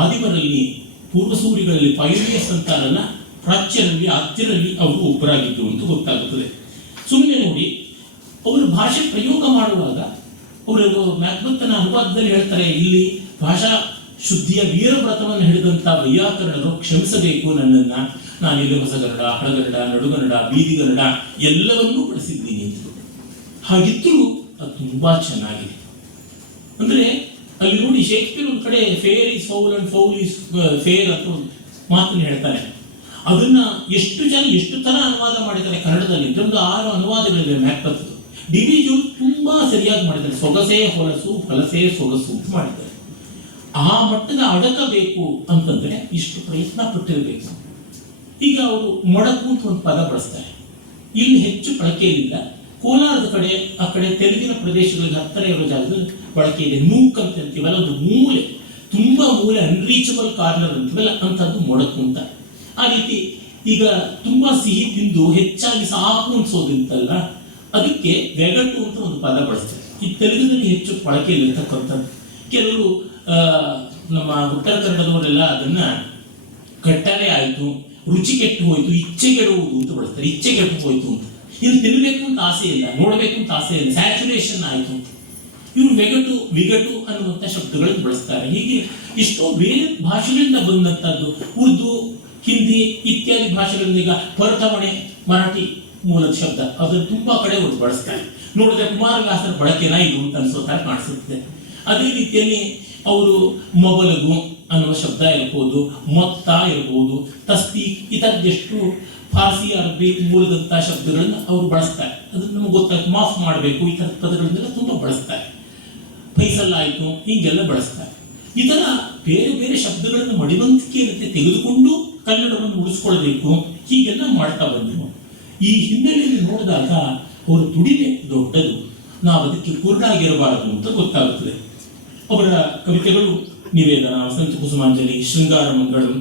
ಆದಿಮರಲ್ಲಿ, ಪೂರ್ವಸೂರಿಗಳಲ್ಲಿ, ಪೈರಿಯರ್ಸ್ ಅಂತಾರಲ್ಲ, ಪ್ರಾಚ್ಯರಲ್ಲಿ, ಆದ್ಯರಲ್ಲಿ ಅವರು ಒಬ್ಬರಾಗಿದ್ದರು ಅಂತ ಗೊತ್ತಾಗುತ್ತದೆ. ಸುಮ್ಮನೆ ನೋಡಿ, ಅವರು ಭಾಷೆ ಪ್ರಯೋಗ ಮಾಡುವಾಗ ಅವರು ಮ್ಯಾಕ್ಬೆತ್ತನ ಅನುವಾದದಲ್ಲಿ ಹೇಳ್ತಾರೆ, ಇಲ್ಲಿ ಭಾಷಾ ಶುದ್ಧಿಯ ವೀರವ್ರತವನ್ನು ಹಿಡಿದಂತ ವೈಯಾಕರಣರು ಕ್ಷಮಿಸಬೇಕು ನನ್ನನ್ನ, ನಾನಿಲ್ಲಿ ಹೊಸಗನ್ನಡ, ಹಳಗನ್ನಡ, ನಡುಗನ್ನಡ, ಬೀದಿಗನ್ನಡ ಎಲ್ಲವನ್ನೂ ಬಳಸಿದ್ದೀನಿ ಅಂತ. ಹಾಗಿದ್ರೂ ಅದು ತುಂಬಾ ಚೆನ್ನಾಗಿದೆ. ಅಂದ್ರೆ ಅಲ್ಲಿ ನೋಡಿ, ಶೇಕ್ಸ್ಪಿಯರ್ ಒಂದು ಕಡೆ fair is foul and foul is fair ಅಂತ ಒಂದು ಮಾತನ್ನು ಹೇಳ್ತಾನೆ. ಅದನ್ನ ಎಷ್ಟು ಜನ ಎಷ್ಟು ತರ ಅನುವಾದ ಮಾಡಿದ್ದಾರೆ ಕನ್ನಡದಲ್ಲಿ. ಇದೊಂದು 6 ಅನುವಾದಗಳಿವೆ ಮ್ಯಾಕ್ಬೆತ್. DVG ತುಂಬಾ ಸರಿಯಾಗಿ ಮಾಡಿದ್ದಾರೆ. ಸೊಗಸೇ ಹೊಲಸು, ಹೊಲಸೇ ಸೊಗಸು ಅಂತ ಮಾಡಿದ್ದಾರೆ. ಆ ಮಟ್ಟದ ಅಡಕ ಬೇಕು ಅಂತಂದ್ರೆ ಇಷ್ಟು ಪ್ರಯತ್ನ ಪಟ್ಟಿರಬೇಕು. ಈಗ ಅವರು ಮೊಡಕು ಅಂತ ಒಂದು ಪದ ಬಳಸ್ತಾರೆ. ಇಲ್ಲಿ ಹೆಚ್ಚು ಬಳಕೆಯಿಲ್ಲ. ಕೋಲಾರದ ಕಡೆ, ಆ ಕಡೆ ತೆಲುಗಿನ ಪ್ರದೇಶಗಳಿಗೆ ಹತ್ತಿರ ಇರೋ ಜಾಗದಲ್ಲಿ ಬಳಕೆ ಇದೆ. ನೂಕ್ ಅಂತ ಅಂತೀವಲ್ಲ, ಒಂದು ಮೂಲೆ, ತುಂಬಾ ಮೂಲೆ, ಅನ್ರೀಚಬಲ್ ಕಾರ್ನರ್ ಅಂತೀವಲ್ಲ, ಅಂತದ್ದು ಮೊಡಕು ಅಂತ. ಆ ರೀತಿ ಈಗ ತುಂಬಾ ಸಿಹಿ ತಿಂದು ಹೆಚ್ಚಾಗಿ ಸಾಕು ಅನ್ಸೋದಿಂತಲ್ಲ, ಅದಕ್ಕೆ ವೆಗಟು ಅಂತ ಒಂದು ಪದ ಬಳಸ್ತಾರೆ. ಈ ತೆಲುಗಿನಲ್ಲಿ ಹೆಚ್ಚು ಬಳಕೆಯಲ್ಲಿರ್ತಕ್ಕಂಥದ್ದು. ಕೆಲವರು ನಮ್ಮ ಉತ್ತರ ಕನ್ನಡದವರೆಲ್ಲ ಅದನ್ನ ಕಟ್ಟಲೆ ಆಯ್ತು, ರುಚಿ ಕೆಟ್ಟು ಹೋಯ್ತು, ಇಚ್ಛೆಗೆಡುವುದು ಅಂತ ಬಳಸ್ತಾರೆ. ಇಚ್ಛೆಗೆಟ್ಟು ಹೋಯ್ತು ಅಂತ. ಇನ್ನು ತಿನ್ನಬೇಕು ಅಂತ ಆಸೆ ಇಲ್ಲ, ನೋಡಬೇಕು ಅಂತ ಆಸೆ ಇಲ್ಲ, ಸ್ಯಾಚುರೇಷನ್ ಆಯ್ತು ಅಂತ. ಇವರು ವೆಗಟು, ವಿಗಟು ಅನ್ನುವಂಥ ಶಬ್ದಗಳನ್ನು ಬಳಸ್ತಾರೆ. ಹೀಗೆ ಎಷ್ಟೋ ಬೇರೆ ಭಾಷೆಗಳಿಂದ ಬಂದಂತದ್ದು. ಉರ್ದು, ಹಿಂದಿ ಇತ್ಯಾದಿ ಭಾಷೆಗಳಿಂದ, ಈಗ ಪರತಮಣೆ ಮರಾಠಿ ಮೂಲದ ಶಬ್ದ, ಅದನ್ನು ತುಂಬಾ ಕಡೆ ಅವರು ಬಳಸ್ತಾರೆ. ನೋಡಿದ್ರೆ ಕುಮಾರವ್ಯಾಸರ ಬಳಕೆನ ಇದು ಅಂತ ಅನ್ಸೋತಾ ಕಾಣಿಸುತ್ತೆ. ಅದೇ ರೀತಿಯಲ್ಲಿ ಅವರು ಮೊಬಲಗು ಅನ್ನುವ ಶಬ್ದ ಇರ್ಬೋದು, ಮೊತ್ತ ಇರ್ಬೋದು, ತಸ್ತೀಕ್, ಇದೆಷ್ಟು ಫಾರ್ಸಿ, ಅರಬ್ಬಿ ಮೂಲದಂತ ಶಬ್ದಗಳನ್ನ ಅವರು ಬಳಸ್ತಾರೆ. ಅದನ್ನ ನಮ್ಗೆ ಗೊತ್ತಾಗ್ತದೆ. ಮಾಫ್ ಮಾಡಬೇಕು, ಈ ಥರದ ಪದಗಳನ್ನೆಲ್ಲ ತುಂಬಾ ಬಳಸ್ತಾರೆ. ಫೈಸಲ್ ಆಯ್ತು, ಹೀಗೆಲ್ಲ ಬಳಸ್ತಾರೆ. ಈ ತರ ಬೇರೆ ಬೇರೆ ಶಬ್ದಗಳನ್ನು ಮಡಿವಂತಿಕೆಯಂತೆ ತೆಗೆದುಕೊಂಡು ಕನ್ನಡವನ್ನು ಉಳಿಸ್ಕೊಳ್ಬೇಕು, ಹೀಗೆಲ್ಲ ಮಾಡ್ತಾ ಬಂದರು. ಈ ಹಿನ್ನೆಲೆಯಲ್ಲಿ ನೋಡಿದಾಗ ಅವರ ದುಡಿಮೆ ದೊಡ್ಡದು, ನಾವು ಅದಕ್ಕೆ ಕುರುಡಾಗಿರಬಾರದು ಅಂತ ಗೊತ್ತಾಗುತ್ತದೆ. ಅವರ ಕವಿತೆಗಳು ನಿವೇದನ, ವಸಂತ ಕುಸುಮಾಂಜಲಿ, ಶೃಂಗಾರ ಮಂಗಳಂ,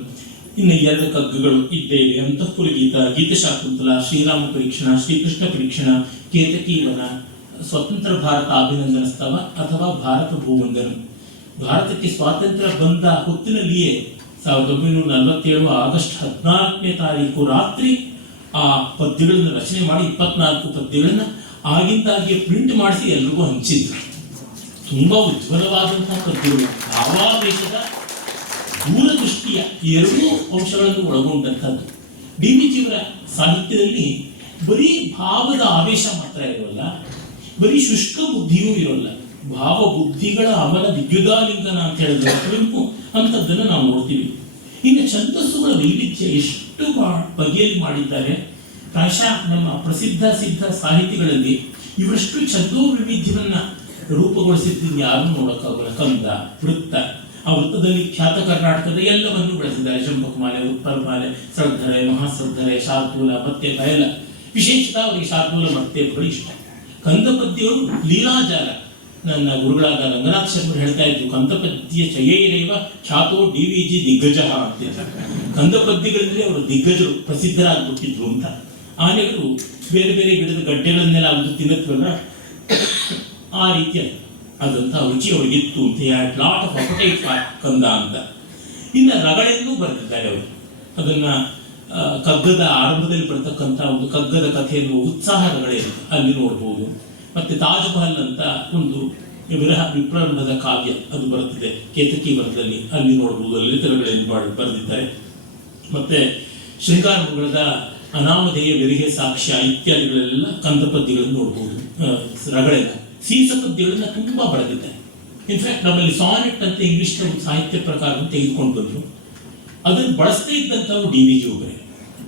ಇನ್ನು 2 ಕಗ್ಗಗಳು ಇದ್ದೇವೆ, ಅಂತಃಪುರ ಗೀತ, ಗೀತಶಾಕುಂತಲ, ಶ್ರೀರಾಮ ಪರೀಕ್ಷಣ, ಶ್ರೀಕೃಷ್ಣ ಪರೀಕ್ಷಣ, ಕೇತಕೀವನ, ಸ್ವತಂತ್ರ ಭಾರತ ಅಭಿನಂದನ ಸ್ತವ ಅಥವಾ ಭಾರತ ಭೂವಂದನ. ಭಾರತಕ್ಕೆ ಸ್ವಾತಂತ್ರ್ಯ ಬಂದ ಹೊತ್ತಿನಲ್ಲಿಯೇ 1947 ಆಗಸ್ಟ್ 14ನೇ ತಾರೀಕು ರಾತ್ರಿ ಆ ಪದ್ಯಗಳನ್ನು ರಚನೆ ಮಾಡಿ 24 ಪದ್ಯಗಳನ್ನ ಆಗಿಂದಾಗೆ ಪ್ರಿಂಟ್ ಮಾಡಿಸಿ ಎಲ್ರಿಗೂ ಹಂಚಿದ್ರು. ತುಂಬಾ ಉಜ್ವಲವಾದಂತಹ ಪದ್ಯಗಳು, ಭಾವಾವೇಶದ, ದೂರದೃಷ್ಟಿಯ 2 ಅಂಶಗಳನ್ನು ಒಳಗೊಂಡಂಥದ್ದು. DVG ಅವರ ಸಾಹಿತ್ಯದಲ್ಲಿ ಬರೀ ಭಾವದ ಆವೇಶ ಮಾತ್ರ ಇರೋಲ್ಲ, ಬರೀ ಶುಷ್ಕ ಬುದ್ಧಿಯೂ ಇರೋಲ್ಲ. ಭಾವ ಬುದ್ಧಿಗಳ ಅಮಲ ವಿದ್ಯುದಾಲಿಂಗನ ಅಂತ ಹೇಳಿದ್ರೆ ಕುವೆಂಪು ಅಂತದ್ದನ್ನು ನಾವು ನೋಡ್ತೀವಿ. ಇನ್ನು ಛಂದಸ್ಸುಗಳ ವೈವಿಧ್ಯ ಎಷ್ಟು ಬಗೆಯಲ್ಲಿ ಮಾಡಿದ್ದಾರೆ. ಪ್ರಾಯಶಃ ನಮ್ಮ ಪ್ರಸಿದ್ಧ ಸಿದ್ಧ ಸಾಹಿತಿಗಳಲ್ಲಿ ಇವರಷ್ಟು ಛಂದೋ ವೈವಿಧ್ಯವನ್ನ ರೂಪುಗೊಳಿಸಿದ್ದನ್ನು ಯಾರು ನೋಡೋಕ್ಕಾಗಲ್ಲ. ಕಂದ, ವೃತ್ತ, ಆ ವೃತ್ತದಲ್ಲಿ ಖ್ಯಾತ ಕರ್ನಾಟಕದ ಎಲ್ಲವನ್ನೂ ಬೆಳೆಸಿದ್ದಾರೆ. ಚಂಪಕಮಾಲೆ, ಉತ್ಪಲಮಾಲೆ, ಸಳ್ಧರೆ, ಮಹಾಸಳ್ಧರೆ, ಶಾರ್ದೂಲ, ಮತ್ತೆ ಬಯಲ, ವಿಶೇಷತಃ ಅವರಿಗೆ ಶಾರ್ದೂಲ ಮರ್ತೇಪಗಳು ಇಷ್ಟ. ಕಂದಪದ್ಯವರು ಲೀಲಾಜಾಲ. ನನ್ನ ಗುರುಗಳಾದ ರಂಗನಾಥ್ ಶರ್ಮರು ಹೇಳ್ತಾ ಇದ್ರು, ಕಂದಪದ್ಯ ಚಯೈರೇವ ಖ್ಯಾತೋ DVG ದಿಗ್ಗಜ ಅಂತ. ಕಂದಪದ್ಯಗಳಲ್ಲಿ ಅವರು ದಿಗ್ಗಜರು, ಪ್ರಸಿದ್ಧರಾಗ್ಬಿಟ್ಟಿದ್ರು ಅಂತ. ಆನೆಗಳು ಬೇರೆ ಬೇರೆ ಗಿಡದ ಗಡ್ಡೆಗಳನ್ನೆಲ್ಲ ಅದು ತಿನ್ನತ್ವಲ್ಲ, ಆ ರೀತಿಯ ಅದಂತ ರುಚಿ ಅವರಿಗಿತ್ತು ಅಂತ. ಲಾಟ್ ಆಫ್ ಅಪಟೈಟ್ ಫಾರ್ ಕಂದ ಅಂತ. ಇನ್ನು ರಗಳೆಯನ್ನು ಬರೆದಿದ್ದಾರೆ ಅವರು. ಅದನ್ನ ಕಗ್ಗದ ಆರಂಭದಲ್ಲಿ ಬರ್ತಕ್ಕಂಥ ಒಂದು ಕಗ್ಗದ ಕಥೆಯನ್ನು ಉತ್ಸಾಹ ರಗಳೆ ಅಲ್ಲಿ ನೋಡ್ಬೋದು. ಮತ್ತೆ ತಾಜ್ ಮಹಲ್ ಅಂತ ಒಂದು ವಿರಹ ವಿಪ್ರಂಭದ ಕಾವ್ಯ ಅದು ಬರುತ್ತದೆ ಕೇತಕಿ ವರದಲ್ಲಿ, ಅಲ್ಲಿ ನೋಡ್ಬೋದು. ಲಲಿತರಗಳನ್ನು ಬರೆದಿದ್ದಾರೆ. ಮತ್ತೆ ಶೃಂಗಾರ ಮೃಗದ ಅನಾಮಧೇಯ ಬೆರಿಗೆ ಸಾಕ್ಷ್ಯ ಇತ್ಯಾದಿಗಳೆಲ್ಲ ಕಂದ ಪದ್ಯಗಳನ್ನು ನೋಡ್ಬೋದು. ರಗಳೆಲ್ಲ ಸೀಸ ಪದ್ಯಗಳನ್ನ ತುಂಬಾ ಬರೆದಿದ್ದಾರೆ. ಇನ್ಫ್ಯಾಕ್ಟ್ ನಮ್ಮಲ್ಲಿ ಸಾನೆಟ್ ಅಂತ ಇಂಗ್ಲಿಷ್ ಸಾಹಿತ್ಯ ಪ್ರಕಾರ ತೆಗೆದುಕೊಂಡು ಬಂದ್ರು. ಅದನ್ನು ಬಳಸದೇ ಇದ್ದಂಥವ್ರು DVG ಒಬ್ಬರೇ.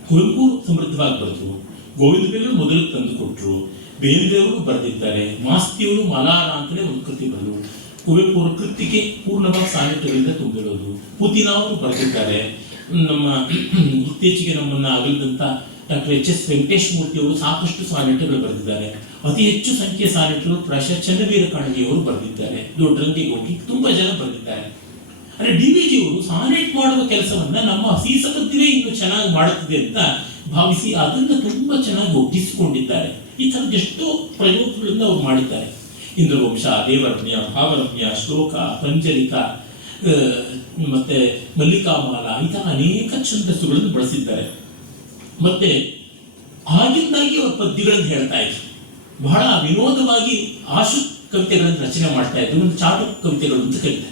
ಕುವೆಂಪು ಸಮೃದ್ಧವಾಗಿ ಬರೆದ್ರು, ಗೋವಿಂದ ಬೇಗರು ಮೊದಲು ತಂದು ಕೊಟ್ಟರು, ಬೇಂದ್ರೆಯವರು ಬರೆದಿದ್ದಾರೆ, ಮಾಸ್ತಿಯವರು ಮಲಾರ ಅಂತಲೇ ಒಂದು ಕೃತಿ ಬರೆದರು. ಕುವೆಂಪು ಅವರ ಕೃತಿಗೆ ಪೂರ್ಣವಾಗಿ ಸಾನೆಟ್ಗಳಿಂದ ತುಂಬಿರೋದು. ಪುತಿನ ಅವರು ಬರೆದಿದ್ದಾರೆ. ನಮ್ಮ ಇತ್ತೀಚೆಗೆ ನಮ್ಮನ್ನ ಅಗಲಿದಂತ ಡಾಕ್ಟರ್ HS ವೆಂಕಟೇಶ್ ಮೂರ್ತಿ ಅವರು ಸಾಕಷ್ಟು ಸಾನೆಟ್ಗಳು ಬರೆದಿದ್ದಾರೆ. ಅತಿ ಹೆಚ್ಚು ಸಂಖ್ಯೆಯ ಸಾನೆಟ್ಗಳು ಪ್ರಾಯಶಃ ಚನ್ನವೀರ ಕಾಣಗಿಯವರು ಬರೆದಿದ್ದಾರೆ. ದೊಡ್ಡರಂಗೇಗೌಡರು ತುಂಬಾ ಜನ ಬರೆದಿದ್ದಾರೆ. ಅಂದ್ರೆ DVG ಅವರು ಸಾನೆಟ್ ಮಾಡುವ ಕೆಲಸವನ್ನ ನಮ್ಮ ಸೀಸಪದ್ಯವೇ ಇನ್ನು ಚೆನ್ನಾಗಿ ಮಾಡುತ್ತದೆ ಅಂತ ಭಾವಿಸಿ ಅದನ್ನ ತುಂಬಾ ಚೆನ್ನಾಗಿ ಒಗ್ಗಿಸಿಕೊಂಡಿದ್ದಾರೆ. ಈ ತರದ ಎಷ್ಟೋ ಪ್ರಯೋಗಗಳಿಂದ ಅವರು ಮಾಡಿದ್ದಾರೆ. ಇಂದ್ರವಂಶ, ದೇವರಮ್ಯ, ಭಾವರಮ್ಯ, ಶ್ಲೋಕ, ಪಂಚರಿಕ, ಮತ್ತೆ ಮಲ್ಲಿಕಾಮಾಲ, ಈ ತರ ಅನೇಕ ಛಂದಸ್ಸುಗಳನ್ನು ಬಳಸಿದ್ದಾರೆ. ಮತ್ತೆ ಆಗಿಂದಾಗಿ ಅವರ ಪದ್ಯಗಳನ್ನು ಹೇಳ್ತಾ ಇದ್ರು. ಬಹಳ ವಿನೋದವಾಗಿ ಆಶು ಕವಿತೆಗಳನ್ನು ರಚನೆ ಮಾಡ್ತಾ ಇದ್ರು. ಒಂದು ಚಾಟು ಕವಿತೆಗಳು ಅಂತ ಕರೀತಾರೆ.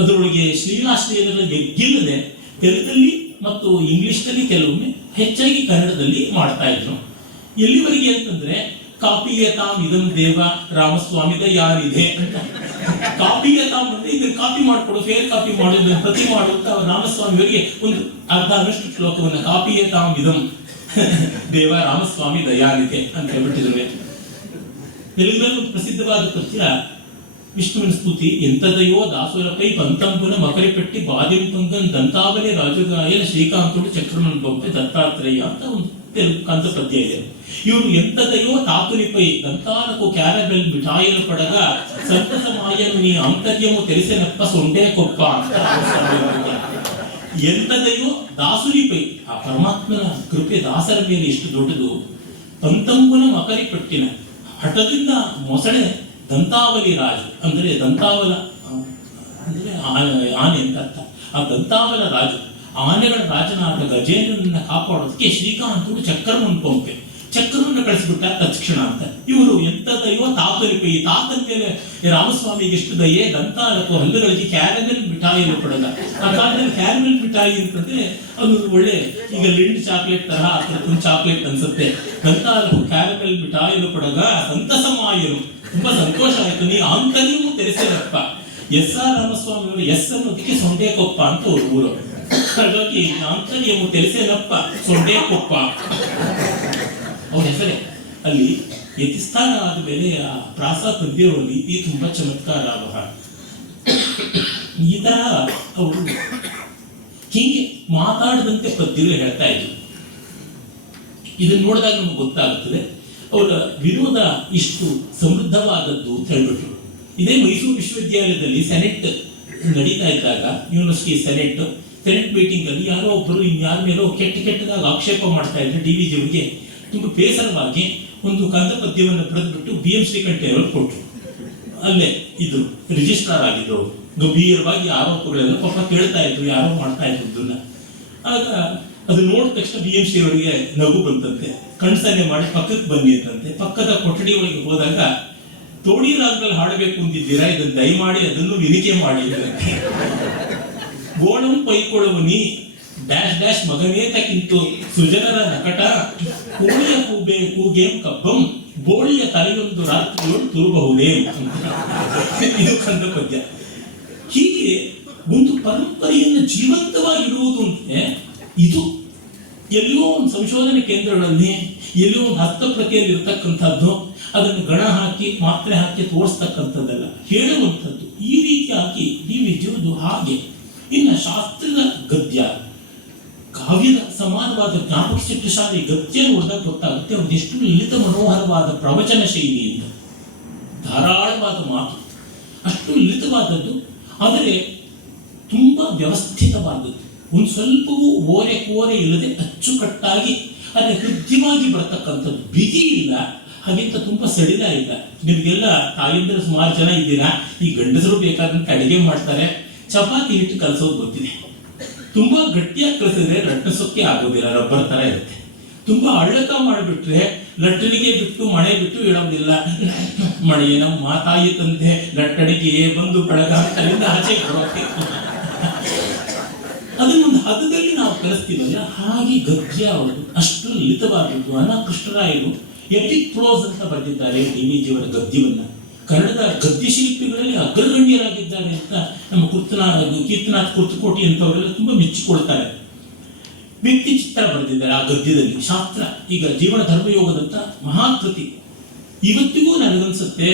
ಅದರೊಳಗೆ ಶ್ಲೀಲಾಶ್ಲೀಲಗಳ ಗೆಲ್ಲದೆ ತೆಲುಗಲ್ಲಿ ಮತ್ತು ಇಂಗ್ಲಿಷ್ನಲ್ಲಿ ಕೆಲವೊಮ್ಮೆ ಹೆಚ್ಚಾಗಿ ಕನ್ನಡದಲ್ಲಿ ಮಾಡ್ತಾ ಇದ್ರು. ಎಲ್ಲಿವರೆಗೆ ಅಂತಂದ್ರೆ ಕಾಪಿಯತಾಮ್ ಇದಂ ದೇವ ರಾಮಸ್ವಾಮಿದ ಯಾರಿದೆ ಅಂತ. ಕಾಪಿಯತಾಮ್ ಅಂದ್ರೆ ಇದನ್ನ ಕಾಪಿ ಮಾಡ್ಕೊಡು, ಫೇರ್ ಕಾಪಿ ಮಾಡೋದು, ಪ್ರತಿ ಮಾಡುತ್ತ ರಾಮಸ್ವಾಮಿಯವರಿಗೆ ಒಂದು ಅರ್ಧನಷ್ಟು ಶ್ಲೋಕವನ್ನ ಕಾಪಿಯತಾಮ್ ಇದಂ ದೇವ ರಾಮಸ್ವಾಮಿ ದಯಾನಿದೆ ಅಂತ ಹೇಳ್ಬಿಟ್ಟಿದ್ರು. ತೆಲುಗಿನಲ್ಲಿ ಒಂದು ಪ್ರಸಿದ್ಧವಾದ ಪದ್ಯ ವಿಷ್ಣುವಿನ ಸ್ತುತಿ. ಎಂತದಯೋ ದಾಸುರಪೈ ಪಂತಂಪುನ ಮಕರಿಪೆಟ್ಟಿ ಬಾದಿಂಪಂಗನ್ ದಂತಾವಲೆ ರಾಜಗಾಯನ ಶ್ರೀಕಾಂತುಡು ಚಕ್ರಮನ್ ಬೊಬ್ಬೆ ದತ್ತಾತ್ರೇಯ ಅಂತ ಒಂದು ತೆಲುಗು ಕಂದ ಪದ್ಯ ಇದೆ. ಇವರು ಎಂತದಯೋ ತಾತುನಿಪೈ ದಂತಾನಕು ಕ್ಯಾರಬೆಲ್ ಮಿಠಾಯಿನ ಪಡಗ ಸಂತಸ ಮಾಯನು ನೀ ಅಂತರ್ಯಮು ತೆರೆಸೆನಪ್ಪ ಸೊಂಡೆ ಕೊಪ್ಪ ಅಂತ. ಎಂತದಯೋ ದಾಸುರಿಪೈ, ಆ ಪರಮಾತ್ಮನ ಕೃಪೆ ದಾಸರ ಮೇಲೆ ಎಷ್ಟು ದೊಡ್ಡದು. ಪಂತಂಪುನ ಮಕರಿಪಟ್ಟಿನ ಹಠದಿಂದ ಮೊಸಳೆ ದಂತಾವಲಿ ರಾಜು ಅಂದ್ರೆ ದಂತಾವಲ ಅಂದ್ರೆ ಆನೆ ಅಂತ ಅರ್ಥ. ಆ ದಂತಾವಲ ರಾಜು, ಆನೆಗಳ ರಾಜನಾದ ಗಜೇಂದ್ರನನ್ನ ಕಾಪಾಡೋದಕ್ಕೆ ಶ್ರೀಕಾಂತುಡು ಚಕ್ರಮನ್ ಪಂಪೆ, ಚಕ್ರವನ್ನು ಕಳಿಸಿಬಿಟ್ಟ ತತ್ಕ್ಷಣ ಅಂತ. ಇವರು ಎಂತದಯ್ಯೋ ತಾತನಿಪೈ, ತಾತನ ಮೇಲೆ ರಾಮಸ್ವಾಮಿಗೆ ಎಷ್ಟು ದಯೆ. ದಂತಾಲಕ್ಕೂ ಹಲ್ಲುಗಳಿಗೆ ಕ್ಯಾರಮೆಲ್ ಮಿಠಾಯಿಯನ್ನು ಕೊಡಲ್ಲ. ಆ ಕಾಲದಲ್ಲಿ ಕ್ಯಾರಮೆಲ್ ಮಿಠಾಯಿ ಅಂತಂದ್ರೆ ಅದು ಒಳ್ಳೆ ಈಗ ಲಿಂಡ್ ಚಾಕ್ಲೇಟ್ ತರಹ ಒಂದು ಚಾಕ್ಲೇಟ್ ಅನ್ಸುತ್ತೆ. ದಂತಾಲಕ್ಕೂ ಕ್ಯಾರಮೆಲ್ ಮಿಠಾಯಿಯನ್ನು ಕೊಡಗ ಸಂತಸಮಾಯನು, ತುಂಬಾ ಸಂತೋಷ ಆಯ್ತು, ನೀ ಆಂತರ್ಯವು ತೆರೆಸೇನಪ್ಪ. SR ರಾಮಸ್ವಾಮಿ ಅವರು ಎಸ್ ಅನ್ನೋದಕ್ಕೆ ಸೊಂಡೆಕೊಪ್ಪ ಅಂತ ಅವ್ರ ಊರು. ಹಾಗಾಗಿ ಆಂತರ್ಯವು ತೆರೆಸೇನಪ್ಪ ಸೊಂಡೆಕೊಪ್ಪ ಅವ್ರ ಹೆಸರೇ. ಅಲ್ಲಿ ಯತಿಸ್ಥಾನ ಆದ ಮೇಲೆ ಆ ಪ್ರಾಸ ಪದ್ಯಗಳ ರೀತಿ ತುಂಬಾ ಚಮತ್ಕಾರ. ಈ ತರ ಅವರು ಹೀಗೆ ಮಾತಾಡದಂತೆ ಪದ್ಯಗಳು ಹೇಳ್ತಾ ಇದ್ರು. ಇದನ್ನ ನೋಡಿದಾಗ ನಮ್ಗೆ ಗೊತ್ತಾಗುತ್ತದೆ ಅವರ ವಿನೋದ ಇಷ್ಟು ಸಮೃದ್ಧವಾದದ್ದು ಅಂತ ಹೇಳ್ಬಿಟ್ರು. ಇದೇ ಮೈಸೂರು ವಿಶ್ವವಿದ್ಯಾಲಯದಲ್ಲಿ ಸೆನೆಟ್ ನಡೀತಾ ಇದ್ದಾಗ, ಯೂನಿವರ್ಸಿಟಿ ಸೆನೆಟ್ ಮೀಟಿಂಗ್ ಅಲ್ಲಿ ಯಾರೋ ಒಬ್ಬರು ಇನ್ಯಾರ ಮೇಲೋ ಕೆಟ್ಟದಾಗಿ ಆಕ್ಷೇಪ ಮಾಡ್ತಾ ಇದ್ರೆ DVG ಅವರಿಗೆ ತುಂಬಾ ಬೇಸರವಾಗಿ ಒಂದು ಕಂದ ಪದ್ಯವನ್ನು ಬರೆದ್ಬಿಟ್ಟು BM ಶ್ರೀಕಂಠಯ್ಯವರು ಕೊಟ್ಟರು. ಅಲ್ಲೇ ಇದು ರಿಜಿಸ್ಟ್ರಾರ್ ಆಗಿದ್ರು. ಗಂಭೀರವಾಗಿ ಆರೋಪಗಳೆಲ್ಲ ಪಾಪ ಕೇಳ್ತಾ ಇದ್ರು, ಯಾರೋ ಮಾಡ್ತಾ ಇದ್ದನ್ನ. ಆಗ ಅದು ನೋಡಿದ ತಕ್ಷಣ BM ಶ್ರೀ ಅವರಿಗೆ ನಗು ಬಂತಂತೆ. ಕಣ್ಸನ್ನೆ ಮಾಡಿ ಪಕ್ಕಕ್ಕೆ ಬನ್ನಿ ಅಂತಂತೆ. ಪಕ್ಕದ ಕೊಠಡಿ ಒಳಗೆ ಹೋದಾಗ ತೋಡಿ ರಾಗದಲ್ಲಿ ಹಾಡಬೇಕು ಅಂತಿದ್ದೀರಾ, ಇದನ್ನು ದಯಮಾಡಿ ಅದನ್ನು ವಿನಿಕೆ ಮಾಡಿ. ಗೋಣಂ ಪೈಕೊಳ್ಳುವನಿ ಡ್ಯಾಶ್ ಡ್ಯಾಶ್ ಮಗನೇತಕ್ಕಿಂತು ಸುಜನರ ನಕಟ ಕೋಳಿಯ ಕೂಗೇಂ ಕಬ್ಬಂ ಬೋಳಿಯ ತಲೆಯೊಂದು ರಾತ್ರಿಯೊಂದು ತುರುಬಹುದೇ. ಇದು ಕಂದ ಪದ್ಯ. ಹೀಗೆ ಒಂದು ಪರಂಪರೆಯನ್ನು ಜೀವಂತವಾಗಿಡುವುದು ಅಂದ್ರೆ ಇದು ಎಲ್ಲಿಯೋ ಒಂದು ಸಂಶೋಧನೆ ಕೇಂದ್ರಗಳಲ್ಲಿ ಎಲ್ಲಿಯೋ ಒಂದು ಹಸ್ತಪ್ರತಿಯಲ್ಲಿ ಇರ್ತಕ್ಕಂಥದ್ದು, ಅದನ್ನು ಗಣ ಹಾಕಿ ಮಾತ್ರೆ ಹಾಕಿ ತೋರಿಸ್ತಕ್ಕಂಥದ್ದೆಲ್ಲ ಹೇಳುವಂಥದ್ದು. ಈ ರೀತಿಯಾಗಿ DVG ಹಾಗೆ. ಇನ್ನು ಶಾಸ್ತ್ರದ ಗದ್ಯ ಕಾವ್ಯದ ಸಮಾನವಾದ ಜ್ಞಾಪಕ ಚಿತ್ರಶಾಲೆ ಗದ್ಯ ನೋಡಿದಾಗ ಗೊತ್ತಾಗುತ್ತೆ ಅವ್ರದ್ದು ಎಷ್ಟು ಲಲಿತ ಮನೋಹರವಾದ ಪ್ರವಚನ ಶೈಲಿ ಅಂತ. ಧಾರಾಳವಾದ ಮಾತು, ಅಷ್ಟು ಲಲಿತವಾದದ್ದು, ಆದರೆ ತುಂಬಾ ವ್ಯವಸ್ಥಿತವಾದದ್ದು. ಒಂದು ಸ್ವಲ್ಪವೂ ಓರೆ ಕೋರೆ ಇಲ್ಲದೆ ಅಚ್ಚುಕಟ್ಟಾಗಿ ಆದರೆ ಹೃದಯವಾಗಿ ಬರತಕ್ಕಂಥದ್ದು. ಬಿಗಿ ಇಲ್ಲ, ಹಾಗಿಂತ ತುಂಬಾ ಸಡಿಲ ಇಲ್ಲ. ನಿಮಗೆಲ್ಲ ತಾಯಂದಿರು ಸುಮಾರು ಜನ ಇದ್ದೀರಾ. ಈ ಗಂಡಸರು ಬೇಕಾದಂತೆ ಅಡಿಗೆ ಮಾಡ್ತಾರೆ, ಚಪಾತಿ ಹಿಟ್ಟು ಕಲಸೋದು ಗೊತ್ತಿದೆ. ತುಂಬಾ ಗಟ್ಟಿಯಾಗಿ ಕಲಿಸಿದ್ರೆ ಲಟ್ಟಸೋಕೆ ಆಗೋದಿಲ್ಲ, ರಬ್ಬರ್ ತರ ಇರುತ್ತೆ. ತುಂಬಾ ಅಳ್ಳಕ ಮಾಡಿಬಿಟ್ರೆ ಲಟ್ಟಣಿಗೆ ಬಿಟ್ಟು ಮಣೆ ಬಿಟ್ಟು ಇಡೋದಿಲ್ಲ. ಮಣೆಯ ನಮ್ಮ ತಾಯಿ ತಂದೆ ಲಟ್ಟಣಿಗೆ ಬಂದು ಬೆಳಗ ಅಲ್ಲಿಂದ ಆಚೆ ಬರೋಕೆ ಅದನ್ನೊಂದು ಹದದಲ್ಲಿ ನಾವು ಕಲಿಸ್ತೀವಲ್ಲ, ಹಾಗೆ ಗದ್ಯ ಅವರು ಅಷ್ಟು ಲಲಿತವಾಗಿದ್ದು. ಅನಕೃಷ್ಣರಾಯರು ಎಪಿಕ್ ಪ್ರೋಸ್ ಅಂತ ಬರೆದಿದ್ದಾರೆ ಡಿ.ವಿ.ಜಿ ಅವರ ಗದ್ಯವನ್ನ. ಕನ್ನಡದ ಗದ್ಯ ಶಿಲ್ಪಿಗಳಲ್ಲಿ ಅಗ್ರಗಣ್ಯರಾಗಿದ್ದಾರೆ ಅಂತ ನಮ್ಮ ಕೀರ್ತನಾಥ್ ಕುರ್ತಕೋಟಿ ಅಂತವರೆಲ್ಲ ತುಂಬಾ ಮೆಚ್ಚಿಕೊಳ್ತಾರೆ. ವ್ಯಕ್ತಿ ಚಿತ್ರ ಬರೆದಿದ್ದಾರೆ ಆ ಗದ್ಯದಲ್ಲಿ. ಶಾಸ್ತ್ರ, ಈಗ ಜೀವನ ಧರ್ಮಯೋಗದಂತ ಮಹಾಕೃತಿ. ಇವತ್ತಿಗೂ ನನಗನ್ಸುತ್ತೆ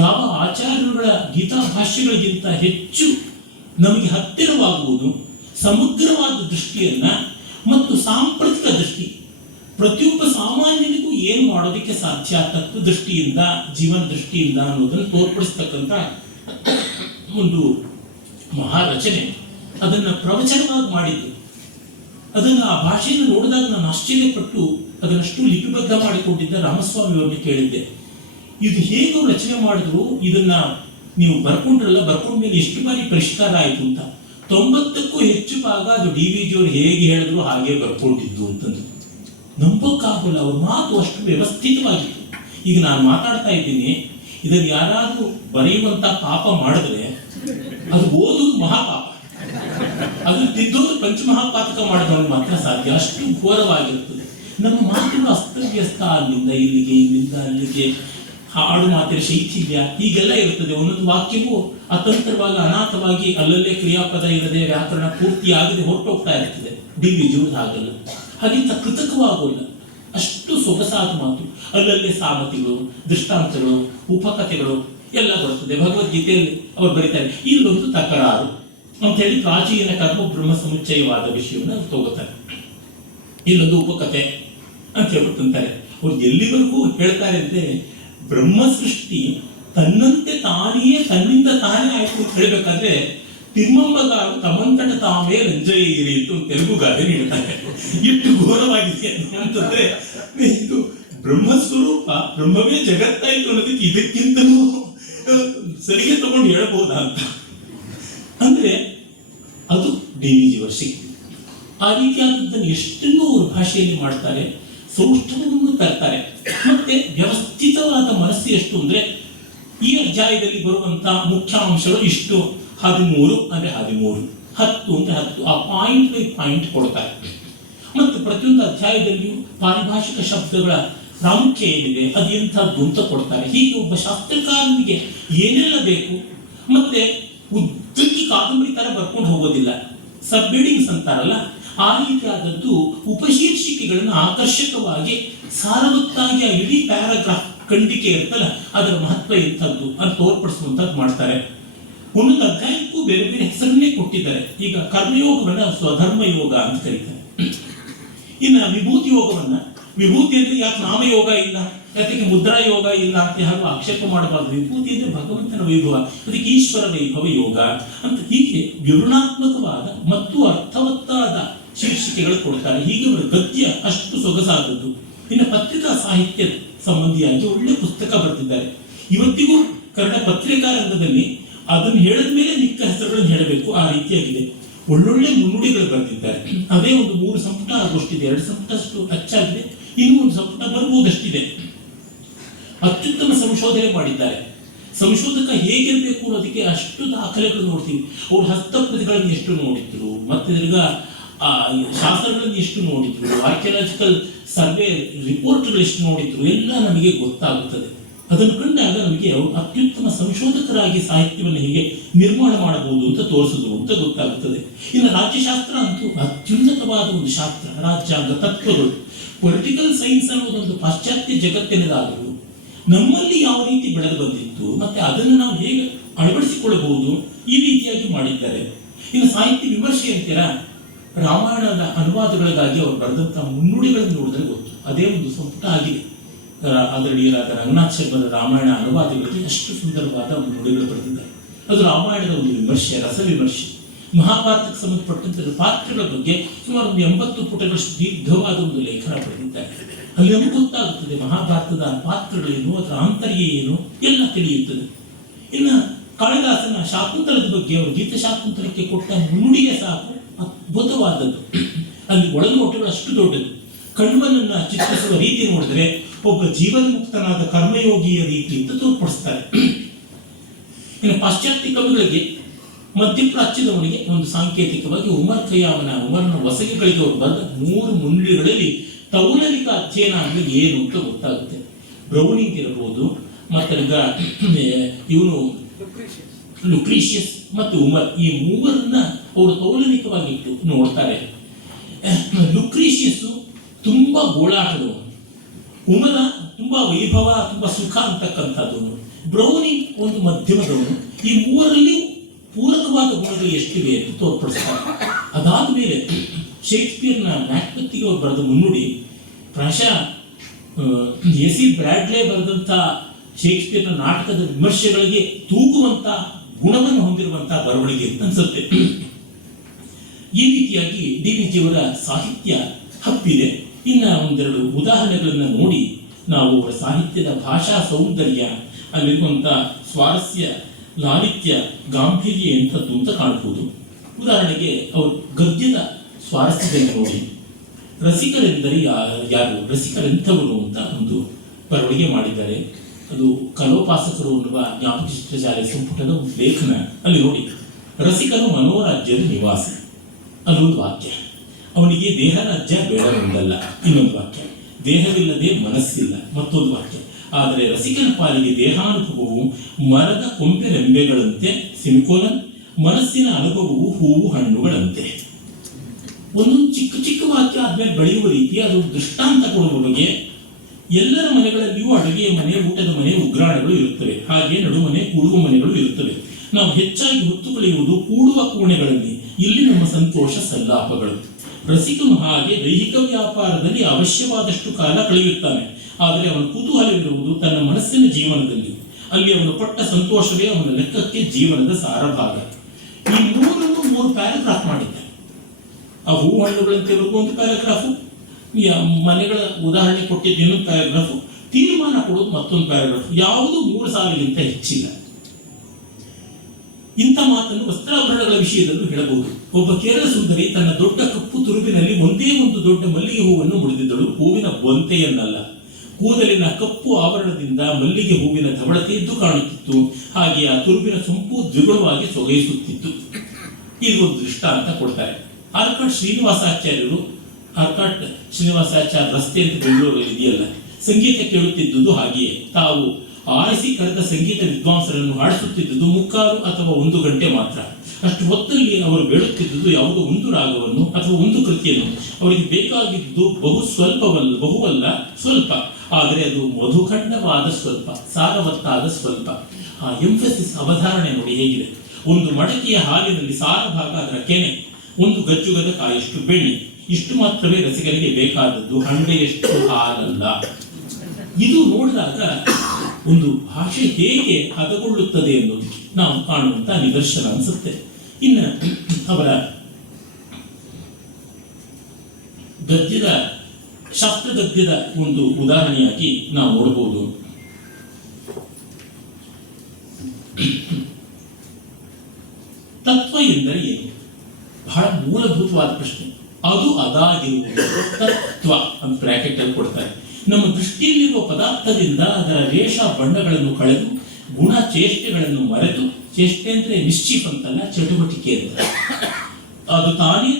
ಯಾವ ಆಚಾರ್ಯರುಗಳ ಗೀತಾ ಭಾಷ್ಯಗಳಿಗಿಂತ ಹೆಚ್ಚು ನಮಗೆ ಹತ್ತಿರವಾಗುವುದು ಸಮಗ್ರವಾದ ದೃಷ್ಟಿಯನ್ನ ಮತ್ತು ಸಾಂಪ್ರತಿಕ ದೃಷ್ಟಿ, ಪ್ರತಿಯೊಬ್ಬ ಸಾಮಾನ್ಯನಿಗೂ ಏನು ಮಾಡೋದಕ್ಕೆ ಸಾಧ್ಯ ತತ್ವ ದೃಷ್ಟಿಯಿಂದ, ಜೀವನ ದೃಷ್ಟಿಯಿಂದ ಅನ್ನೋದನ್ನು ತೋರ್ಪಡಿಸ್ತಕ್ಕಂಥ ಒಂದು ಮಹಾರಚನೆ. ಅದನ್ನ ಪ್ರವಚನವಾಗಿ ಮಾಡಿದ್ದು. ಅದನ್ನು ಆ ಭಾಷೆಯನ್ನು ನೋಡಿದಾಗ ನಾನು ಆಶ್ಚರ್ಯಪಟ್ಟು ಅದನ್ನಷ್ಟು ಲಿಪಿಬದ್ಧ ಮಾಡಿಕೊಂಡಿದ್ದ ರಾಮಸ್ವಾಮಿ ಅವರನ್ನು ಕೇಳಿದ್ದೆ, ಇದು ಹೇಗೆ ಅವ್ರು ರಚನೆ ಮಾಡಿದ್ರು, ಇದನ್ನ ನೀವು ಬರ್ಕೊಂಡ್ರಲ್ಲ, ಬರ್ಕೊಂಡ ಮೇಲೆ ಎಷ್ಟು ಬಾರಿ ಪರಿಷ್ಕಾರ ಆಯಿತು ಅಂತ. 90ಕ್ಕೂ ಹೆಚ್ಚು ಭಾಗ ಅದು ಡಿ.ವಿ.ಜಿ ಅವರು ಹೇಗೆ ಹೇಳಿದ್ರು ಹಾಗೆ ಬರ್ಕೊಂಡಿದ್ದು ಅಂತಂದು. ನಂಬಕ್ಕಾಗಲ್ಲ, ಅವ್ರ ಮಾತು ಅಷ್ಟು ವ್ಯವಸ್ಥಿತವಾಗಿತ್ತು. ಈಗ ನಾನು ಮಾತಾಡ್ತಾ ಇದ್ದೀನಿ, ಇದನ್ನು ಯಾರಾದ್ರೂ ಬರೆಯುವಂತ ಪಾಪ ಮಾಡಿದ್ರೆ ಅದು ಓದುವುದು ಮಹಾಪಾಪ, ಅದು ತಿದ್ದೋದು ಪಂಚಮಹಾಪಾತಕ ಮಾಡಿದವನು ಮಾತ್ರ ಸಾಧ್ಯ. ಅಷ್ಟು ಘೋರವಾಗಿರ್ತದೆ ನಮ್ಮ ಮಾತುಗಳು, ಅಸ್ತವ್ಯಸ್ತ. ಅಲ್ಲಿಂದ ಇಲ್ಲಿಗೆ, ಇಲ್ಲಿಂದ ಅಲ್ಲಿಗೆ, ಹಾಡು ಮಾತಿನ ಶೈಥಿಲ್ಯ ಹೀಗೆಲ್ಲ ಇರ್ತದೆ. ಒಂದೊಂದು ವಾಕ್ಯವೂ ಅತಂತ್ರವಾಗಿ ಅನಾಥವಾಗಿ ಅಲ್ಲಲ್ಲೇ ಕ್ರಿಯಾಪದ ಇರದೆ ವ್ಯಾಕರಣ ಪೂರ್ತಿಯಾಗದೆ ಹೊರಟೋಗ್ತಾ ಇರ್ತದೆ. ಡಿ.ವಿ.ಜಿ ಹಾಗಲ್ಲ, ಹಾಗಿಂತ ಕೃತಕವಾಗೋಲ್ಲ. ಅಷ್ಟು ಸೊಗಸಾದ ಮಾತು. ಅಲ್ಲಲ್ಲೇ ಸಾಮತಿಗಳು, ದೃಷ್ಟಾಂತಗಳು, ಉಪಕಥೆಗಳು ಎಲ್ಲ ಬರ್ತದೆ. ಭಗವದ್ಗೀತೆಯಲ್ಲಿ ಅವರು ಬರೀತಾರೆ, ಇಲ್ಲೊಂದು ತಕರಾರು ಅಂತ ಹೇಳಿ ಪ್ರಾಚೀನ ಕರ್ಮ ಬ್ರಹ್ಮ ಸಮುಚ್ಚಯವಾದ ವಿಷಯವನ್ನು ಅವ್ರು ತಗೋತಾರೆ. ಇಲ್ಲೊಂದು ಉಪಕಥೆ ಅಂತ ಹೇಳ್ಬಿಟ್ಟಂತಾರೆ. ಅವ್ರು ಎಲ್ಲಿವರೆಗೂ ಹೇಳ್ತಾರೆ ಅಂದ್ರೆ, ಬ್ರಹ್ಮ ಸೃಷ್ಟಿ ತನ್ನಂತೆ ತಾನೇ ತನ್ನಿಂದ ತಾನೇ ಆಯ್ತು ಅಂತ ಹೇಳ್ಬೇಕಾದ್ರೆ ತಿಮ್ಮಮ್ಮಗಾರು ತಮ್ಮಂತಟ ತಾವೇ ಲಂಜಯ ಇರಿ ಅಂತ ತೆಲುಗು ಗಾದೆ ನೀಡ್ತಾರೆ. ಎಷ್ಟು ಘೋರವಾಗಿದೆ ಅಂತಂದ್ರೆ, ಇದು ಬ್ರಹ್ಮಸ್ವರೂಪ, ಬ್ರಹ್ಮವೇ ಜಗತ್ತಾಯ್ತು ಅನ್ನೋದಕ್ಕೆ ಇದಕ್ಕಿಂತಲೂ ಸರಿಗೆ ತಗೊಂಡು ಹೇಳ್ಬಹುದಾ ಅಂತ. ಅಂದ್ರೆ ಅದು ಡಿ.ವಿ.ಜಿ ಅವರ ಶಕ್ತಿ. ಆ ರೀತಿಯಾದದ್ದನ್ನು ಎಷ್ಟನ್ನೂ ಅವರು ಭಾಷೆಯಲ್ಲಿ ಮಾಡ್ತಾರೆ, ಸೌಷ್ಠವವನ್ನು ತರ್ತಾರೆ. ಮತ್ತೆ ವ್ಯವಸ್ಥಿತವಾದ ಮನಸ್ಸು ಎಷ್ಟು ಅಂದ್ರೆ, ಈ ಅಧ್ಯಾಯದಲ್ಲಿ ಬರುವಂತ ಮುಖ್ಯಾಂಶಗಳು ಇಷ್ಟು, 13 ಅಂದ್ರೆ 13, 10 ಅಂದ್ರೆ 10, ಆ ಪಾಯಿಂಟ್ ಬೈ ಪಾಯಿಂಟ್ ಕೊಡ್ತಾರೆ. ಮತ್ತು ಪ್ರತಿಯೊಂದು ಅಧ್ಯಾಯದಲ್ಲಿಯೂ ಪಾರಿಭಾಷಿಕ ಶಬ್ದಗಳ ಪ್ರಾಮುಖ್ಯ ಏನಿದೆ, ಅದು ಎಂಥದ್ದು ಅಂತ ಕೊಡ್ತಾರೆ. ಹೀಗೆ ಒಬ್ಬ ಶಾಸ್ತ್ರಕಾರನಿಗೆ ಏನೆಲ್ಲ ಬೇಕು, ಮತ್ತೆ ಉದ್ದಕ್ಕೆ ಕಾದಂಬರಿ ತರ ಬರ್ಕೊಂಡು ಹೋಗೋದಿಲ್ಲ. ಸಬ್ ಬಿಲ್ಡಿಂಗ್ಸ್ ಅಂತಾರಲ್ಲ, ಆ ರೀತಿಯಾದದ್ದು ಉಪಶೀರ್ಷಿಕೆಗಳನ್ನು ಆಕರ್ಷಕವಾಗಿ ಸಾರವತ್ತಾಗಿ ಆ ಇಡೀ ಪ್ಯಾರಾಗ್ರಾಫ್ ಖಂಡಿಕೆ ಇರ್ತಲ್ಲ, ಅದರ ಮಹತ್ವ ಎಂಥದ್ದು ಅಂತ ತೋರ್ಪಡಿಸುವಂತದ್ದು ಮಾಡ್ತಾರೆ. ಒಂದೊಂದು ಅಧ್ಯಾಯಕ್ಕೂ ಬೇರೆ ಬೇರೆ ಹೆಸರನ್ನೇ ಕೊಟ್ಟಿದ್ದಾರೆ. ಈಗ ಕರ್ಮಯೋಗವನ್ನ ಸ್ವಧರ್ಮ ಯೋಗ ಅಂತ ಕರೀತಾರೆ. ಇನ್ನು ವಿಭೂತಿ ಯೋಗವನ್ನ, ವಿಭೂತಿ ಅಂದ್ರೆ ಯಾಕೆ ನಾಮಯೋಗ ಇಲ್ಲ, ಯಾಕೆ ಮುದ್ರಾ ಯೋಗ ಇಲ್ಲ ಅಂತ ಯಾರು ಆಕ್ಷೇಪ ಮಾಡಬಾರ್ದು. ವಿಭೂತಿ ಅಂದ್ರೆ ಭಗವಂತನ ವೈಭವ, ಅದಕ್ಕೆ ಈಶ್ವರ ವೈಭವ ಯೋಗ ಅಂತ ಹೀಗೆ ವಿವರಣಾತ್ಮಕವಾದ ಮತ್ತು ಅರ್ಥವತ್ತಾದ ಶೀರ್ಷಿಕೆಗಳು ಕೊಡ್ತಾರೆ. ಹೀಗೆ ಗದ್ಯ ಅಷ್ಟು ಸೊಗಸಾದದ್ದು. ಇನ್ನು ಪತ್ರಿಕಾ ಸಾಹಿತ್ಯ ಸಂಬಂಧಿಯಾಗಿ ಒಳ್ಳೆ ಪುಸ್ತಕ ಬರೆದಿದ್ದಾರೆ. ಇವತ್ತಿಗೂ ಕನ್ನಡ ಪತ್ರಿಕಾ ರಂಗದಲ್ಲಿ ಅದನ್ನು ಹೇಳಿದ ಮೇಲೆ ಮಿಕ್ಕ ಹೆಸರುಗಳನ್ನು ಹೇಳಬೇಕು, ಆ ರೀತಿಯಾಗಿದೆ. ಒಳ್ಳೊಳ್ಳೆ ಮುನ್ನುಡಿಗಳು ಬರೆದಿದ್ದಾರೆ. ಅದೇ ಒಂದು 3 ಸಂಪುಟ ಆಗೋಷ್ಟಿದೆ, 2 ಸಂಪುಟ ಅಷ್ಟು ಅಚ್ಚಾಗಿದೆ, ಇನ್ನೂ ಒಂದು ಸಂಪುಟ ಬರ್ಬೋದಷ್ಟಿದೆ. ಅತ್ಯುತ್ತಮ ಸಂಶೋಧನೆ ಮಾಡಿದ್ದಾರೆ. ಸಂಶೋಧಕ ಹೇಗಿರಬೇಕು ಅನ್ನೋದಕ್ಕೆ ಅಷ್ಟು ದಾಖಲೆಗಳು ನೋಡ್ತೀವಿ. ಅವ್ರ ಹಸ್ತಪ್ರತಿಗಳನ್ನು ಎಷ್ಟು ನೋಡಿದ್ರು, ಮತ್ತೆ ತಿರ್ಗಾ ಶಾಸ್ತ್ರಗಳನ್ನು ಎಷ್ಟು ನೋಡಿದ್ರು, ಆರ್ಕಿಯಾಲಜಿಕಲ್ ಸರ್ವೆ ರಿಪೋರ್ಟ್ಗಳು ಎಷ್ಟು ನೋಡಿದ್ರು, ಎಲ್ಲ ನಮಗೆ ಗೊತ್ತಾಗುತ್ತದೆ. ಅದನ್ನು ಕಂಡಾಗ ನಮಗೆ ಅವರು ಅತ್ಯುತ್ತಮ ಸಂಶೋಧಕರಾಗಿ ಸಾಹಿತ್ಯವನ್ನು ಹೇಗೆ ನಿರ್ಮಾಣ ಮಾಡಬಹುದು ಅಂತ ತೋರಿಸಿದ್ರು ಅಂತ ಗೊತ್ತಾಗುತ್ತದೆ. ಇನ್ನು ರಾಜ್ಯಶಾಸ್ತ್ರ ಅಂತೂ ಅತ್ಯುನ್ನತವಾದ ಒಂದು ಶಾಸ್ತ್ರ. ರಾಜ್ಯಾಂಗ ತತ್ವಗಳು, ಪೊಲಿಟಿಕಲ್ ಸೈನ್ಸ್ ಅನ್ನೋದೊಂದು ಪಾಶ್ಚಾತ್ಯ ಜಗತ್ತಿನದಾದರೂ ನಮ್ಮಲ್ಲಿ ಯಾವ ರೀತಿ ಬೆಳೆದು ಬಂದಿತ್ತು, ಮತ್ತೆ ಅದನ್ನು ನಾವು ಹೇಗೆ ಅಳವಡಿಸಿಕೊಳ್ಳಬಹುದು, ಈ ರೀತಿಯಾಗಿ ಮಾಡಿದ್ದಾರೆ. ಇನ್ನು ಸಾಹಿತ್ಯ ವಿಮರ್ಶೆ ಅಂತೀರಾ, ರಾಮಾಯಣದ ಅನುವಾದಗಳಿಗಾಗಿ ಅವರು ಬರೆದಂತಹ ಮುನ್ನುಡಿಗಳನ್ನು ನೋಡಿದ್ರೆ ಗೊತ್ತು. ಅದೇ ಒಂದು ಸಂಪುಟ ಆಗಿದೆ. ಆದರಣೀಯರಾದ ರಂಗನಾಥ್ ಶರ್ಮರ ರಾಮಾಯಣ ಅನುವಾದಗಳಿಗೆ ಅಷ್ಟು ಸುಂದರವಾದ ಮುನ್ನುಡಿಗಳು ಬರೆದಿದ್ದಾರೆ. ಅದು ರಾಮಾಯಣದ ಒಂದು ವಿಮರ್ಶೆ, ರಸ ವಿಮರ್ಶೆ. ಮಹಾಭಾರತಕ್ಕೆ ಸಂಬಂಧಪಟ್ಟಂತೆ ಪಾತ್ರಗಳ ಬಗ್ಗೆ ಸುಮಾರು ಒಂದು 80 ಪುಟಗಳಷ್ಟು ದೀರ್ಘವಾದ ಒಂದು ಲೇಖನ ಬರೆದಿದ್ದಾರೆ. ಅಲ್ಲಿ ನಮಗೆ ಗೊತ್ತಾಗುತ್ತದೆ ಮಹಾಭಾರತದ ಪಾತ್ರಗಳೇನು, ಅದರ ಆಂತರ್ಯ ಏನು ಎಲ್ಲ ತಿಳಿಯುತ್ತದೆ. ಇನ್ನು ಕಾಳಿದಾಸನ ಶಾಕುಂತಲದ ಬಗ್ಗೆ ಅವರು ಗೀತ ಶಾಕುಂತಲಕ್ಕೆ ಕೊಟ್ಟ ಮುನ್ನುಡಿಯೇ ಸಾಕು ಅದ್ಭುತವಾದದ್ದು. ಅಲ್ಲಿ ಒಳನೋಟಗಳು ಅಷ್ಟು ದೊಡ್ಡದು. ಕಣ್ವನನ್ನ ಚಿತ್ರಿಸುವ ರೀತಿ ನೋಡಿದ್ರೆ ಒಬ್ಬ ಜೀವನ್ಮುಕ್ತನಾದ ಕರ್ಮಯೋಗಿಯ ರೀತಿ ಅಂತ ತೋರ್ಪಡಿಸ್ತಾರೆ. ಇನ್ನು ಪಾಶ್ಚಾತ್ಯ ಕವಿಗಳಿಗೆ ಮಧ್ಯಪ್ರಾಚ್ಯದವನಿಗೆ ಒಂದು ಸಾಂಕೇತಿಕವಾಗಿ ಉಮರ್ನ ವಸಗೆಗಳಿಗೆ ಅವರು ಬಂದ 3 ಮುನ್ನುಡಿಗಳಲ್ಲಿ ತೌಲನಿಕ ಅಧ್ಯಯನ ಅಂದ್ರೆ ಏನು ಅಂತ ಗೊತ್ತಾಗುತ್ತೆ. ಬ್ರೌನಿಂಗ್ ಇರಬಹುದು, ಮತ್ತೆ ಇವನು ಲುಕ್ರೀಷಿಯಸ್ ಮತ್ತು ಉಮರ್, ಈ ಮೂವರನ್ನ ಅವರು ತೌಲನಿಕವಾಗಿ ಇಟ್ಟು ನೋಡ್ತಾರೆ. ಲುಕ್ರೀಷಿಯಸ್ ತುಂಬಾ ಗೋಳಾಟದವನು, ಉಮರ ತುಂಬಾ ವೈಭವ, ತುಂಬಾ ಸುಖ ಅಂತಕ್ಕಂಥದ್ದವನು, ಬ್ರೌನಿಂಗ್ ಒಂದು ಮಧ್ಯಮದವನು. ಈ ಮೂವರಲ್ಲಿ ಪೂರಕವಾದ ಗುಣಗಳು ಎಷ್ಟಿವೆ ಅಂತ ತೋರ್ಪಡಿಸ್ತಾರೆ. ಅದಾದ ಮೇಲೆ ಶೇಕ್ಸ್ಪಿಯರ್ನ ಮ್ಯಾಕ್ಬೆತ್ಗೆ ಅವರು ಬರೆದ ಮುನ್ನುಡಿ ಪ್ರಾಯಶಃ ಎ.ಸಿ. ಬ್ರಾಡ್ಲೆ ಬರೆದಂತ ಶೇಕ್ಸ್ಪಿಯರ್ನ ನಾಟಕದ ವಿಮರ್ಶೆಗಳಿಗೆ ತೂಗುವಂತ ಗುಣವನ್ನು ಹೊಂದಿರುವಂತಹ ಬರವಣಿಗೆ ಅಂತ ಅನ್ಸುತ್ತೆ. ಈ ರೀತಿಯಾಗಿ ಡಿ.ವಿ.ಜಿ ಅವರ ಸಾಹಿತ್ಯ ಹಬ್ಬಿದೆ. ಇನ್ನ ಒಂದೆರಡು ಉದಾಹರಣೆಗಳನ್ನ ನೋಡಿ ನಾವು ಅವರ ಸಾಹಿತ್ಯದ ಭಾಷಾ ಸೌಂದರ್ಯ, ಅಲ್ಲಿರುವಂತ ಸ್ವಾರಸ್ಯ, ಲಾಲಿತ್ಯ, ಗಾಂಭೀರ್ಯ ಎಂಥದ್ದು ಅಂತ ಕಾಣಬಹುದು. ಉದಾಹರಣೆಗೆ ಅವರು ಗದ್ಯದ ಸ್ವಾರಸ್ಯದಲ್ಲಿ ನೋಡಿ, ರಸಿಕರೆಂದರೆ ಯಾರು, ರಸಿಕರೆಂಥವರು ಅಂತ ಒಂದು ಬರವಣಿಗೆ ಮಾಡಿದ್ದಾರೆ. ಅದು ಕಲೋಪಾಸಕರು ಅನ್ನುವ ಜ್ಞಾಪಕ ಚಿತ್ರಶಾಲೆ ಸಂಪುಟದ ಒಂದು ಲೇಖನ. ಅಲ್ಲಿ ನೋಡಿ, ರಸಿಕನು ಮನೋರಾಜ್ಯದ ನಿವಾಸಿ, ಅಲ್ಲೊಂದು ವಾಕ್ಯ. ಅವನಿಗೆ ದೇಹರಾಜ್ಯ ಬೇಡವೆಂದಲ್ಲ, ಇನ್ನೊಂದು ವಾಕ್ಯ. ದೇಹವಿಲ್ಲದೆ ಮನಸ್ಸಿಲ್ಲ, ಮತ್ತೊಂದು ವಾಕ್ಯ. ಆದರೆ ರಸಿಕನ ಪಾಲಿಗೆ ದೇಹಾನುಭವವು ಮರದ ಕೊಂಬೆ ರೆಂಬೆಗಳಂತೆ, ಸೆಮಿಕೋಲನ್, ಮನಸ್ಸಿನ ಅನುಭವವು ಹೂವು ಹಣ್ಣುಗಳಂತೆ. ಒಂದೊಂದು ಚಿಕ್ಕ ಚಿಕ್ಕ ವಾಕ್ಯ ಆದ್ಮೇಲೆ ಬೆಳೆಯುವ ರೀತಿ ಅದು ದೃಷ್ಟಾಂತ ಕೊಡುವ ಬಗ್ಗೆ. ಎಲ್ಲರ ಮನೆಗಳಲ್ಲಿಯೂ ಅಡುಗೆಯ ಮನೆ, ಊಟದ ಮನೆ, ಉಗ್ರಾಣಗಳು ಇರುತ್ತವೆ. ಹಾಗೆ ನಡುಮನೆ, ಕೂಡುವ ಮನೆಗಳು ಇರುತ್ತವೆ. ನಾವು ಹೆಚ್ಚಾಗಿ ಹೊತ್ತು ಕಳೆಯುವುದು ಕೂಡುವ ಕೋಣೆಗಳಲ್ಲಿ. ಇಲ್ಲಿ ನಮ್ಮ ಸಂತೋಷ ಸಲ್ಲಾಪಗಳು. ರಸಿಕನು ಹಾಗೆ ದೈಹಿಕ ವ್ಯಾಪಾರದಲ್ಲಿ ಅವಶ್ಯವಾದಷ್ಟು ಕಾಲ ಕಳೆಯುತ್ತಾನೆ. ಆದರೆ ಅವನ ಕುತೂಹಲವಿರುವುದು ತನ್ನ ಮನಸ್ಸಿನ ಜೀವನದಲ್ಲಿ. ಅಲ್ಲಿ ಅವನು ಪಟ್ಟ ಸಂತೋಷವೇ ಅವನ ಲೆಕ್ಕಕ್ಕೆ ಜೀವನದ ಸಾರಭಾಗ. ಈ 3 ಪ್ಯಾರಾಗ್ರಾಫ್ ಮಾಡಿದ್ದ. ಆ ಹೂ ಹಣ್ಣುಗಳಂತೆವರೆಗೂ ಒಂದು ಪ್ಯಾರಾಗ್ರಾಫು, ಮನೆಗಳ ಉದಾಹರಣೆ ಕೊಟ್ಟಿದ್ದು ಇನ್ನೊಂದು ಪ್ಯಾರಾಗ್ರಾಫು, ತೀರ್ಮಾನ ಕೊಡೋದು ಮತ್ತೊಂದು ಪ್ಯಾರಾಗ್ರಾಫ್. ಯಾವುದು 3 ಸಾಲಿಗಿಂತ ಹೆಚ್ಚಿಲ್ಲ. ಇಂಥ ಮಾತನ್ನು ವಸ್ತ್ರಾಭರಣಗಳ ವಿಷಯದಲ್ಲೂ ಹೇಳಬಹುದು. ಒಬ್ಬ ಕೇರಳ ಸುಂದರಿ ತನ್ನ ದೊಡ್ಡ ಕಪ್ಪು ತುರುಬಿನಲ್ಲಿ ಒಂದೇ ಒಂದು ದೊಡ್ಡ ಮಲ್ಲಿಗೆ ಹೂವನ್ನು ಮುಡಿದಿದ್ದಳು. ಹೂವಿನ ಬೊಂತೆಯನ್ನಲ್ಲ. ಕೂದಲಿನ ಕಪ್ಪು ಆವರಣದಿಂದ ಮಲ್ಲಿಗೆ ಹೂವಿನ ಧವಳತೆ ಎದ್ದು ಕಾಣುತ್ತಿತ್ತು. ಹಾಗೆ ಆ ತುರುಬಿನ ಸೊಂಪು ದ್ವಿಗುಣವಾಗಿ ಸೊಗೈಸುತ್ತಿತ್ತು. ಇದು ಒಂದು ದೃಷ್ಟಾಂತ ಕೊಡ್ತಾರೆ. ಆರ್ಕಾಟ್ ಶ್ರೀನಿವಾಸಾಚಾರ್ಯರು, ಆರ್ಕಾಟ್ ಶ್ರೀನಿವಾಸಾಚಾರ್ಯ ರಸ್ತೆ ಅಂತ ಬೆಂಗಳೂರಲ್ಲಿ ಇದೆಯಲ್ಲ, ಸಂಗೀತ ಕೇಳುತ್ತಿದ್ದುದು ಹಾಗೆಯೇ. ತಾವು ಆರಿಸಿ ಕರೆದ ಸಂಗೀತ ವಿದ್ವಾಂಸರನ್ನು ಹಾಡಿಸುತ್ತಿದ್ದುದು 3 ಅಥವಾ 1 ಗಂಟೆ ಮಾತ್ರ. ಅಷ್ಟು ಹೊತ್ತಲ್ಲಿ ಅವರು ಬೇಡುತ್ತಿದ್ದುದು ಯಾವುದೋ ಒಂದು ರಾಗವನ್ನು ಅಥವಾ ಒಂದು ಕೃತಿಯನ್ನು. ಅವರಿಗೆ ಬೇಕಾಗಿದ್ದು ಬಹುವಲ್ಲ ಸ್ವಲ್ಪ, ಆದರೆ ಅದು ಮಧುಖಂಡವಾದ ಸ್ವಲ್ಪ, ಸಾರವತ್ತಾದ ಸ್ವಲ್ಪ. ಆ ಎಂಫಸಿಸ್, ಅವಧಾರಣೆ ನೋಡಿ ಹೇಗಿದೆ. ಒಂದು ಮಡಕೆಯ ಹಾಲಿನಲ್ಲಿ ಸಾರ ಭಾಗ ಅದರ ಕೆನೆ, ಒಂದು ಗಜ್ಜುಗದ ಕಾಯಷ್ಟು ಬೆಣ್ಣೆ. ಇಷ್ಟು ಮಾತ್ರವೇ ರಸಿಕರಿಗೆ ಬೇಕಾದದ್ದು, ಹಂಡೆಯಷ್ಟು ಹಾಲಲ್ಲ. ಇದು ನೋಡಿದಾಗ ಒಂದು ಭಾಷೆ ಹೇಗೆ ಹದಗೊಳ್ಳುತ್ತದೆ ಅನ್ನೋದಕ್ಕೆ ನಾವು ಕಾಣುವಂತ ನಿದರ್ಶನ ಅನ್ಸುತ್ತೆ. ಇನ್ನು ಅವರ ಗದ್ಯದ, ಶಾಸ್ತ್ರ ಗದ್ಯದ ಒಂದು ಉದಾಹರಣೆಯಾಗಿ ನಾವು ನೋಡಬಹುದು. ತತ್ವ ಎಂದರೆ ಏನು? ಬಹಳ ಮೂಲಭೂತವಾದ ಪ್ರಶ್ನೆ. ಅದು ಅದಾಗಿರುವುದು ತತ್ವ ಅಂತ ಬ್ರಾಕೆಟ್ ಅಲ್ಲಿ ಕೊಡ್ತಾರೆ. ನಮ್ಮ ದೃಷ್ಟಿಯಲ್ಲಿರುವ ಪದಾರ್ಥದಿಂದ ಅದರ ರೇಷ ಬಣ್ಣಗಳನ್ನು ಕಳೆದು ಗುಣ ಚೇಷ್ಟೆಗಳನ್ನು ಮರೆತು, ಚೇಷ್ಟೆ ಅಂದ್ರೆ ಮಿಸ್ಚೀಫ್ ಅಂತಲ್ಲ, ಚಟುವಟಿಕೆ ಅಂತ, ಅದು ತಾನೇ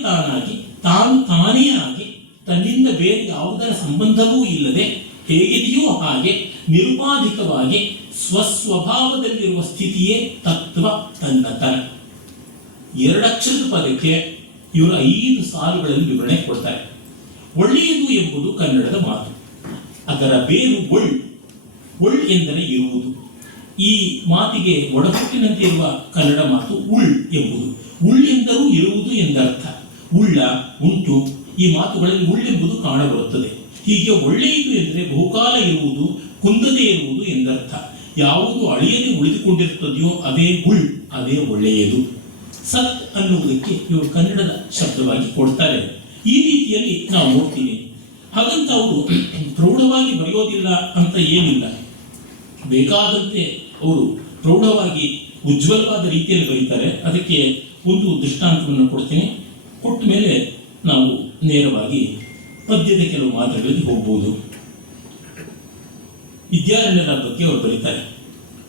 ಆಗಿ ತನ್ನಿಂದ ಬೇರೆ ಯಾವುದರ ಸಂಬಂಧವೂ ಇಲ್ಲದೆ ಹೇಗಿದೆಯೋ ಹಾಗೆ ನಿರುಪಾಧಿಕವಾಗಿ ಸ್ವಸ್ವಭಾವದಲ್ಲಿರುವ ಸ್ಥಿತಿಯೇ ತತ್ವ, ತನ್ನತನ. 2 ಅಕ್ಷರದ ಪದಕ್ಕೆ ಇವರು 5 ಸಾಲುಗಳಲ್ಲಿ ವಿವರಣೆ ಕೊಡ್ತಾರೆ. ಒಳ್ಳೆಯದು ಎಂಬುದು ಕನ್ನಡದ ಮಾತು. ಅದರ ಬೇರು ಒಳ್ ಎಂದರೆ ಇರುವುದು. ಈ ಮಾತಿಗೆ ಒಡಹುಟ್ಟಿನಂತೆ ಇರುವ ಕನ್ನಡ ಮಾತು ಉಳ್ ಎಂಬುದು. ಉಳ್ ಎಂದರೂ ಇರುವುದು ಎಂದರ್ಥ. ಉಳ್ಳ, ಉಂಟು, ಈ ಮಾತುಗಳಲ್ಲಿ ಉಳ್ಳೆಂಬುದು ಕಾಣಬರುತ್ತದೆ. ಹೀಗೆ ಒಳ್ಳೆಯದು ಎಂದರೆ ಬಹುಕಾಲ ಇರುವುದು, ಕುಂದದೇ ಇರುವುದು ಎಂದರ್ಥ. ಯಾವುದು ಅಳಿಯದೆ ಉಳಿದುಕೊಂಡಿರುತ್ತದೆಯೋ ಅದೇ ಉಳ್, ಅದೇ ಒಳ್ಳೆಯದು. ಸತ್ ಅನ್ನುವುದಕ್ಕೆ ಇವರು ಕನ್ನಡದ ಶಬ್ದವಾಗಿ ಕೊಡ್ತಾರೆ. ಈ ರೀತಿಯಲ್ಲಿ ನಾವು ನೋಡ್ತೀವಿ. ಹಾಗಂತ ಅವರು ಪ್ರೌಢವಾಗಿ ಬರೆಯೋದಿಲ್ಲ ಅಂತ ಏನಿಲ್ಲ. ಬೇಕಾದಂತೆ ಅವರು ಪ್ರೌಢವಾಗಿ ಉಜ್ವಲವಾದ ರೀತಿಯಲ್ಲಿ ಬರೀತಾರೆ. ಅದಕ್ಕೆ ಒಂದು ದೃಷ್ಟಾಂತವನ್ನು ಕೊಡ್ತೀನಿ. ಕೊಟ್ಟ ಮೇಲೆ ನಾವು ನೇರವಾಗಿ ಪದ್ಯದ ಕೆಲವು ಮಾತುಗಳಿಗೆ ಹೋಗ್ಬೋದು. ವಿದ್ಯಾರಣ್ಯರ ಬಗ್ಗೆ ಅವರು ಬರೀತಾರೆ.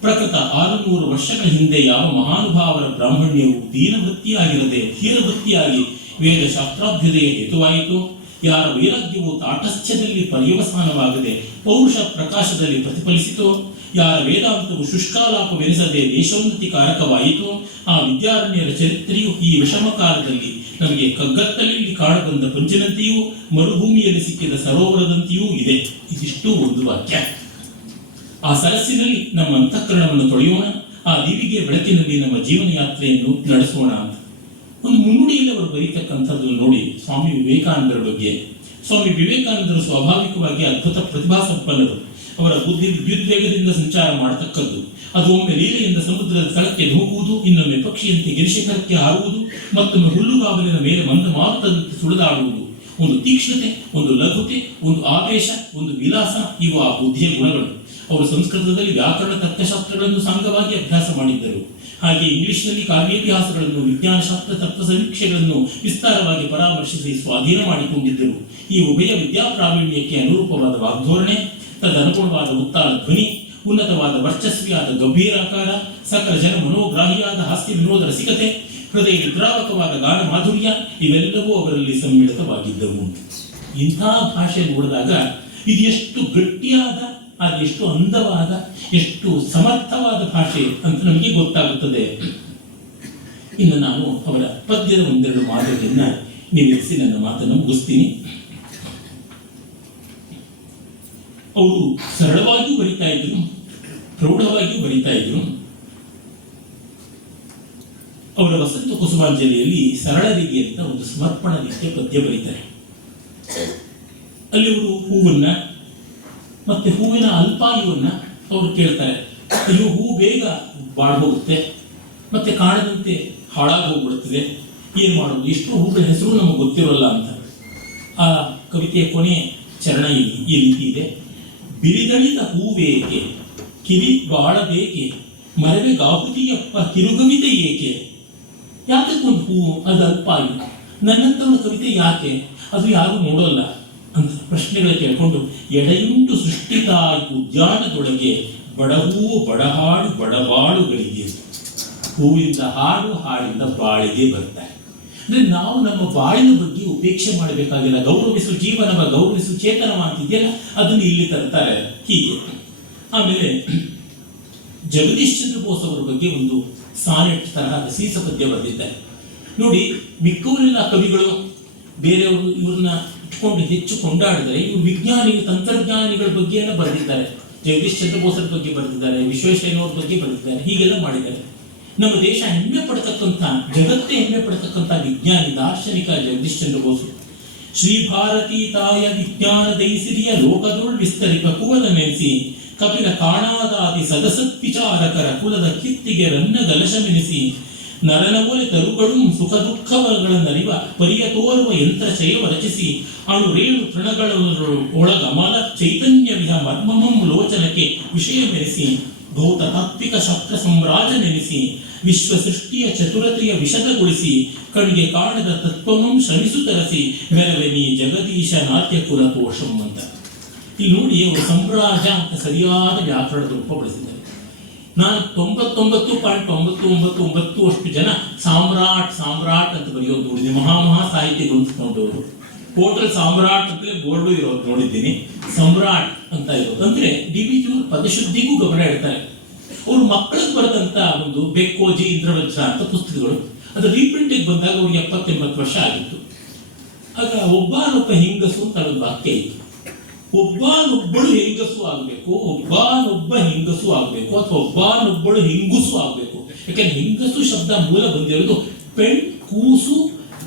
ಪ್ರಕೃತ 600 ವರ್ಷಗಳ ಹಿಂದೆ ಯಾವ ಮಹಾನುಭಾವರ ಬ್ರಾಹ್ಮಣ್ಯವು ದೀನವೃತ್ತಿಯಾಗಿರದೆ ಧೀರವೃತ್ತಿಯಾಗಿ ವೇದ ಶಾಸ್ತ್ರಾಭ್ಯುದಯ ಹೇತುವಾಯಿತು, ಯಾರ ವೈರಾಗ್ಯವು ತಾಟಸ್ಥ್ಯದಲ್ಲಿ ಪರ್ಯವಸಾನವಾಗದೆ ಪೌರುಷ ಪ್ರಕಾಶದಲ್ಲಿ ಪ್ರತಿಫಲಿಸಿತು, ಯಾರ ವೇದಾಂತವು ಶುಷ್ಕಾಲಾಪವೆನಿಸದೆ ದೇಶೋನ್ನತಿ ಕಾರಕವಾಯಿತು, ಆ ವಿದ್ಯಾರಣ್ಯರ ಚರಿತ್ರೆಯು ಈ ವಿಷಮ ಕಾಲದಲ್ಲಿ ನಮಗೆ ಕಗ್ಗತ್ತಲೆಯಲ್ಲಿ ಕಾಣಬಂದ ಪಂಚಿನಂತೆಯೂ ಮರುಭೂಮಿಯಲ್ಲಿ ಸಿಕ್ಕಿದ ಸರೋವರದಂತೆಯೂ ಇದೆ. ಇದಿಷ್ಟು ಒಂದು ವಾಕ್ಯ. ಆ ಸರಸ್ಸಿನಲ್ಲಿ ನಮ್ಮ ಅಂತಃಕರಣವನ್ನು ತೊಳೆಯೋಣ, ಆ ದೀವಿಗೆ ಬೆಳಕಿನಲ್ಲಿ ನಮ್ಮ ಜೀವನ ಯಾತ್ರೆಯನ್ನು ನಡೆಸೋಣ ಅಂತ ಒಂದು ಮುನ್ನುಡಿಯಲ್ಲಿ ಅವರು ಬರೀತಕ್ಕಂಥದ್ದು ನೋಡಿ. ಸ್ವಾಮಿ ವಿವೇಕಾನಂದರ ಬಗ್ಗೆ. ಸ್ವಾಮಿ ವಿವೇಕಾನಂದರು ಸ್ವಾಭಾವಿಕವಾಗಿ ಅದ್ಭುತ ಪ್ರತಿಭಾ ಸಂಪನ್ನರು. ಅವರ ಬುದ್ಧಿ ವಿದ್ಯುದ್ವೇಗದಿಂದ ಸಂಚಾರ ಮಾಡತಕ್ಕದ್ದು. ಅದು ಒಮ್ಮೆ ಲೀಲೆಯಿಂದ ಸಮುದ್ರದ ಸ್ಥಳಕ್ಕೆ ಧುಮುಕುವುದು, ಇನ್ನೊಮ್ಮೆ ಪಕ್ಷಿಯಂತೆ ಗಿರಿಶಿಖರಕ್ಕೆ ಹಾರುವುದು, ಮತ್ತೊಮ್ಮೆ ಹುಲ್ಲುಗಾವಲಿನ ಮೇಲೆ ಮಂದ ಮಾರುತದಂತೆ ಸುಳಿದಾಡುವುದು. ಒಂದು ತೀಕ್ಷ್ಣತೆ, ಒಂದು ಲಘುತೆ, ಒಂದು ಆವೇಶ, ಒಂದು ವಿಲಾಸ, ಇವು ಆ ಬುದ್ಧಿಯ ಗುಣಗಳು. ಅವರು ಸಂಸ್ಕೃತದಲ್ಲಿ ವ್ಯಾಕರಣ ತತ್ವಶಾಸ್ತ್ರಗಳನ್ನು ಸಾಂಗವಾಗಿ ಅಭ್ಯಾಸ ಮಾಡಿದ್ದರು. ಹಾಗೆ ಇಂಗ್ಲಿಷ್ನಲ್ಲಿ ಕಾವ್ಯೇತಿಹಾಸಗಳನ್ನು, ವಿಜ್ಞಾನಶಾಸ್ತ್ರ ತತ್ವ ಸಮೀಕ್ಷೆಗಳನ್ನು ವಿಸ್ತಾರವಾಗಿ ಪರಾಮರ್ಶಿಸಿ ಸ್ವಾಧೀನ ಮಾಡಿಕೊಂಡಿದ್ದರು. ಈ ಉಭಯ ವಿದ್ಯಾಪ್ರಾವೀಣ್ಯಕ್ಕೆ ಅನುರೂಪವಾದ ವಾಗ್ಧೋರಣೆ, ತದನುಗುಣವಾದ ಉತ್ತಾಳ ಧ್ವನಿ, ಉನ್ನತವಾದ ವರ್ಚಸ್ವಿಯಾದ ಗಂಭೀರಾಕಾರ, ಸಕಲ ಜನ ಮನೋಗ್ರಾಹಿಯಾದ ಹಾಸ್ಯ ವಿನೋದ ರಸಿಕತೆ, ಹೃದಯ ವಿದ್ರಾವಕವಾದ ಗಾನ ಮಾಧುರ್ಯ, ಇವೆಲ್ಲವೂ ಅವರಲ್ಲಿ ಸಮ್ಮಿಳಿತವಾಗಿದ್ದವು. ಇಂಥ ಭಾಷೆ ನೋಡಿದಾಗ ಇದು ಎಷ್ಟು ಗಟ್ಟಿಯಾದ, ಅದು ಎಷ್ಟು ಅಂದವಾದ, ಎಷ್ಟು ಸಮರ್ಥವಾದ ಭಾಷೆ ಅಂತ ನಮಗೆ ಗೊತ್ತಾಗುತ್ತದೆ. ಇನ್ನು ನಾನು ಅವರ ಪದ್ಯದ ಒಂದೆರಡು ಮಾತುಗಳನ್ನ ನಿವೇದಿಸಿ ನನ್ನ ಮಾತನ್ನು ಮುಗಿಸ್ತೀನಿ. ಅವರು ಸರಳವಾಗಿಯೂ ಬರಿತಾ ಇದ್ರು, ಪ್ರೌಢವಾಗಿಯೂ ಬರಿತಾ ಇದ್ರು. ಅವರ ವಸಂತ ಕುಸುಮಾಂಜಲಿಯಲ್ಲಿ ಸರಳರಿಗೆ ಅಂತ ಒಂದು ಸಮರ್ಪಣ ರೀತಿಯ ಪದ್ಯ ಬರೀತಾರೆ. ಅಲ್ಲಿ ಅವರು ಹೂವನ್ನ ಮತ್ತೆ ಹೂವಿನ ಅಲ್ಪಾಯುವನ್ನ ಅವರು ಕೇಳ್ತಾರೆ. ಅಯ್ಯೋ, ಹೂ ಬೇಗ ಬಾಡ್ಹೋಗುತ್ತೆ, ಮತ್ತೆ ಕಾಣದಂತೆ ಹಾಳಾಗಿ ಹೋಗ್ಬಿಡುತ್ತದೆ, ಏನ್ ಮಾಡೋದು, ಎಷ್ಟು ಹೂಗಳ ಹೆಸರು ನಮಗೆ ಗೊತ್ತಿರೋಲ್ಲ ಅಂತ. ಆ ಕವಿತೆಯ ಕೊನೆಯ ಚರಣ ಈ ರೀತಿ ಇದೆ. ಬಿರಿದಳಿದ ಹೂವೇಕೆ, ಕಿರಿ ಬಾಳಬೇಕೆ, ಮರವೆ ಗಾಹುತಿಯಪ್ಪ ಕಿರುಗವಿತೆ ಏಕೆ. ಯಾತಕ್ಕೊಂದು ಹೂವು, ಅದು ಅಲ್ಪಾಯು, ನನ್ನಂತವನ ಕವಿತೆ ಯಾಕೆ, ಅದು ಯಾರು ನೋಡೋಲ್ಲ ಅಂತ ಪ್ರಶ್ನೆಗಳ ಕೇಳ್ಕೊಂಡು, ಎಡೆಯುಂಟು ಸೃಷ್ಟಿತಾಯಿ ಉದ್ಯಾನದೊಳಗೆ ಬಡಹೂ ಬಡಹಾಡು ಬಡಬಾಡುಗಳಿಗೆ. ಹೂವಿಂದ ಹಾಡು, ಹಾಡಿಂದ ಬಾಳಿಗೆ ಬರ್ತಾರೆ. ಅಂದ್ರೆ ನಾವು ನಮ್ಮ ಬಾಳಿನ ಬಗ್ಗೆ ಉಪೇಕ್ಷೆ ಮಾಡಬೇಕಾಗಿಲ್ಲ. ಗೌರವಿಸು ಜೀವನವ, ಗೌರವಿಸು ಚೇತನವ ಅಂತಿದೆಯಲ್ಲ, ಅದನ್ನು ಇಲ್ಲಿ ತರ್ತಾರೆ ಹೀಗೆ. ಆಮೇಲೆ ಜಗದೀಶ್ ಚಂದ್ರ ಬೋಸ್ ಅವರ ಬಗ್ಗೆ ಒಂದು ಸಾನೆಟ್ ತರಹದ ಸೀಸ ಪದ್ಯ ಬರೆದಿದ್ದಾರೆ ನೋಡಿ. ಮಿಕ್ಕವರೆಲ್ಲ ಕವಿಗಳು ಬೇರೆಯವರು ಇವ್ರನ್ನ ಇಟ್ಕೊಂಡು ಹೆಚ್ಚು ಕೊಂಡಾಡಿದರೆ, ಇವರು ವಿಜ್ಞಾನಿಗಳು, ತಂತ್ರಜ್ಞಾನಿಗಳ ಬಗ್ಗೆ ಎಲ್ಲ ಬರೆದಿದ್ದಾರೆ. ಜಗದೀಶ್ ಚಂದ್ರ ಬೋಸರ ಬಗ್ಗೆ ಬರೆದಿದ್ದಾರೆ, ವಿಶ್ವೇಶ್ವರಯ್ಯನವ್ರ ಬಗ್ಗೆ ಬರೆದಿದ್ದಾರೆ, ಹೀಗೆಲ್ಲ ಮಾಡಿದ್ದಾರೆ. ನಮ್ಮ ದೇಶ ಹೆಮ್ಮೆ ಪಡ್ತಕ್ಕಂಥ, ಜಗತ್ತೇ ಹೆಮ್ಮೆ ಪಡ್ತಕ್ಕಂಥ ವಿಜ್ಞಾನಿ, ದಾರ್ಶನಿಕ ಜಗದೀಶ್ ಚಂದ್ರ ಬೋಸರು. ಶ್ರೀ ಭಾರತೀ ತಾಯ ವಿಜ್ಞಾನ ದೈಸಿರಿಯ ಲೋಕದೊಳ್ ವಿಸ್ತರಿಕ ಕುವದ ಮೆರೆಸಿ, ಕಪಿಲ ಕಾಣಾದಾದಿ ಸದಸತ್ ವಿಚಾರಕರ ಕುಲದ ಕಿತ್ತಿಗೆ ರನ್ನ ಗಲಶಮೆನಿಸಿ, ನರನವೊಲೆ ತರುಗಳು ಸುಖ ದುಃಖಗಳನ್ನರಿವ ಪರಿಯ ತೋರುವ ಯಂತ್ರ ಚಯವ ರಚಿಸಿ, ಅಣು ರೇಣು ತೃಣಗಳ ಒಳಗಮಲ ಚೈತನ್ಯ ವಿಧ ಮರ್ಮಮಂ ಲೋಚನಕ್ಕೆ ವಿಷಯ ಮೆರೆಸಿ, ಭೌತ ತಾತ್ವಿಕ ಶಾಸ್ತ್ರ ಸಾಮ್ರಾಜ ನೆನೆಸಿ, ವಿಶ್ವ ಸೃಷ್ಟಿಯ ಚತುರತೆಯ ವಿಶದಗೊಳಿಸಿ, ಕಣ್ಣಿಗೆ ಕಾಣದ ತತ್ವಮಂ ಶ್ರಮಿಸು ತರಸಿ, ಮೆರವೆ ನೀ ಜಗದೀಶ ನಾಟ್ಯ ಕುಲ ತೋಷಂ ಅಂತ. ಇಲ್ಲಿ ನೋಡಿ, ಅವರು ಸಾಮ್ರಾಜ ಅಂತ ಸರಿಯಾದ ವ್ಯಾಕರಣದ ರೂಪ ಬಳಸಿದ್ದಾರೆ. ನಾನು 99.999 ಅಷ್ಟು ಜನ ಸಾಮ್ರಾಟ್ ಸಾಮ್ರಾಟ್ ಅಂತ ಬರೆಯೋದು ನೋಡಿದ್ದೀನಿ. ಮಹಾ ಸಾಹಿತ್ಯ ಗ್ರಂಥಕೊಂಡವರು ಟೋಟಲ್ ಸಾಮ್ರಾಟ್ ಅಂತಲೇ ಬೋರ್ಡು ಇರೋದು ನೋಡಿದ್ದೀನಿ. ಸಮ್ರಾಟ್ ಅಂತ ಇರೋದು ಅಂದ್ರೆ ಡಿ.ವಿ.ಜಿ ಅವರು ಪದಶುದ್ಧಿಗೂ ಗಮನ ಇಡ್ತಾರೆ. ಅವರು ಮಕ್ಕಳಿಗೆ ಬರೆದಂತ ಒಂದು ಬೆಕ್ಕೋಜಿ ಇಂದ್ರವಜ್ರ ಅಂತ ಪುಸ್ತಕಗಳು, ಅದು ರೀಪ್ರಿಂಟಿಗೆ ಬಂದಾಗ ಅವ್ರಿಗೆ 70-80 ವರ್ಷ ಆಗಿತ್ತು. ಆಗ ಒಬ್ಬನೊಬ್ಬ ಹಿಂಗಸು ಅಂತ ಒಂದು ವಾಕ್ಯ ಇತ್ತು. ಒಬ್ಬನೊಬ್ಬಳು ಹೆಂಗಸು ಆಗಬೇಕು, ಒಬ್ಬನೊಬ್ಬ ಹೆಂಗಸು ಆಗಬೇಕು, ಅಥವಾ ಒಬ್ಬನೊಬ್ಬಳು ಹಿಂಗುಸು ಆಗಬೇಕು. ಯಾಕಂದ್ರೆ ಹೆಂಗಸು ಶಬ್ದ ಮೂಲ ಬಂದಿರೋದು ಪೆಣ್ ಕೂಸು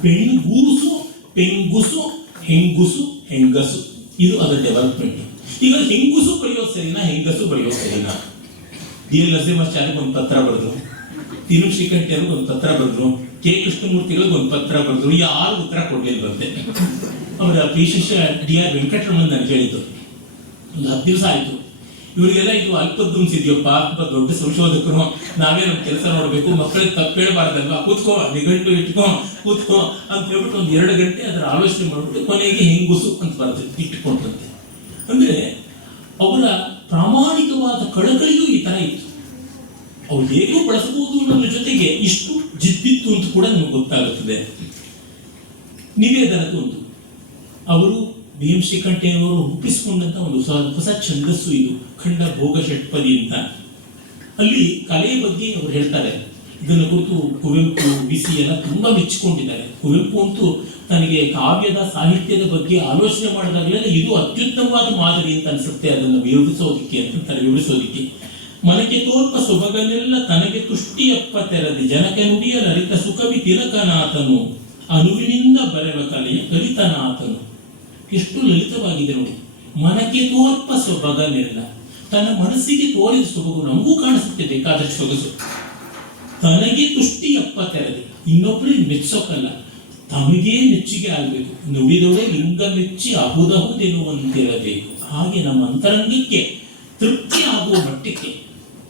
ಪೆಣ್ಗೂಸು, ಪೆಂಗುಸು, ಹೆಂಗುಸು, ಹೆಂಗಸು, ಇದು ಅದರ ಡೆವಲಪ್ಮೆಂಟ್. ಈಗ ಹೆಂಗುಸು ಬರೆಯೋದು ಸರಿನಾ, ಹೆಂಗಸು ಬರೆಯೋದು ಸರಿನಾ? ಡಿ ಎಲ್ ನರಸಿಂಹಾಚಾರ್ಯಗೆ ಒಂದು ಪತ್ರ ಬರೆದ್ರು, ತಿರು ಶ್ರೀಕಂಠ್ಯರಿಗೆ ಒಂದು ಪತ್ರ ಬರೆದ್ರು, ಕೆ ಕೃಷ್ಣಮೂರ್ತಿಗಳಿಗೆ ಒಂದು ಪತ್ರ ಬರೆದ್ರು, ಯಾರು ಉತ್ತರ ಕೊಡ್ಲಿಲ್ವಂತೆ. ಅವರ ವಿಶೇಷ ಡಿ ಆರ್ ವೆಂಕಟರಮಣ್ ನನಗೆ ಹೇಳಿದ್ದು, ಒಂದು 10 ದಿವಸ ಆಯ್ತು, ಇವರಿಗೆಲ್ಲ ಇದು ಅಲ್ಪದ್ದುಂಸಿದ್ಯಪ್ಪ, ತುಂಬಾ ದೊಡ್ಡ ಸಂಶೋಧಕರು, ನಾವೇ ನಮ್ಮ ಕೆಲಸ ನೋಡ್ಬೇಕು, ಮಕ್ಕಳಿಗೆ ತಪ್ಪೇಳಬಾರ್ದಲ್ವಾ, ಕೂತ್ಕೋ, ನಿಘಂಟು ಇಟ್ಕೋ, ಕೂತ್ಕೋ ಅಂತ ಹೇಳ್ಬಿಟ್ಟು ಒಂದು 2 ಗಂಟೆ ಅದರ ಆಲೋಚನೆ ಮಾಡ್ಬಿಟ್ಟು ಕೊನೆಗೆ ಹೆಂಗುಸು ಅಂತ ಬರ್ತದೆ ಇಟ್ಕೊಂಡಂತೆ. ಅಂದ್ರೆ ಅವರ ಪ್ರಾಮಾಣಿಕವಾದ ಕಳಕಳಿಯೂ ಈ ತರ ಇತ್ತು. ಅವ್ರು ಹೇಗೂ ಬಳಸಬಹುದು ಅನ್ನೋದ್ರ ಜೊತೆಗೆ ಇಷ್ಟು ಜಿದ್ದಿತ್ತು ಅಂತ ಕೂಡ ನಮ್ಗೆ ಗೊತ್ತಾಗುತ್ತದೆ. ನಿವೇದನದ ಒಂದು ಅವರು ಬಿ ಎಂ ಶ್ರೀಕಂಠಯ್ಯನವರು ರೂಪಿಸಿಕೊಂಡಂತ ಒಂದು ಹೊಸ ಛಂದಸ್ಸು ಇದು, ಖಂಡ ಭೋಗ ಷಟ್ಪದಿ ಅಂತ. ಅಲ್ಲಿ ಕಲೆಯ ಬಗ್ಗೆ ಅವರು ಹೇಳ್ತಾರೆ. ಇದನ್ನು ಕುರಿತು ಕುವೆಂಪು, ಬಿಸಿ ಎಲ್ಲ ತುಂಬಾ ಮೆಚ್ಚಿಕೊಂಡಿದ್ದಾರೆ. ಕುವೆಂಪು ಅಂತೂ ತನಗೆ ಕಾವ್ಯದ ಸಾಹಿತ್ಯದ ಬಗ್ಗೆ ಆಲೋಚನೆ ಮಾಡಿದಾಗಲೆಲ್ಲ ಇದು ಅತ್ಯುತ್ತಮವಾದ ಮಾದರಿ ಅಂತ ಅನ್ಸುತ್ತೆ, ಅದನ್ನು ವಿವರಿಸೋದಿಕ್ಕೆ. ಮನಕ್ಕೆ ತೋರ್ಪ ಸೊಬಗನೆಲ್ಲ ತನಗೆ ತುಷ್ಟಿಯಪ್ಪ ತೆರದಿ ಜನಕ್ಕೆ ನುಡಿಯ ಲಲಿತ ಸುಕವಿ ತಿಲಕನಾಥನು ಅನುವಿನಿಂದ ಬರೆವ ಕಲೆಯ ಕಲಿತನಾಥನು. ಎಷ್ಟು ಲಲಿತವಾಗಿದೆ ನೋಡಿ. ಮನಕ್ಕೆ ತೋರ್ಪ ಸೊಬಗನೆಲ್ಲ, ತನ್ನ ಮನಸ್ಸಿಗೆ ತೋರಿದ ಸೊಬಗು ನಮಗೂ ಕಾಣಿಸುತ್ತೆ ಬೇಕಾದಷ್ಟು ಸೊಗಸು. ತನಗೆ ತುಷ್ಟಿಯಪ್ಪ ತೆರದಿ, ಇನ್ನೊಬ್ಬರಿಗೆ ಮೆಚ್ಚೋಕಲ್ಲ, ತಮಗೇ ಮೆಚ್ಚುಗೆ ಆಗಬೇಕು. ನುಡಿದೊಡೆ ಲಿಂಗ ಮೆಚ್ಚಿ ಅಹುದಹುದೆನ್ನುವಂತಿರಬೇಕು. ಹಾಗೆ ನಮ್ಮ ಅಂತರಂಗಕ್ಕೆ ತೃಪ್ತಿ ಆಗುವ ಮಟ್ಟಕ್ಕೆ.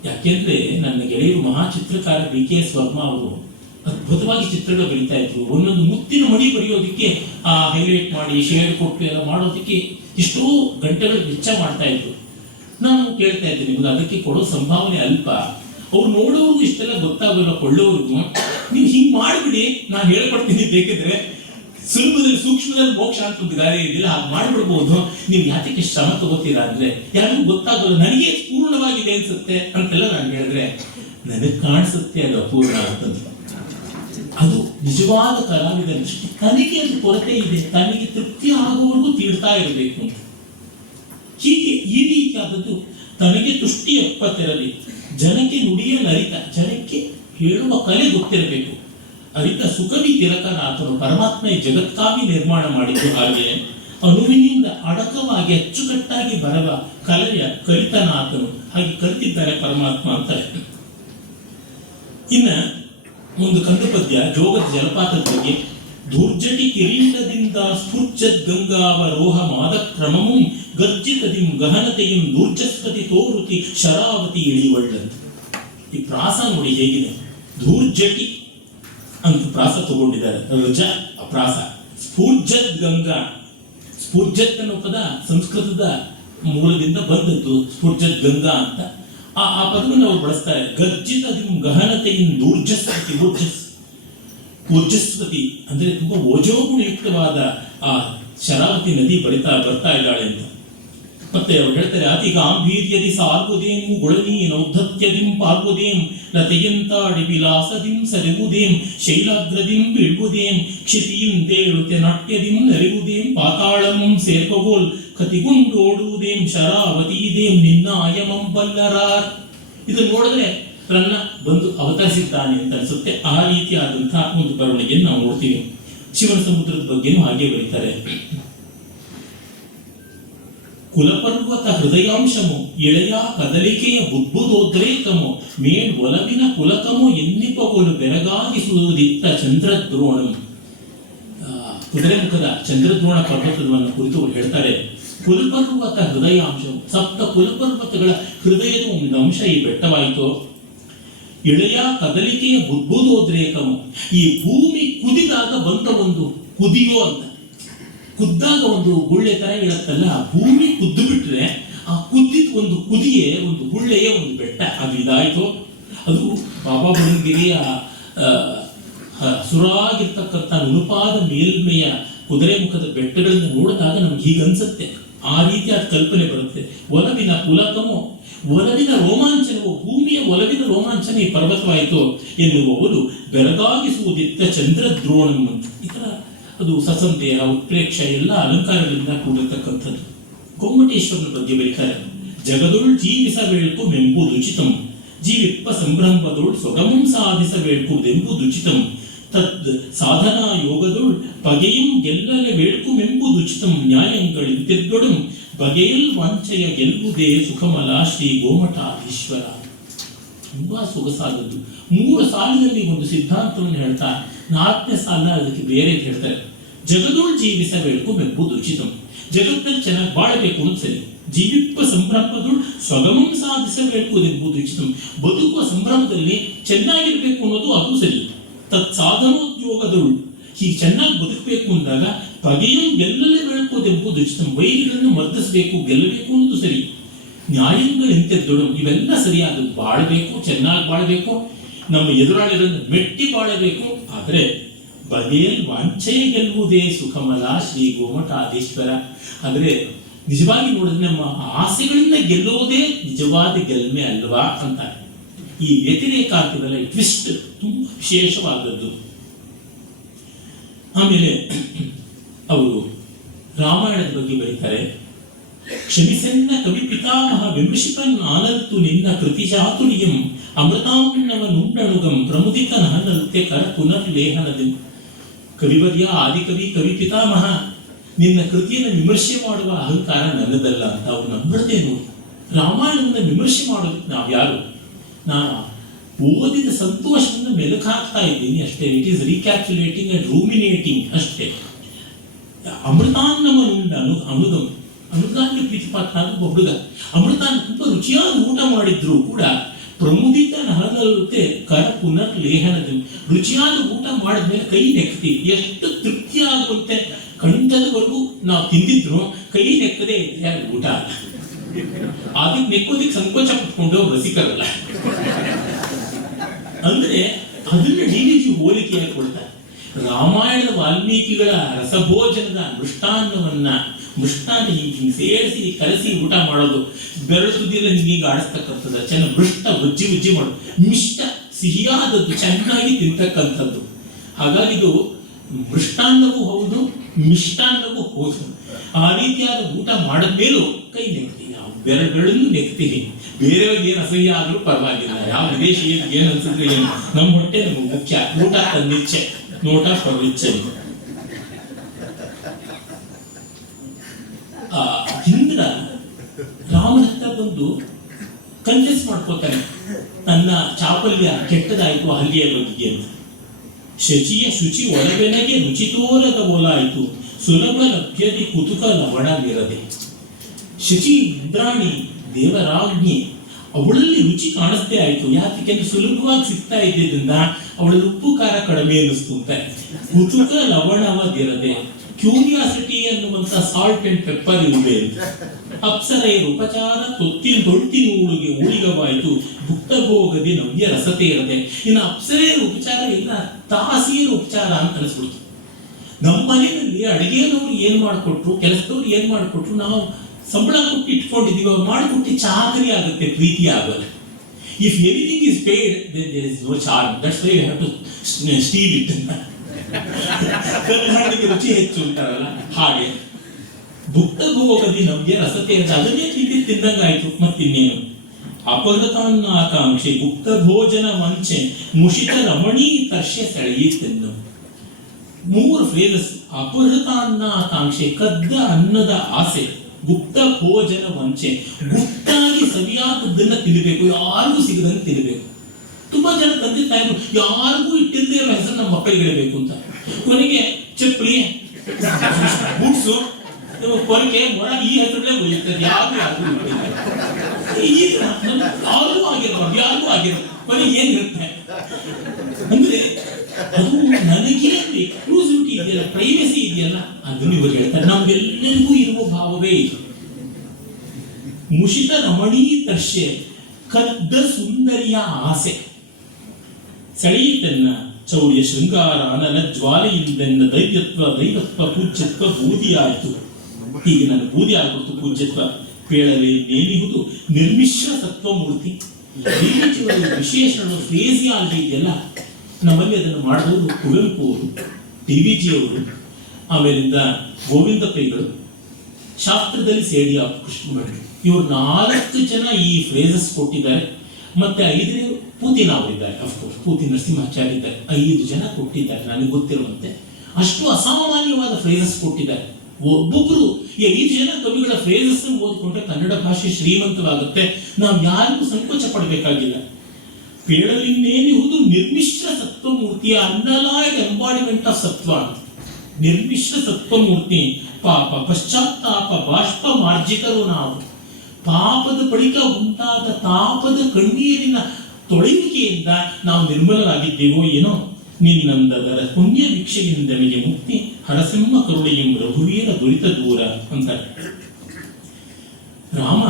ಯಾಕೆಂದ್ರೆ ನನ್ನ ಗೆಳೆಯರು ಮಹಾ ಚಿತ್ರಕಾರ ಬಿ ಕೆ ಎಸ್ ವರ್ಮಾ ಅವರು ಅದ್ಭುತವಾಗಿ ಚಿತ್ರಗಳು ಬರೀತಾ ಇದ್ರು. ಒಂದೊಂದು ಮುತ್ತಿನ ಮಣಿ ಬರೆಯೋದಕ್ಕೆ ಆ ಹೈಲೈಟ್ ಮಾಡಿ ಶೇಡ್ ಕೊಟ್ಟು ಎಲ್ಲ ಮಾಡೋದಕ್ಕೆ ಎಷ್ಟೋ ಗಂಟೆಗಳು ವೆಚ್ಚ ಮಾಡ್ತಾ ಇದ್ರು. ನಾನು ಕೇಳ್ತಾ ಇದ್ದೆ, ನಿಮ್ಗೆ ಅದಕ್ಕೆ ಕೊಡೋ ಸಂಭಾವನೆ ಅಲ್ಪ, ಅವ್ರು ನೋಡೋರ್ಗು ಇಷ್ಟೆಲ್ಲ ಗೊತ್ತಾಗಲ್ಲ, ಕೊಳ್ಳೋರ್ಗು ನೀವು ಹಿಂಗ್ ಮಾಡ್ಬಿಡಿ, ನಾನು ಹೇಳ್ಕೊಡ್ತೀನಿ, ಬೇಕಿದ್ರೆ ಸುಲಭದಲ್ಲಿ ಸೂಕ್ಷ್ಮದಲ್ಲಿ ಮೋಕ್ಷ ಅಂತ ಒಂದು ಗಾಳಿ ಇದಿಲ್ಲ, ಹಾಗೆ ಮಾಡ್ಬಿಡ್ಬೋದು, ನೀವು ಯಾತಕ್ಕೆ ಶ್ರಮ ತಗೋತೀರಾ ಅಂದ್ರೆ ಯಾರಿಗೂ ಗೊತ್ತಾಗಲ್ಲ, ನನಗೆ ಪೂರ್ಣವಾಗಿದೆ ಅನ್ಸುತ್ತೆ ಅಂತೆಲ್ಲ ನಾನು ಹೇಳಿದ್ರೆ ನನಗೆ ಕಾಣಿಸುತ್ತೆ ಅದು ಅಪೂರ್ಣ ಅಂತಂದು. ಅದು ನಿಜವಾದ ಕಲಾವಿದ ದೃಷ್ಟಿ. ತನಗೆ ಅದು ಕೊರತೆ ಇದೆ, ತನಗೆ ತೃಪ್ತಿ ಆಗುವವರೆಗೂ ತೀಡ್ತಾ ಇರಬೇಕು ಅಂತ. ಹೀಗೆ ಈ ರೀತಿಯಾದದ್ದು ತನಗೆ ತುಷ್ಟಿಯಪ್ಪ ತೆರಲಿ, ಜನಕ್ಕೆ ನುಡಿಯಲು ಅರಿತ, ಜನಕ್ಕೆ ಹೇಳುವ ಕಲೆ ಗೊತ್ತಿರಬೇಕು. ಅರಿತ ಸುಕವಿ ತಿಲಕನಾಥನು ಪರಮಾತ್ಮ ಈ ಜಗತ್ಕಾಗಿ ನಿರ್ಮಾಣ ಮಾಡಿದ್ದು. ಹಾಗೆ ಅನುವಿನಿಂದ ಅಡಕವಾಗಿ ಅಚ್ಚುಕಟ್ಟಾಗಿ ಬರವ ಕಲೆಯ ಕಲಿತನಾಥನು, ಹಾಗೆ ಕಲಿತಿದ್ದಾರೆ ಪರಮಾತ್ಮ ಅಂತಾರೆ. ಇನ್ನ ಒಂದು ಕಂದ ಪದ್ಯ ಜೋಗದ ಜಲಪಾತದ ಬಗ್ಗೆ. ದುರ್ಜಟಿ ಕಿರೀಟದಿಂದ ಸ್ಫುರ್ಜದ್ ಗಂಗಾವರೋಹ ಮಾದ ಕ್ರಮಮು ಗರ್ಜಿತದಿಂ ಗಹನತೆಯಂ ದುರ್ಜಸ್ಪತಿ ತೋರುತಿ ಶರಾವತಿ ಇಳಿವಳ್ಳಂತ. ಈ ಪ್ರಾಸ ನೋಡಿ ಹೇಗಿದೆ. ಧೂರ್ಜಟಿ ಅಂತ ಪ್ರಾಸ ತಗೊಂಡಿದ್ದಾರೆ, ರಜ ಪ್ರಾಸ. ಸ್ಫೂರ್ಜದ್ ಗಂಗಾ, ಸ್ಫೂರ್ಜತ್ ಅನ್ನೋ ಪದ ಸಂಸ್ಕೃತದ ಮೂಲದಿಂದ ಬಂದದ್ದು, ಸ್ಫೂರ್ಜದ್ ಗಂಗಾ ಅಂತ. ಆ ಪದವನ್ನು ಅವರು ಬಳಸ್ತಾರೆ. ಗರ್ಜಿತದಿಂ ಗಹನತೆಯಿನ್ ಊರ್ಜಸ್ವತಿ, ಊರ್ಜಸ್ವತಿ ಅಂದ್ರೆ ತುಂಬಾ ಓಜೋಗುಣಯುಕ್ತವಾದ ಆ ಶರಾವತಿ ನದಿ ಬರ್ತಾ ಇದ್ದಾಳೆ ಅಂತ. ಮತ್ತೆ ಅವ್ರು ಹೇಳ್ತಾರೆ, ಅತಿ ಗಾಂಭೀರ್ಯದಿ ಸಾರ್ವದೇಂ ಗುಳನಿ ನೌದ್ಧತ್ಯದಿಂ ಪಾರ್ವದೇಂ ಲತೆಯಂತಾಡಿ ವಿಲಾಸದಿಂ ಸರಿವುದೇಂ ಶೈಲಾಗ್ರದಿಂ ಬಿಳ್ವುದೇಂ ಕ್ಷಿತಿಯಿಂ ತೇಳುತ್ತೆ ನಾಟ್ಯದಿಂ ನರಿವುದೇಂ ಪಾತಾಳಂ ಸೇರ್ಪಗೋಲ್ ಕತಿಗುಂಡೋಡುವುದೇಂ ಶರಾವತೀದೇಂ ನಿನ್ನ ಅಯಮಂ ಬಲ್ಲರಾರ್. ಇದನ್ನು ನೋಡಿದ್ರೆ ರನ್ನ ಬಂದು ಅವತರಿಸಿದ್ದಾನೆ ಅಂತ ಅನಿಸುತ್ತೆ. ಆ ರೀತಿಯಾದಂತಹ ಒಂದು ಬರವಣಿಗೆಯನ್ನು ನಾವು ನೋಡ್ತೀವಿ. ಶಿವನ ಸಮುದ್ರದ ಬಗ್ಗೆನೂ ಹಾಗೆ ಬರೀತಾರೆ. ಕುಲಪರ್ವತ ಹೃದಯಾಂಶಮು ಎಳೆಯ ಕದಲಿಕೆಯ ಬುದ್ಬುದೋದ್ರೇಕಮು ಮೇಲ್ ಒಲವಿನ ಕುಲಕಮು ಎನ್ನಿಪವನು ಬೆರಗಾಗಿಸುವುದಿತ್ತ ಚಂದ್ರದ್ರೋಣಂ. ಕುದುರೆಮುಖದ ಚಂದ್ರದ್ರೋಣ ಪರ್ವತವನ್ನು ಕುರಿತು ಹೇಳ್ತಾರೆ. ಕುಲಪರ್ವತ ಹೃದಯಾಂಶವು, ಸಪ್ತ ಕುಲಪರ್ವತಗಳ ಹೃದಯದ ಒಂದು ಅಂಶ ಈ ಬೆಟ್ಟವಾಯಿತು. ಎಳೆಯ ಕದಲಿಕೆಯ ಬುದ್ಬುದೋದ್ರೇಕಮು, ಈ ಭೂಮಿ ಕುದಿದಾಗ ಬಂದ ಒಂದು ಕುದಿಯೋ ಅಂತ, ಕುದ್ದಾಗ ಒಂದು ಗುಳ್ಳೆ ತರ ಇರುತ್ತಲ್ಲ, ಭೂಮಿ ಕುದ್ದು ಬಿಟ್ರೆ ಆ ಕುದ್ದಿದ ಒಂದು ಕುದಿಯೇ ಒಂದು ಗುಳ್ಳೆಯ ಒಂದು ಬೆಟ್ಟ ಅದು ಇದಾಯ್ತು. ಅದು ಬಾಬಾ ಬುಡನ್ಗಿರಿಯ ಸುರಾಗಿರ್ತಕ್ಕಂಥ ನುಣುಪಾದ ಮೇಲ್ಮೆಯ ಕುದುರೆಮುಖದ ಬೆಟ್ಟಗಳನ್ನು ನೋಡಿದಾಗ ನಮ್ಗೆ ಹೀಗನ್ಸುತ್ತೆ. ಆ ರೀತಿಯಾದ ಕಲ್ಪನೆ ಬರುತ್ತೆ. ಒಲವಿನ ಪುಲಕಮು, ಒಲವಿನ ರೋಮಾಂಚನವು, ಭೂಮಿಯ ಒಲವಿನ ರೋಮಾಂಚನ ಈ ಪರ್ವತವಾಯಿತು ಎನ್ನುವವರು ಬೆರಗಾಗಿಸುವುದಿತ್ತ ಚಂದ್ರದ್ರೋಣಂ ಅಂತ. ಈ ತರ ಅದು ಸಸಂದೇಹ, ಉತ್ಪ್ರೇಕ್ಷ ಎಲ್ಲ ಅಲಂಕಾರಗಳಿಂದ ಕೂಡಿರ್ತಕ್ಕಂಥದ್ದು. ಗೊಮ್ಮಟೇಶ್ವರನ ಬಗ್ಗೆ ಬರೀತಾರೆ. ಜಗದೊಳ್ ಜೀವಿಸಬೇಕು ಮೆಂಬುದುಚಿತಂ, ಜೀವಿಪ್ಪ ಸಂಭ್ರಮದೊಳ್ ಸೊಗಮಂ ಸಾಧಿಸಬೇಕು ದೆಂಬುದುಚಿತಂ, ತದ್ ಸಾಧನಾ ಯೋಗದೊಳ್ ಬಗೆಯಂ ಗೆಲ್ಲಲೆ ವೇಡ್ಕುಮೆಂಬುದುಚಿತಂ ನ್ಯಾಯಗಳಿಂತಿರ್ದೊಡಂ ಬಗೆಯಲ್ ವಂಚೆಯ ಗೆಲ್ಲುವುದೇ ಸುಖಮಲ ಶ್ರೀ ಗೋಮಠಾಧೀಶ್ವರ. ತುಂಬಾ ಸೊಗಸಾದದ್ದು. 3 ಸಾಲಿನಲ್ಲಿ ಒಂದು ಸಿದ್ಧಾಂತವನ್ನು ಹೇಳ್ತಾ 4ನೇ ಸಾಲ ಅದಕ್ಕೆ ಬೇರೆ ಹೇಳ್ತಾರೆ. ಜಗದೊಳ್ ಜೀವಿಸಬೇಡ್ಕುಮೆಂಬುದು ಉಚಿತಂ. ಜಗತ್ತಲ್ಲಿ ಚೆನ್ನಾಗಿ ಬಾಳಬೇಕು ಅಂತ ಸರಿ, ಜೀವಿಪ್ಪ ಸಂಭ್ರಮದೊಳು ಸ್ವಗಮಂ ಸಾಧಿಸಬೇಕೆಂಬುದು ಉಚಿತಂ. ಬದುಕುವ ಸಂಭ್ರಮದಲ್ಲಿ ಚೆನ್ನಾಗಿರ್ಬೇಕು ಅನ್ನೋದು ಅದು ಸರಿ. ತತ್ ಸಾಧನೋದ್ಯೋಗದೊಳು ಹೀಗೆ ಚೆನ್ನಾಗಿ ಬದುಕಬೇಕು ಅಂದಾಗ ಬಗೆಯಂ ಗೆಲ್ಲಲೇ ಬೆಳಕೋದೆಂಬುದು ಉಚಿತಂ. ವೈರಿಗಳನ್ನು ಮರ್ದಿಸಬೇಕು, ಗೆಲ್ಲಬೇಕು ಅನ್ನೋದು ಸರಿ. ನ್ಯಾಯಗಳಿಂತೆದ್ದೊಳು ಇವೆಲ್ಲ ಸರಿಯಾದದ್ದು. ಬಾಳಬೇಕು, ಚೆನ್ನಾಗಿ ಬಾಳಬೇಕು, ನಮ್ಮ ಎದುರಾಳಿಗಳನ್ನು ಮೆಟ್ಟಿ ಬಾಳಬೇಕು. ಆದರೆ ಬಗೆಯಲ್ಲಿ ವಾಂಛೆಯ ಗೆಲ್ಲುವುದೇ ಸುಖಮಲ ಶ್ರೀ ಗೋಮಠಾಧೀಶ್ವರ. ಆದರೆ ನಿಜವಾಗಿ ನೋಡಿದ್ರೆ ನಮ್ಮ ಆಸೆಗಳಿಂದ ಗೆಲ್ಲುವುದೇ ನಿಜವಾದ ಗೆಲ್ಮೆ ಅಲ್ವಾ ಅಂತಾರೆ. ಈ ವ್ಯತಿರೇಕಾರ್ಥಗಳ ಟ್ವಿಸ್ಟ್ ತುಂಬಾ ವಿಶೇಷವಾದದ್ದು. ಆಮೇಲೆ ಅವರು ರಾಮಾಯಣದ ಬಗ್ಗೆ ಬರೀತಾರೆ. ಕ್ಷಮಿಸೆನ್ನ ಕವಿ ಪಿತಾಮಹ ವಿಮೃಶಿಪನ್ ಆನಲ್ತು ನಿನ್ನ ಕೃತಿ ಚಾತುರ್ಯಂ ಅಮೃತಾಂಬಣ್ಣವನುಂಡಣುಗಂ ಪ್ರಮುದಿತ ನಹನೃತ್ಯ ಕರ ಪುನರ್ಲೇಹನದಿ. ಕವಿವರ್ಯ ಆದಿಕವಿ ಕವಿ ಪಿತಾಮಹ, ನಿನ್ನ ಕೃತಿಯನ್ನು ವಿಮರ್ಶೆ ಮಾಡುವ ಅಹಂಕಾರ ನನ್ನದಲ್ಲ ಅಂತ ಅವ್ರು ನಂಬರ್ದೇ ನೋಡಿ. ರಾಮಾಯಣವನ್ನು ವಿಮರ್ಶೆ ಮಾಡೋದಕ್ಕೆ ನಾವ್ಯಾರು? ನಾನು ಓದಿದ ಸಂತೋಷವನ್ನು ಮೆಲುಕು ಹಾಕ್ತಾ ಇದ್ದೀನಿ ಅಷ್ಟೇ. ಇಟ್ ಈಸ್ ರೀಕ್ಯಾಪ್ಸುಲೇಟಿಂಗ್ ಅಂಡ್ ರೂಮಿನೇಟಿಂಗ್ ಅಷ್ಟೇ. ಅಮೃತಾನ್ನವನುಂಡ ಅನುಗಂ, ಅಮೃತಾನ್ಯ ಪ್ರೀತಿಪಾತ್ರ ಒಬ್ಬ ಹುಡುಗ ಅಮೃತಾನ್ನ ತುಂಬಾ ರುಚಿಯಾದ ಊಟ ಮಾಡಿದ್ರು ಕೂಡ ಪ್ರಮುದಿತ ನಹನಲ್ಲುತ್ತೆ ಕರ ಪುನರ್ ಲೇಹನದ. ರುಚಿಯಾದ ಊಟ ಮಾಡಿದ್ಮೇಲೆ ಕೈ ನೆಕ್ತಿ ಎಷ್ಟು ತೃಪ್ತಿಯಾಗುವಂತೆ ಕಂಠದವರೆಗೂ ನಾವು ತಿಂದಿದ್ರು ಕೈ ನೆಕ್ಕದೆ ಇದ್ರೆ ಊಟ ಅಲ್ಲ. ಅದಕ್ಕೆ ನೆಕ್ಕೋದಿಕ್ಕೆ ಸಂಕೋಚ ಪಟ್ಕೊಂಡು ರಸಿಕರಲ್ಲ. ಅಂದ್ರೆ ಅದನ್ನ DVG ಹೋಲಿಕೆಯಾಗಿ ಕೊಡ್ತಾರೆ. ರಾಮಾಯಣದ ವಾಲ್ಮೀಕಿಗಳ ರಸಭೋಜನದ ಮೃಷ್ಟಾನ್ನ ಹೀಗೆ ಸೇರಿಸಿ ಕಲಸಿ ಊಟ ಮಾಡೋದು, ಬೆರಳು ತುದಿಯಲ್ಲ ಹಿಂಗೆ ಆಡಿಸ್ತಕ್ಕಂಥದ್ದು, ಚೆನ್ನಾಗಿ ಮೃಷ್ಟ ಉಜ್ಜಿ ಮಾಡೋದು, ಮಿಷ್ಟ ಸಿಹಿಯಾದದ್ದು ಚೆನ್ನಾಗಿ ತಿಂತಕ್ಕಂಥದ್ದು. ಹಾಗಾಗಿ ಇದು ಮೃಷ್ಟಾನ್ನವೂ ಹೌದು, ಮಿಷ್ಟಾನ್ನವೂ ಹೌದು. ಆ ರೀತಿಯಾದ ಊಟ ಮಾಡಿದ ಮೇಲೂ ಕೈ ನೆಕ್ತೀವಿ, ನಾವು ಬೆರಳು ನೆಕ್ತೀವಿ. ಬೇರೆಯವ್ರಿಗೆ ಏನು ಅಸಹ್ಯ ಆದ್ರೂ ಪರವಾಗಿಲ್ಲ, ಯಾವ ವಿದೇಶಿ ಏನ್ ಅನ್ಸಿದ್ರೆ ಏನು, ನಮ್ಮ ಹೊಟ್ಟೆ ನಮಗೆ ಮುಖ್ಯ. ಊಟ ತನ್ನಿಚ್ಛೆ, ನೋಟ ಪರವಿಚ್ಛೆ. ಇಂದ್ರ ರಾಮನ ಹತ್ರ ಬಂದು ಕನ್ಫ್ಯೂಸ್ ಮಾಡ್ಕೋತಾನೆ, ನನ್ನ ಚಾಪಲ್ಯ ಕೆಟ್ಟದಾಯ್ತು ಹಲ್ಲಿಯ ಬಗೆಗೆ ಅಂತ. ಶಚಿಯ ಶುಚಿ ಒಳಬೆನಗೆ ರುಚಿ ತೋರದ ಓಲಾಯಿತು, ಸುಲಭ ಲಭ್ಯತೆ ಕುತುಕ ಲವಣವಿರದೆ. ಶಚಿ ಇಂದ್ರಾಣಿ ದೇವರಾಜ್ಞಿ, ಅವಳಲ್ಲಿ ರುಚಿ ಕಾಣಿಸ್ದೇ ಆಯ್ತು. ಯಾಕೆಂದ್ರೆ ಸುಲಭವಾಗಿ ಸಿಗ್ತಾ ಇದ್ದಿದ್ದರಿಂದ ಅವಳಲ್ಲಿ ಉಪ್ಪು ಖಾರ ಕಡಿಮೆ ಅನ್ನಿಸ್ತು ಅಂತ. ಕುತುಕ ಲವಣವದಿರದೆ, ಕ್ಯೂರಿಯಾಸಿಟಿ ಅನ್ನುವಂತ ಸಾಲ್ಟ್ ಅಂಡ್ ಪೆಪ್ಪರ್ ಇರುವೆ. ಅಪ್ಸರೆಯರು ಉಪಚಾರ ತೊಟ್ಟಿನೂಳಿಗೆ ಊಳಿಗವಾಯಿತು, ಭುಕ್ತ ಭೋಗದಿ ನವ್ಯ ರಸತೆ ಇರದೆ. ಇನ್ನು ಅಪ್ಸರೆಯರ ಉಪಚಾರ ಇಲ್ಲ, ತಾಸಿಯರ ಉಪಚಾರ ಅಂತ ಅನಿಸ್ಬಿಡ್ತು. ನಮ್ಮ ಮನೆಯಲ್ಲಿ ಅಡಿಗೆಯವರು ಏನ್ ಮಾಡ್ಕೊಟ್ರು, ಕೆಲಸದವ್ರು ಏನ್ ಮಾಡ್ಕೊಟ್ರು, ನಾವು ಸಂಬಳ ಕೊಟ್ಟು ಇಟ್ಕೊಂಡಿದೀವಿ, ಅವ್ರು ಮಾಡಿಕೊಟ್ಟು ಚಾಕರಿ ಆಗುತ್ತೆ, ಪ್ರೀತಿ ಆಗಲ್ಲ. If anything is paid then there is no charm. That's why we have to steal it. Karnataka ರುಚಿ ಹೆಚ್ಚು ಅಂತಾರಲ್ಲ ಹಾಗೆ. ಭುಕ್ತ ಭೋಗದಿ ನಮ್ಗೆ ರಸತೆ ಅಂತ ಅದನ್ನೇ ತಿಂದಂಗಾಯ್ತು. ಮತ್ತಿನ್ನೇನು? ಅಪಗತಾನ್ನ ಆಕಾಂಕ್ಷೆ ಗುಪ್ತ ಭೋಜನ ವಂಚೆ ಮುಷಿತ ರಮಣೀ ತರ್ಷೆ ಸೆಳೆಯಿತೆಂದು. 3 ಫ್ರೇಸಸ್. ಅಪಹೃತಾನ್ನ ಆಕಾಂಕ್ಷೆ, ಕದ್ದ ಅನ್ನದ ಆಸೆ. ಗುಪ್ತ ಭೋಜನ ವಂಚೆ, ಗುಪ್ತಾಗಿ ಸರಿಯಾದದ್ದನ್ನ ತಿನ್ನಬೇಕು, ಯಾರಿಗೂ ಸಿಗದಂತೆ ತಿನ್ನಬೇಕು. ತುಂಬಾ ಜನ ತಂದೆ ತಾಯಿಗಳು ಯಾರಿಗೂ ಇಟ್ಟಿಲ್ಲದೆ ಇರೋ ಹೆಸರು ನಮ್ಮ ಮಕ್ಕಳಿಗೆ ಇಡಬೇಕು ಅಂತ. ಕೊನೆಗೆ ಚಪ್ಪಲಿ, ಬೂಟ್ಸು, ಕೊರಕೆ, ಮೊಳ ಈ ಹೆಸರಲ್ಲೇ ಉಳಿಯುತ್ತದೆ. ಯಾರಿಗೂ ಯಾರಿಗೂ ಆಗಿರ್ಬಾರ್ದು, ಯಾರಿಗೂ ಆಗಿರ್ಬಾರ್ದು. ಕೊನೆಗೆ ಏನಿರುತ್ತೆ ಅಂದ್ರೆ ಅದು ನನಗೆ ಎಕ್ಸ್ಕ್ಲೂಸಿವಿಟಿ ಇದೆಯಲ್ಲ, ಪ್ರೈವಸಿ ಇದೆಯಲ್ಲ, ಅದನ್ನು ಇವರು ಹೇಳ್ತಾರೆ. ನಮ್ಗೆಲ್ಲರಿಗೂ ಇರುವ ಭಾವವೇ ಇದು. ಮುಷಿತ ರಮಣೀ ತರ್ಷೆ, ಕದ್ದ ಸುಂದರಿಯ ಆಸೆ ಸೆಳೆಯಿತೆನ್ನ. ಚೌರ್ಯ ಶೃಂಗಾರ ಅನಲ ಜ್ವಾಲೆಯಿಂದೆನ್ನ ದೈವತ್ವ ಪೂಜ್ಯತ್ವ ಬೂದಿಯಾಯಿತು. ಹೀಗೆ ನನ್ನ ಬೂದಿ ಆಗ್ಬಿಡ್ತು ಪೂಜ್ಯತ್ವ. ಪೇಳಲೆ ನೇಮಿಹುದು ನಿರ್ಮಿಶ್ರ ಸತ್ವಮೂರ್ತಿ. ವಿಶೇಷಣ ಫ್ರೇಸಿಯಾಲಜಿ ಇದೆಯಲ್ಲ, ನಮ್ಮಲ್ಲಿ ಅದನ್ನು ಮಾಡಿದವರು ಕುವೆಂಪು ಅವರು, DVG ಅವರು, ಆಮೇಲಿಂದ ಗೋವಿಂದ ಪೈಗಳು, ಶಾಸ್ತ್ರದಲ್ಲಿ ಸೇಡಿಯಾಪ್ ಕೃಷ್ಣ. ಇವರು 4 ಜನ ಈ ಫ್ರೇಸಸ್ ಕೊಟ್ಟಿದ್ದಾರೆ. ಮತ್ತೆ 5ನೇ ಪೂತಿನ ಅವರಿದ್ದಾರೆ, ಅಫ್ಕೋರ್ಸ್ ಪೂತಿ ನರಸಿಂಹಾಚಾರ್ಯ ಇದ್ದಾರೆ, 5 ಜನ ಕೊಟ್ಟಿದ್ದಾರೆ ನನಗೆ ಗೊತ್ತಿರುವಂತೆ. ಅಷ್ಟು ಅಸಾಮಾನ್ಯವಾದ ಫ್ರೇಸಸ್ ಕೊಟ್ಟಿದ್ದಾರೆ. ಒಬ್ಬೊಬ್ರು ಈ 5 ಜನ ಕವಿಗಳ ಫ್ರೇಸಸ್ ಓದಿಕೊಂಡ್ರೆ ಕನ್ನಡ ಭಾಷೆ ಶ್ರೀಮಂತವಾಗುತ್ತೆ. ನಾವು ಯಾರಿಗೂ ಸಂಕೋಚ ಪಡಬೇಕಾಗಿಲ್ಲ. ಪೇಳಲಿನ್ನೇನಿಹುದು ನಿರ್ಮಿಶ್ರ ಸತ್ವಮೂರ್ತಿಯ ಅನ್ಅಲಾಯ್ಡ್ ಎಂಬಾಡಿಮೆಂಟ್ ಆಫ್ ಸತ್ವ ಅಂತ. ನಿರ್ಮಿಶ್ರ ಸತ್ವಮೂರ್ತಿ, ಪಾಪ ಪಶ್ಚಾತ್ತಾಪ ಬಾಷ್ಪ ಮಾರ್ಜಿತರು ನಾವು. ಪಾಪದ ಬಳಿಕ ಉಂಟಾದ ತಾಪದ ಕಣ್ಣೀರಿನ ತೊಳೆಯುವಿಕೆಯಿಂದ ನಾವು ನಿರ್ಮಲರಾಗಿದ್ದೇವೋ ಏನೋ. ನಿನ್ನಂದದರ ಪುಣ್ಯ ಭಿಕ್ಷೆಯಿಂದ ನಮಗೆ ಮುಕ್ತಿ, ಹರಸಿಂಹ ಕರುಣೆಯಂ ರಘುವೀರ ದುರಿತ ದೂರ ಅಂತಾರೆ. ರಾಮ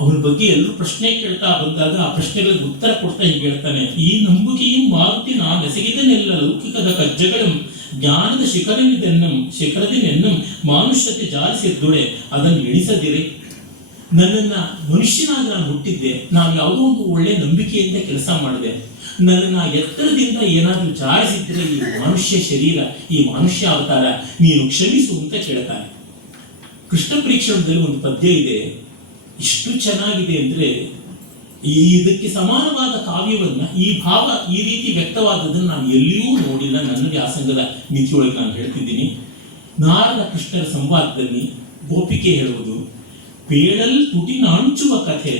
ಅವ್ರ ಬಗ್ಗೆ ಎಲ್ಲರೂ ಪ್ರಶ್ನೆ ಕೇಳ್ತಾ ಬಂದಾಗ ಆ ಪ್ರಶ್ನೆಗಳಿಗೆ ಉತ್ತರ ಕೊಡ್ತಾ ಹೀಗೆ ಹೇಳ್ತಾನೆ: ಈ ನಂಬುಗೆಯು ಮಾರುತಿ ನೆಸಗಿದನೆಲ್ಲ ಲೌಕಿಕದ ಕಜ್ಜಗಳಂ ಜ್ಞಾನದ ಶಿಖರದಿನೆನ್ನಂ ಮಾನುಷ್ಯತೆ ಜಾರಿಸಿದ್ದುಡೆ ಅದನ್ನು ಎಣಿಸದಿರೆ. ನನ್ನನ್ನ ಮನುಷ್ಯನಾಗಿ ನಾನು ಹುಟ್ಟಿದ್ದೆ, ನಾನು ಯಾವುದೋ ಒಂದು ಒಳ್ಳೆ ನಂಬಿಕೆಯಿಂದ ಕೆಲಸ ಮಾಡಿದೆ, ನನ್ನನ್ನ ಎತ್ತರದಿಂದ ಏನಾದ್ರೂ ಜಾರಿಸಿದ್ರೆ ಈ ಮನುಷ್ಯ ಶರೀರ, ಈ ಮನುಷ್ಯ ಅವತಾರ, ನೀನು ಕ್ಷಮಿಸು ಅಂತ ಕೇಳ್ತಾನೆ. ಕೃಷ್ಣ ಪರೀಕ್ಷಣದಲ್ಲಿ ಒಂದು ಪದ್ಯ ಇದೆ, ಇಷ್ಟು ಚೆನ್ನಾಗಿದೆ ಅಂದ್ರೆ ಇದಕ್ಕೆ ಸಮಾನವಾದ ಕಾವ್ಯವನ್ನ, ಈ ಭಾವ ಈ ರೀತಿ ವ್ಯಕ್ತವಾದದನ್ನು ನಾನು ಎಲ್ಲಿಯೂ ನೋಡಿಲ್ಲ. ನನ್ನ ವ್ಯಾಸಂಗದ ಮಿತಿಯೊಳಗೆ ನಾನು ಹೇಳ್ತಿದ್ದೀನಿ. ನಾರದ ಕೃಷ್ಣರ ಸಂವಾದದಲ್ಲಿ ಗೋಪಿಕೆ ಹೇಳುವುದು: ಪೇಳಲ್ ತುಟಿ ನಾಂಚುವ ಕಥೆ,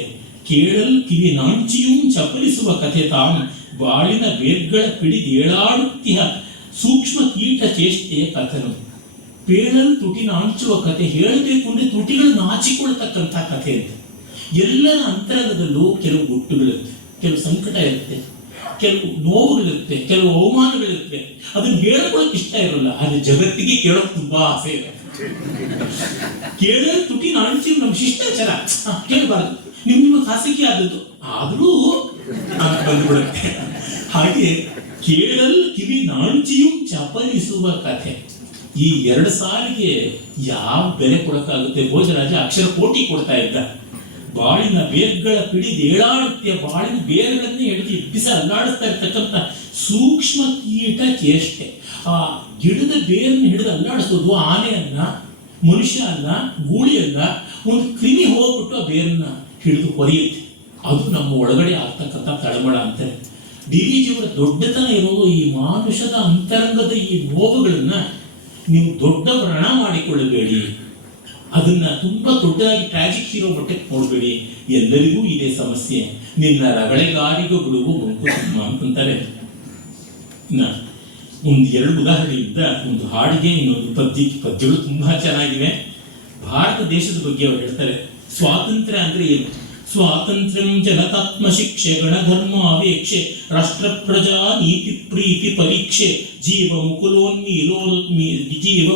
ಕೇಳಲ್ ಕಿವಿ ನಾಂಚಿಯೂ ಚಪಲಿಸುವ ಕಥೆ, ತಾಂ ಬಾಳಿನ ಬೇರ್ಗಳ ಪಿಡಿದೇಳಾಡುತ್ತಿಹ ಸೂಕ್ಷ್ಮ ಕೀಟ ಚೇಷ್ಟೆಯ ಕಥನು. ಪೇಳಲ್ ತುಟಿ ನಾಂಚುವ ಕಥೆ, ಹೇಳಬೇಕು ಅಂದ್ರೆ ತುಟಿಗಳು ನಾಚಿಕೊಳ್ತಕ್ಕಂಥ ಕಥೆ ಅಂತ. ಎಲ್ಲರ ಅಂತರಂಗದಲ್ಲೂ ಕೆಲವು ಗುಟ್ಟುಗಳಿರುತ್ತೆ, ಕೆಲವು ಸಂಕಟ ಇರುತ್ತೆ, ಕೆಲವು ನೋವುಗಳಿರುತ್ತೆ, ಕೆಲವು ಅವಮಾನಗಳಿರುತ್ತೆ. ಅದನ್ನ ಹೇಳ್ಕೊಳಕ್ ಇಷ್ಟ ಇರಲ್ಲ, ಆದ್ರೆ ಜಗತ್ತಿಗೆ ಕೇಳೋಕ್ ತುಂಬಾ ಆಸೆ ಇರುತ್ತೆ. ಕೇಳಲ್ ತುಟಿ ನಾಂಚಿ ನಮ್ಮ ಶಿಷ್ಟಾಚಾರ, ಕೇಳಬಾರ್ದು, ನಿಮ್ಮ ಖಾಸಗಿ ಆದದ್ದು ಆದ್ರೂ ಬಂದ್ಬಿಡುತ್ತೆ. ಹಾಗೆ ಕೇಳಲ್ ಕಿವಿ ನಾಂಚಿಯೂ ಚಪಲಿಸುವ ಕಥೆ, ಈ 2 ಸಾಲಿಗೆ ಯಾವ ಬೆಲೆ ಕೊಡಕ್ಕಾಗುತ್ತೆ? ಭೋಜರಾಜ ಅಕ್ಷರ ಕೋಟಿ ಕೊಡ್ತಾ ಇದ್ದ. ಬಾಳಿನ ಬೇರ್ಗಳ ಪಿಡಿದೇಳಾಡುತ್ತೆ, ಬಾಳಿನ ಬೇರುಗಳನ್ನೇ ಹಿಡಿದು ಇಬ್ಬಿಸ ಅಲ್ಲಾಡಿಸ್ತಾ ಇರ್ತಕ್ಕಂಥ ಸೂಕ್ಷ್ಮ ಕೀಟ ಚೇಷ್ಟೆ. ಆ ಗಿಡದ ಬೇರನ್ನು ಹಿಡಿದು ಅಲ್ಲಾಡಿಸೋದು ಆನೆ ಅಲ್ಲ, ಮನುಷ್ಯ ಅಲ್ಲ, ಗೂಳಿ ಅಲ್ಲ, ಒಂದು ಕ್ರಿಮಿ ಹೋಗ್ಬಿಟ್ಟು ಆ ಬೇರನ್ನ ಹಿಡಿದು ಹೊರೆಯುತ್ತೆ. ಅದು ನಮ್ಮ ಒಳಗಡೆ ಆಗ್ತಕ್ಕಂಥ ತಳಮಳ ಅಂತಾರೆ. ಡಿವಿಜಿಯವರ ದೊಡ್ಡತನ ಇರೋದು ಈ ಮಾನುಷದ ಅಂತರಂಗದ ಈ ನೋವುಗಳನ್ನ ನೀವು ದೊಡ್ಡ ವ್ರಣ ಮಾಡಿಕೊಳ್ಳಬೇಡಿ, ಅದನ್ನ ತುಂಬಾ ದೊಡ್ಡದಾಗಿ ಟ್ರಾಜಿಕ್ ಹೀರೋ ಮಟ್ಟಕ್ಕೆ ನೋಡ್ಬೇಡಿ. ಎಲ್ಲರಿಗೂ ಇದೇ ಸಮಸ್ಯೆ, ನಿನ್ನ ರಗಳೆಗಾರಿಗೂ ಬಿಡುವು ಮಂಕುತಿಮ್ಮ ಅಂತಂತಾರೆ. ಒಂದು 2 ಉದಾಹರಣೆಯಿಂದ, ಒಂದು ಹಾಡಿಗೆ, ಇನ್ನೊಂದು ಪದ್ಯಗಳು ತುಂಬಾ ಚೆನ್ನಾಗಿವೆ. ಭಾರತ ದೇಶದ ಬಗ್ಗೆ ಅವರು ಹೇಳ್ತಾರೆ. ಸ್ವಾತಂತ್ರ್ಯ ಅಂದ್ರೆ ಏನು? ಸ್ವಾತಂತ್ರ್ಯಂ ಜನತಾತ್ಮ ಶಿಕ್ಷೆ, ಗಣಧರ್ಮ ಅವೇಕ್ಷೆ, ರಾಷ್ಟ್ರ ಪ್ರಜಾ ನೀತಿ ಪ್ರೀತಿ ಪರೀಕ್ಷೆ, ಜೀವ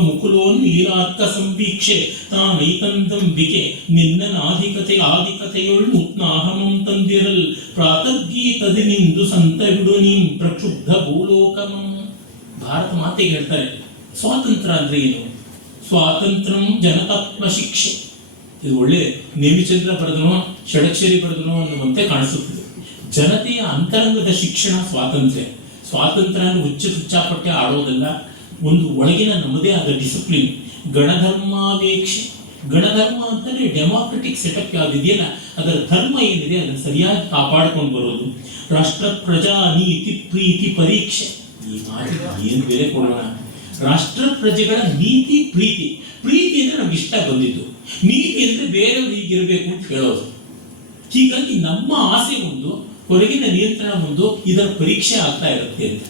ಮುಕುಲೋನ್ಮೀಲಾರ್ಕ ಸಂವೀಕ್ಷೆ, ತಾನೈತಂದಂಬಿಕೆ ನಿನ್ನನಾಧಿಕತೆ ಆಧಿಕತೆಯೊಳ್ ಮುತ್ನಾಹಮಂ ತಂದಿರಲ್, ಪ್ರಾತರ್ಗೀತದಿ ನಿಂದು ಸಂತ ಬಿಡು ನೀಂ ಪ್ರಕ್ಷುಬ್ಧ ಭೂಲೋಕಮಂ. ಭಾರತ ಮಾತೆಗೆ ಹೇಳ್ತಾರೆ ಸ್ವಾತಂತ್ರ್ಯ ಅಂದ್ರೆ ಏನು? ಸ್ವಾತಂತ್ರ್ಯಂ ಜನತಾತ್ಮ ಶಿಕ್ಷೆ. ಇದು ಒಳ್ಳೆ ನೇಮಿಚಂದ್ರ ಬರೆದನೋ ಷಡಕ್ಷರಿ ಬರೆದನೋ ಅನ್ನುವಂತೆ ಕಾಣಿಸುತ್ತದೆ. ಜನತೆಯ ಅಂತರಂಗದ ಶಿಕ್ಷಣ ಸ್ವಾತಂತ್ರ್ಯ. ಸ್ವಾತಂತ್ರ್ಯ ಅಂದ್ರೆ ಹುಚ್ಚಾಪಟ್ಟೆ ಆಡೋದಲ್ಲ, ಒಂದು ಒಳಗಿನ ನಮ್ಮದೇ ಆದ ಡಿಸಿಪ್ಲಿನ್. ಗಣಧರ್ಮಾವೇಕ್ಷೆ, ಗಣಧರ್ಮ ಅಂತಂದ್ರೆ ಡೆಮಾಕ್ರೆಟಿಕ್ ಸೆಟಪ್ ಯಾವ್ದಿದೆಯಲ್ಲ ಅದರ ಧರ್ಮ ಏನಿದೆ ಅದನ್ನು ಸರಿಯಾಗಿ ಕಾಪಾಡ್ಕೊಂಡು ಬರೋದು. ರಾಷ್ಟ್ರ ಪ್ರಜಾ ನೀತಿ ಪ್ರೀತಿ ಪರೀಕ್ಷೆ, ಈ ಮಾತಿಗೆ ಏನು ಬೆಲೆ ಕೊಡೋಣ? ರಾಷ್ಟ್ರ ಪ್ರಜೆಗಳ ನೀತಿ ಪ್ರೀತಿ. ಪ್ರೀತಿ ಅಂದ್ರೆ ನಮ್ಗೆ ಇಷ್ಟ ಬಂದಿದ್ದು, ನೀತಿ ಅಂದ್ರೆ ಬೇರೆಯವ್ರು ಹೀಗಿರ್ಬೇಕು ಅಂತ ಹೇಳೋದು. ಹೀಗಾಗಿ ನಮ್ಮ ಆಸೆ ಒಂದು, ಹೊರಗಿನ ನಿಯಂತ್ರಣ ಒಂದು, ಇದರ ಪರೀಕ್ಷೆ ಆಗ್ತಾ ಇರುತ್ತೆ ಅಂತ.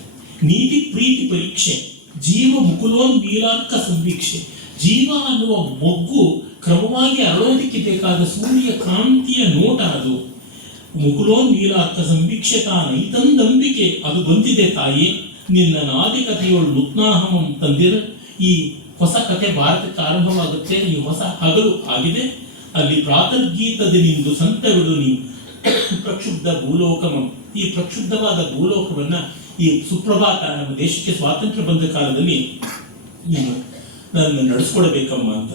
ನೀತಿ ಪ್ರೀತಿ ಪರೀಕ್ಷೆ. ಜೀವ ಮುಕುಲೋನ್ಮೀಲಾರ್ಕ ಸಂವೀಕ್ಷೆ. ಜೀವ ಅನ್ನುವ ಮೊಗ್ಗು ಕ್ರಮವಾಗಿ ಅರಳೋದಕ್ಕೆ ಬೇಕಾದ ಸೂರ್ಯ ಕಾಂತಿಯ ನೋಟ ಅದು. ಮುಕುಲೋನ್ಮೀಲಾರ್ಕ ಸಂವೀಕ್ಷೆ, ತಾನೈತಂದಂಬಿಕೆ ಅದು ಬಂದಿದೆ ತಾಯಿ, ನಿನ್ನ ನಾದಿಕತೆಯೊಳು ನುತ್ನಾಹಮಂ ತಂದಿರ. ಈ ಹೊಸ ಕಥೆ ಭಾರತಕ್ಕೆ ಆರಂಭವಾಗುತ್ತೆ, ಈ ಹೊಸ ಹಗಲು ಆಗಿದೆ. ಅಲ್ಲಿ ಪ್ರಾತರ್ಗೀತದ ನಿಂದು ಸಂತ ಬಿಡು ನೀವು ಪ್ರಕ್ಷುಬ್ಧ ಭೂಲೋಕಮಂ. ಈ ಪ್ರಕ್ಷುಬ್ಧವಾದ ಭೂಲೋಕವನ್ನ, ಈ ಸುಪ್ರಭಾತ, ನಮ್ಮ ದೇಶಕ್ಕೆ ಸ್ವಾತಂತ್ರ್ಯ ಬಂದ ಕಾಲದಲ್ಲಿ ನೀನು ನನ್ನ ನಡೆಸ್ಕೊಳ್ಬೇಕಮ್ಮ ಅಂತ.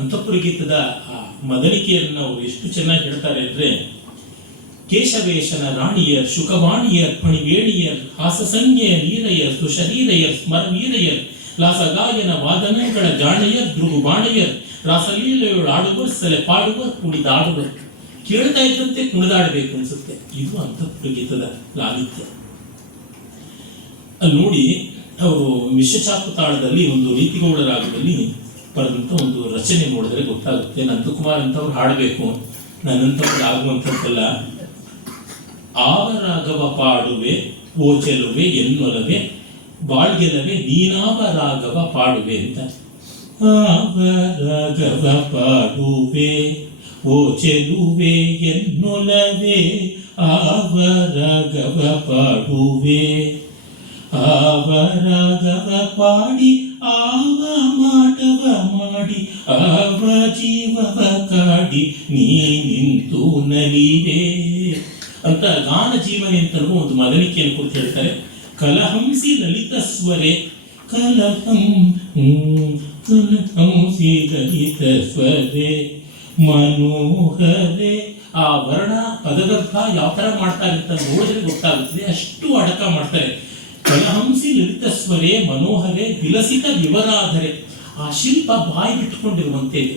ಅಂತಃಪುರ ಗೀತದ ಆ ಮದನಿಕೆಯನ್ನು ಅವರು ಎಷ್ಟು ಚೆನ್ನಾಗಿ ಹೇಳ್ತಾರೆ ಅಂದ್ರೆ, ಕೇಶವೇಶನ ರಾಣಿಯರ್, ಶುಕವಾಣಿಯರ್, ಪಣಿವೇಣಿಯರ್, ಹಾಸಸಂಜ್ಞೆಯ ನೀರಯರ್, ಸುಶರೀರಯರ್, ಸ್ಮರವೀರಯರ್, ಲಾಸಗಾಯನ ವಾದನಗಳ ಜಾಣೆಯರ್, ಧ್ರುವು ಬಾಣೆಯರ್, ರಾಸಲೀಲೆಯೊಳಾಡುವರ್, ಸಲೆ ಪಾಡುವರ್, ಕುಣಿದಾಡುವರ್. ಕೇಳ್ತಾ ಇದ್ದಂತೆ ಕುಣಿದಾಡಬೇಕು ಅನ್ಸುತ್ತೆ. ಇದು ಅಂತಃಪುರ ಗೀತದ ಲಾಲಿತ್ಯ. ಅಲ್ಲಿ ನೋಡಿ, ಅವರು ಮಿಶ್ರಚಾಪು ತಾಳದಲ್ಲಿ ಒಂದು ರೀತಿಗೌಡ ರಾಗದಲ್ಲಿ ಬರೆದಂತ ಒಂದು ರಚನೆ ನೋಡಿದ್ರೆ ಗೊತ್ತಾಗುತ್ತೆ. ನಂದಕುಮಾರ್ ಅಂತವ್ರು ಹಾಡಬೇಕು, ನನ್ನಂತವ್ರು ಆಗುವಂಥದ್ದಲ್ಲ. ಆವ ರಾಗವ ಪಾಡುವೆ ಓ ಚೆಲುವೆ ಎನ್ನೊಲವೆ ಬಾಳ್ಗೆಲವೆ ನೀನಾವ ರಾಗವ ಪಾಡುವೆ ಅಂತ. ಆವ ರಾಗವ ಪಾಡುವೆ ಓ ಚೆಲುವೆ ಎನ್ನೊಲವೆ ಆವ ರಾಗವ ಪಾಡುವೆ ಆವ ರಾಗವ ಪಾಡಿ ಆವ ಮಾಟವ ಮಾಡಿ ಆವ ಜೀವವ ಕಾಡಿ ನೀ ನಿಂತು ನಲಿವೆ ಅಂತ ಗಾನ ಜೀವನೆ ಅಂತ ಒಂದು ಮದನಿಕೆಯನ್ನು ಕುರಿತು ಹೇಳ್ತಾರೆ. ಕಲಹಂಸಿ ಲಲಿತ ಸ್ವರೆ ಕಲಹಂಸಿ ಲಲಿತ ಸ್ವರೆ ಮನೋಹರೆ. ಆ ವರ್ಣ ಪದಗರ್ಭ ಯಾವ ತರ ಮಾಡ್ತಾರೆ ಅಂತ ನೋಡಿದ್ರೆ ಗೊತ್ತಾಗುತ್ತದೆ, ಅಷ್ಟು ಅಡಕ ಮಾಡ್ತಾರೆ. ಕಲಹಂಸಿ ಲಲಿತ ಸ್ವರೆ ಮನೋಹರೆ ವಿಲಸಿತ ವಿವರಾಧರೆ. ಆ ಶಿಲ್ಪ ಬಾಯಿ ಬಿಟ್ಟುಕೊಂಡಿರುವಂತೆ ಇದೆ.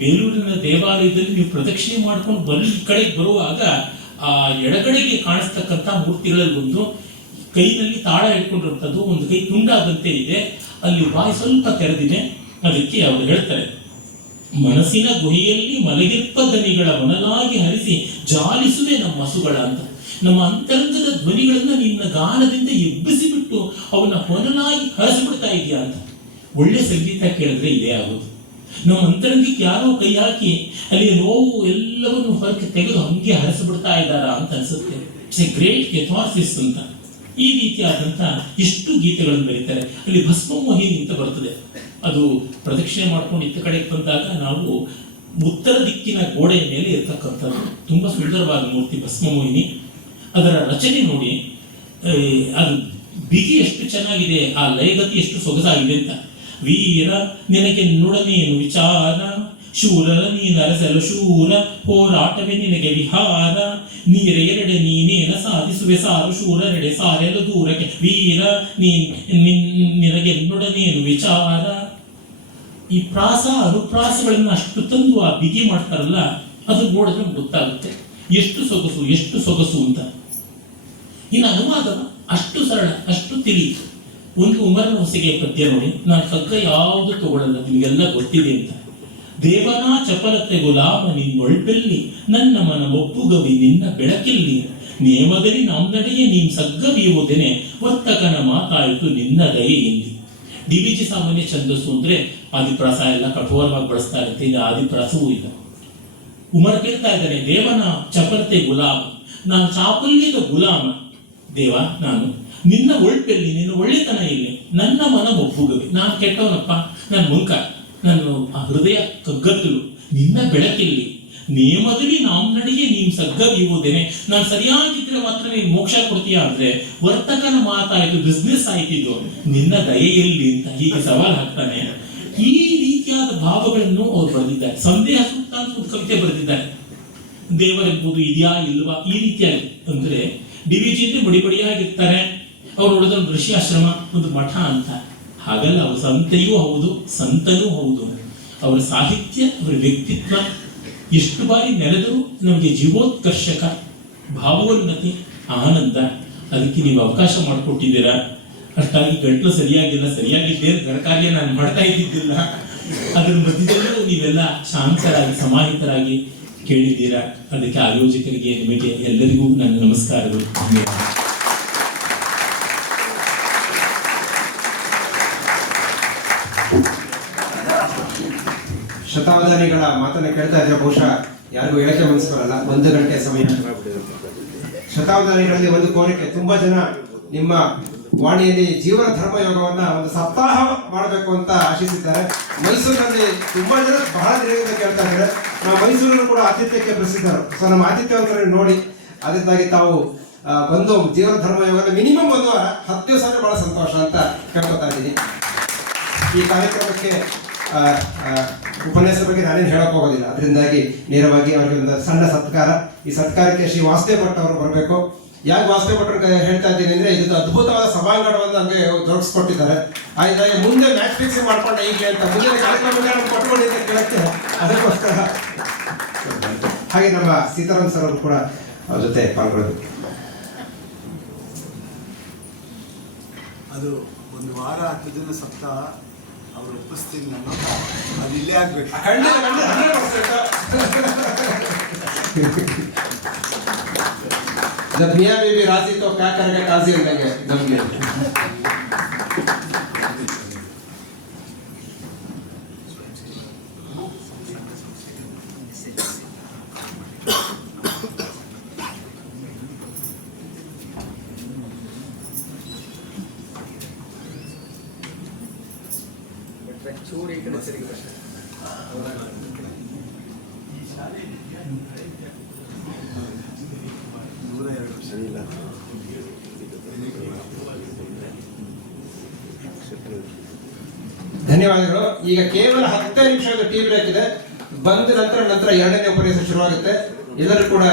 ಬೇಲೂರಿನ ದೇವಾಲಯದಲ್ಲಿ ನೀವು ಪ್ರದಕ್ಷಿಣೆ ಮಾಡ್ಕೊಂಡು ಈ ಕಡೆಗೆ ಬರುವಾಗ ಆ ಎಡಗಡೆಗೆ ಕಾಣಿಸ್ತಕ್ಕಂಥ ಮೂರ್ತಿಗಳಲ್ಲಿ ಒಂದು ಕೈನಲ್ಲಿ ತಾಳ ಹಿಡ್ಕೊಂಡಿರುವಂಥದ್ದು, ಒಂದು ಕೈ ತುಂಡಾದಂತೆ ಇದೆ, ಅಲ್ಲಿ ಬಾಯಿ ಸ್ವಲ್ಪ ತೆರೆದಿದೆ. ಅದಕ್ಕೆ ಅವರು ಹೇಳ್ತಾರೆ, ಮನಸ್ಸಿನ ಗುಹೆಯಲ್ಲಿ ಮಲಗಿರ್ಪ ದನಿಗಳ ಮನಲಾಗಿ ಹರಿಸಿ ಜಾಲಿಸುವೆ ನಮ್ಮ ಹಸುಗಳ ಅಂತ. ನಮ್ಮ ಅಂತರಂಗದ ಧ್ವನಿಗಳನ್ನ ನಿನ್ನ ಗಾನದಿಂದ ಎಬ್ಬಿಸಿಬಿಟ್ಟು ಅವನ್ನ ಹೊನಲಾಗಿ ಹರಿಸಿಬಿಡ್ತಾ ಇದೆಯಾ ಅಂತ. ಒಳ್ಳೆ ಸಂಗೀತ ಕೇಳಿದ್ರೆ ಇದೇ ಆಗೋದು. ನಮ್ಮ ಅಂತರಂಗಕ್ಕೆ ಯಾರೋ ಕೈ ಹಾಕಿ ಅಲ್ಲಿ ನೋವು ಎಲ್ಲವನ್ನು ಹೊರಗೆ ತೆಗೆದು ಹಂಗೆ ಹರಿಸಿಬಿಡ್ತಾ ಇದ್ದಾರಾ ಅಂತ ಅನ್ಸುತ್ತೆ. ಇಟ್ಸ್ ಎ ಗ್ರೇಟ್ ಕೆಥಾರ್ಸಿಸ್ ಅಂತ. ಈ ರೀತಿಯಾದಂಥ ಎಷ್ಟು ಗೀತೆಗಳನ್ನು ಬರೀತಾರೆ. ಅಲ್ಲಿ ಭಸ್ಮಮೋಹಿನಿ ಅಂತ ಬರ್ತದೆ. ಅದು ಪ್ರದಕ್ಷಿಣೆ ಮಾಡ್ಕೊಂಡು ಇತ್ತ ಕಡೆಗೆ ಬಂದಾಗ ನಾವು ಉತ್ತರ ದಿಕ್ಕಿನ ಗೋಡೆಯ ಮೇಲೆ ಇರ್ತಕ್ಕಂಥದ್ದು ತುಂಬಾ ಸುಂದರವಾದ ಮೂರ್ತಿ ಭಸ್ಮಮೋಹಿನಿ. ಅದರ ರಚನೆ ನೋಡಿ, ಅದು ಬಿಗಿ ಎಷ್ಟು ಚೆನ್ನಾಗಿದೆ, ಆ ಲಯಗತಿ ಎಷ್ಟು ಸೊಗಸಾಗಿದೆ ಅಂತ. ವೀರ ನಿನಗೆ ನುಡನೇನು ವಿಚಾರ ಶೂರರ ನೀನರಸಲು ಶೂರ ಹೋರಾಟವೇ ನಿನಗೆ ವಿಹಾರ ನೀರ ಎರಡೆ ನೀನೇನ ಸಾಧಿಸುವೆ ಸಾರು ಶೂರರೆಡೆ ಸಾರೆಲ್ಲ ದೂರಕ್ಕೆ ವೀರ ನಿನಗೆ ನುಡನೇನು ವಿಚಾರ. ಈ ಪ್ರಾಸ ಅನುಪ್ರಾಸಗಳನ್ನ ಅಷ್ಟು ತಂದು ಆ ಬಿಗಿ ಮಾಡ್ತಾರಲ್ಲ, ಅದು ನೋಡಿದ್ರೆ ಗೊತ್ತಾಗುತ್ತೆ ಎಷ್ಟು ಸೊಗಸು ಎಷ್ಟು ಸೊಗಸು ಅಂತ. ಇನ್ನು ಅನುವಾದ ಅಷ್ಟು ಸರಳ, ಅಷ್ಟು ತಿಳಿ. ಒಂದು ಉಮರನ ಹೊಸಗೆ ಪದ್ಯ ನೋಡಿ, ನಾನು ಕಗ್ಗ ಯಾವುದು ತಗೊಳ್ಳಲ್ಲ, ನಿಮಗೆಲ್ಲ ಗೊತ್ತಿದೆ ಅಂತ. ದೇವನಾ ಚಪಲತೆ ಗುಲಾಮ ನಿನ್ನೊಳ್ಬೆಲ್ಲಿ ನನ್ನ ಮನ ಒಪ್ಪುಗವಿ ನಿನ್ನ ಬೆಳಕೆಲ್ಲಿ ನೇಮದಲ್ಲಿ ನಮ್ನಡೆಯೇ ನೀನ್ ಸಗ್ಗವಿಯುವುದೇನೆ ವರ್ತಕನ ಮಾತಾಯಿತು ನಿನ್ನ ದಯೆಯಲ್ಲಿ. ಡಿ.ವಿ.ಜಿ. ಸಾಮಾನ್ಯ ಛಂದಸ್ಸು ಅಂದ್ರೆ ಆದಿಪ್ರಾಸ ಎಲ್ಲ ಕಠೋರವಾಗಿ ಬಳಸ್ತಾ ಇರುತ್ತೆ, ಇದು ಆದಿಪ್ರಾಸವೂ ಇಲ್ಲ. ಉಮರ್ ಕೇಳ್ತಾ ಇದ್ದಾನೆ, ದೇವನ ಚಪಲತೆ ಗುಲಾಮ, ನಾನು ಚಾಪಲ್ಯದ ಗುಲಾಮ ದೇವ, ನಾನು ನಿನ್ನ ಒಳ್ಪೆಲ್ಲಿ ನಿನ್ನ ಒಳ್ಳೆತನ ಇಲ್ಲಿ ನನ್ನ ಮನ ಒಪ್ಪುಗವಿ. ನಾನು ಕೆಟ್ಟವನಪ್ಪ, ನಾನು ಮುಂಕ, ನಾನು ಆ ಹೃದಯ ಕಗ್ಗತ್ತಲು ನಿನ್ನ ಬೆಳಕೆಲ್ಲಿ ನೇಮದಲ್ಲಿ ನಮ್ನಡೆಗೆ ನೀನ್ ಸಗ್ಗವಿಯುವುದೇನೆ. ನಾನು ಸರಿಯಾಗಿದ್ರೆ ಮಾತ್ರ ನೀನ್ ಮೋಕ್ಷ ಕೊಡ್ತೀಯ ಅಂದ್ರೆ ವರ್ತಕನ ಮಾತಾಯ್ತು, ಬಿಸ್ನೆಸ್ ಆಯ್ತಿದ್ದು ನಿನ್ನ ದಯೆಯಲ್ಲಿ ಅಂತ ಹೀಗೆ ಸವಾಲ್ ಹಾಕ್ತಾನೆ. ಈ ರೀತಿಯಾದ ಭಾವಗಳನ್ನು ಅವ್ರು ಬರೆದಿದ್ದಾರೆ. ಸಂದೇಹ ಸೂಕ್ತ ಅಂತ ಒಂದು ಕವಿತೆ ಬರೆದಿದ್ದಾರೆ. ದೇವರೆಂಬುದು ಇದೆಯಾ ಇಲ್ವಾ ಈ ರೀತಿಯಾಗಿ ಅಂದ್ರೆ ಡಿ.ವಿ.ಜಿ. ಅಂದ್ರೆ ಬಡಿಬಡಿಯಾಗಿರ್ತಾರೆ. ಅವ್ರು ನೋಡಿದೊಂದು ಋಷಿಯಾಶ್ರಮ, ಒಂದು ಮಠ ಅಂತ. ಹಾಗಲ್ಲ, ಅವರು ಸಂತೆಯೂ ಹೌದು ಸಂತನೂ ಹೌದು. ಅವರ ಸಾಹಿತ್ಯ, ಅವರ ವ್ಯಕ್ತಿತ್ವ ಎಷ್ಟು ಬಾರಿ ನೆನೆದರೂ ನಮಗೆ ಜೀವೋತ್ಕರ್ಷಕ, ಭಾವೋನ್ನತಿ, ಆನಂದ. ಅದಕ್ಕೆ ನೀವು ಅವಕಾಶ ಮಾಡಿಕೊಟ್ಟಿದ್ದೀರಾ. ಅಷ್ಟಾಗಿ ಗಂಟಲು ಸರಿಯಾಗಿದ್ದೇ ಗಣಕಾರ್ಯ ನಾನು ಮಾಡ್ತಾ ಇದ್ದಿದ್ದಿಲ್ಲ. ಅದ್ರ ಮಧ್ಯದಲ್ಲೂ ನೀವೆಲ್ಲ ಶಾಂತರಾಗಿ ಸಮಾಹಿತರಾಗಿ ಕೇಳಿದ್ದೀರಾ. ಅದಕ್ಕೆ ಆಯೋಜಕರಿಗೆ, ನಿಮಗೆ ಎಲ್ಲರಿಗೂ ನನ್ನ ನಮಸ್ಕಾರಗಳು. ಶತಾವಧಾನಿಗಳ ಮಾತನ್ನ ಕೇಳ್ತಾ ಇದ್ರೆ ಬಹುಶಃ ಯಾರಿಗೂ ಹೇಳಕ್ಕೆ ಮನಸ್ಸು ಬರಲ್ಲ. 1 ಗಂಟೆ ಸಮಯ. ಶತಾವಧಾನಿಗಳಲ್ಲಿ ಒಂದು ಕೋರಿಕೆ, ತುಂಬಾ ಜನ ನಿಮ್ಮ ವಾಣಿಯಲ್ಲಿ ಜೀವನ ಧರ್ಮ ಯೋಗವನ್ನ ಒಂದು ಸಪ್ತಾಹ ಮಾಡಬೇಕು ಅಂತ ಆಶಿಸಿದ್ದಾರೆ. ಮೈಸೂರಿನಲ್ಲಿ ತುಂಬಾ ಜನ ಬಹಳ ದಿನದಿಂದ ಕೇಳ್ತಾ ಇದ್ದಾರೆ. ನಾವು ಮೈಸೂರನ್ನು ಕೂಡ ಆತಿಥ್ಯಕ್ಕೆ ಪ್ರಸಿದ್ಧರು. ಸೊ ನಮ್ಮ ಆತಿಥ್ಯವನ್ನು ನೋಡಿ ಅದರಿಂದಾಗಿ ತಾವು ಬಂದು ಜೀವನ ಧರ್ಮ ಯೋಗ ಮಿನಿಮಮ್ 1 ವಾರ 10 ದಿವಸ ಬಹಳ ಸಂತೋಷ ಅಂತ ಕೇಳ್ಕೊತಾ ಇದ್ದೀನಿ. ಈ ಕಾರ್ಯಕ್ರಮಕ್ಕೆ ಉಪನ್ಯಾಸ ಬಗ್ಗೆ ನಾನೇನು ಹೇಳಕ್ ಹೋಗೋದಿಲ್ಲ. ಅದರಿಂದಾಗಿ ನೇರವಾಗಿ ಅವರಿಗೆ ಒಂದು ಸಣ್ಣ ಸತ್ಕಾರ. ಈ ಸತ್ಕಾರಕ್ಕೆ ಶ್ರೀ ವಾಸುದೇವ್ ಭಟ್ ಅವರು ಬರಬೇಕು. ಯಾಕೆ ವಾಸುದೇವ್ ಭಟ್ ಹೇಳ್ತಾ ಇದ್ದೀನಿ ಅಂದ್ರೆ, ಇದು ಅದ್ಭುತವಾದ ಸಭಾಂಗಣವನ್ನು ನಮಗೆ ದೊರಕಿಸ್ಕೊಟ್ಟಿದ್ದಾರೆ. ಆಯ್ತಾಗಿ ಮುಂದೆ ಮ್ಯಾಚ್ ಫಿಕ್ಸಿಂಗ್ ಮಾಡ್ಕೊಂಡೆ ಈಗಲೇ ಅಂತ ಮುಂದೆ ಕಾರ್ಯಕ್ರಮ ಕೊಟ್ಕೊಂಡಿದ್ದೆ ಕೇಳಕ್ಕೆ, ಅದಕ್ಕೋಸ್ಕರ ಹಾಗೆ ನಮ್ಮ ಸೀತಾರಾಮ್ ಸರ್ ಅವರು ಕೂಡ ಅವ್ರ ಜೊತೆ ಪಾಲ್ಗೊಳ್ಳೋದು. ಅದು ಒಂದು ವಾರ 10 ದಿನ ಸಪ್ತಾಹ ಅವ್ರು ಒಪ್ಪಿಸ್ತೀನಿ ನಾನು, ಅದು ಇಲ್ಲೇ ಆಗ್ಬೇಕು. जब मियाँ बीवी राजी तो क्या करेगा काजी अंदेंगे नಮಗೆ. ಧನ್ಯವಾದಗಳು. ಈಗ ಕೇವಲ 10 ನಿಮಿಷದ ಟೀ ಬ್ರೇಕ್ ಇದೆ. ಬಂದ ನಂತರ 2ನೇ ಉಪನ್ಯಾಸ ಶುರುವಾಗುತ್ತೆ. ಎಲ್ಲರೂ ಕೂಡ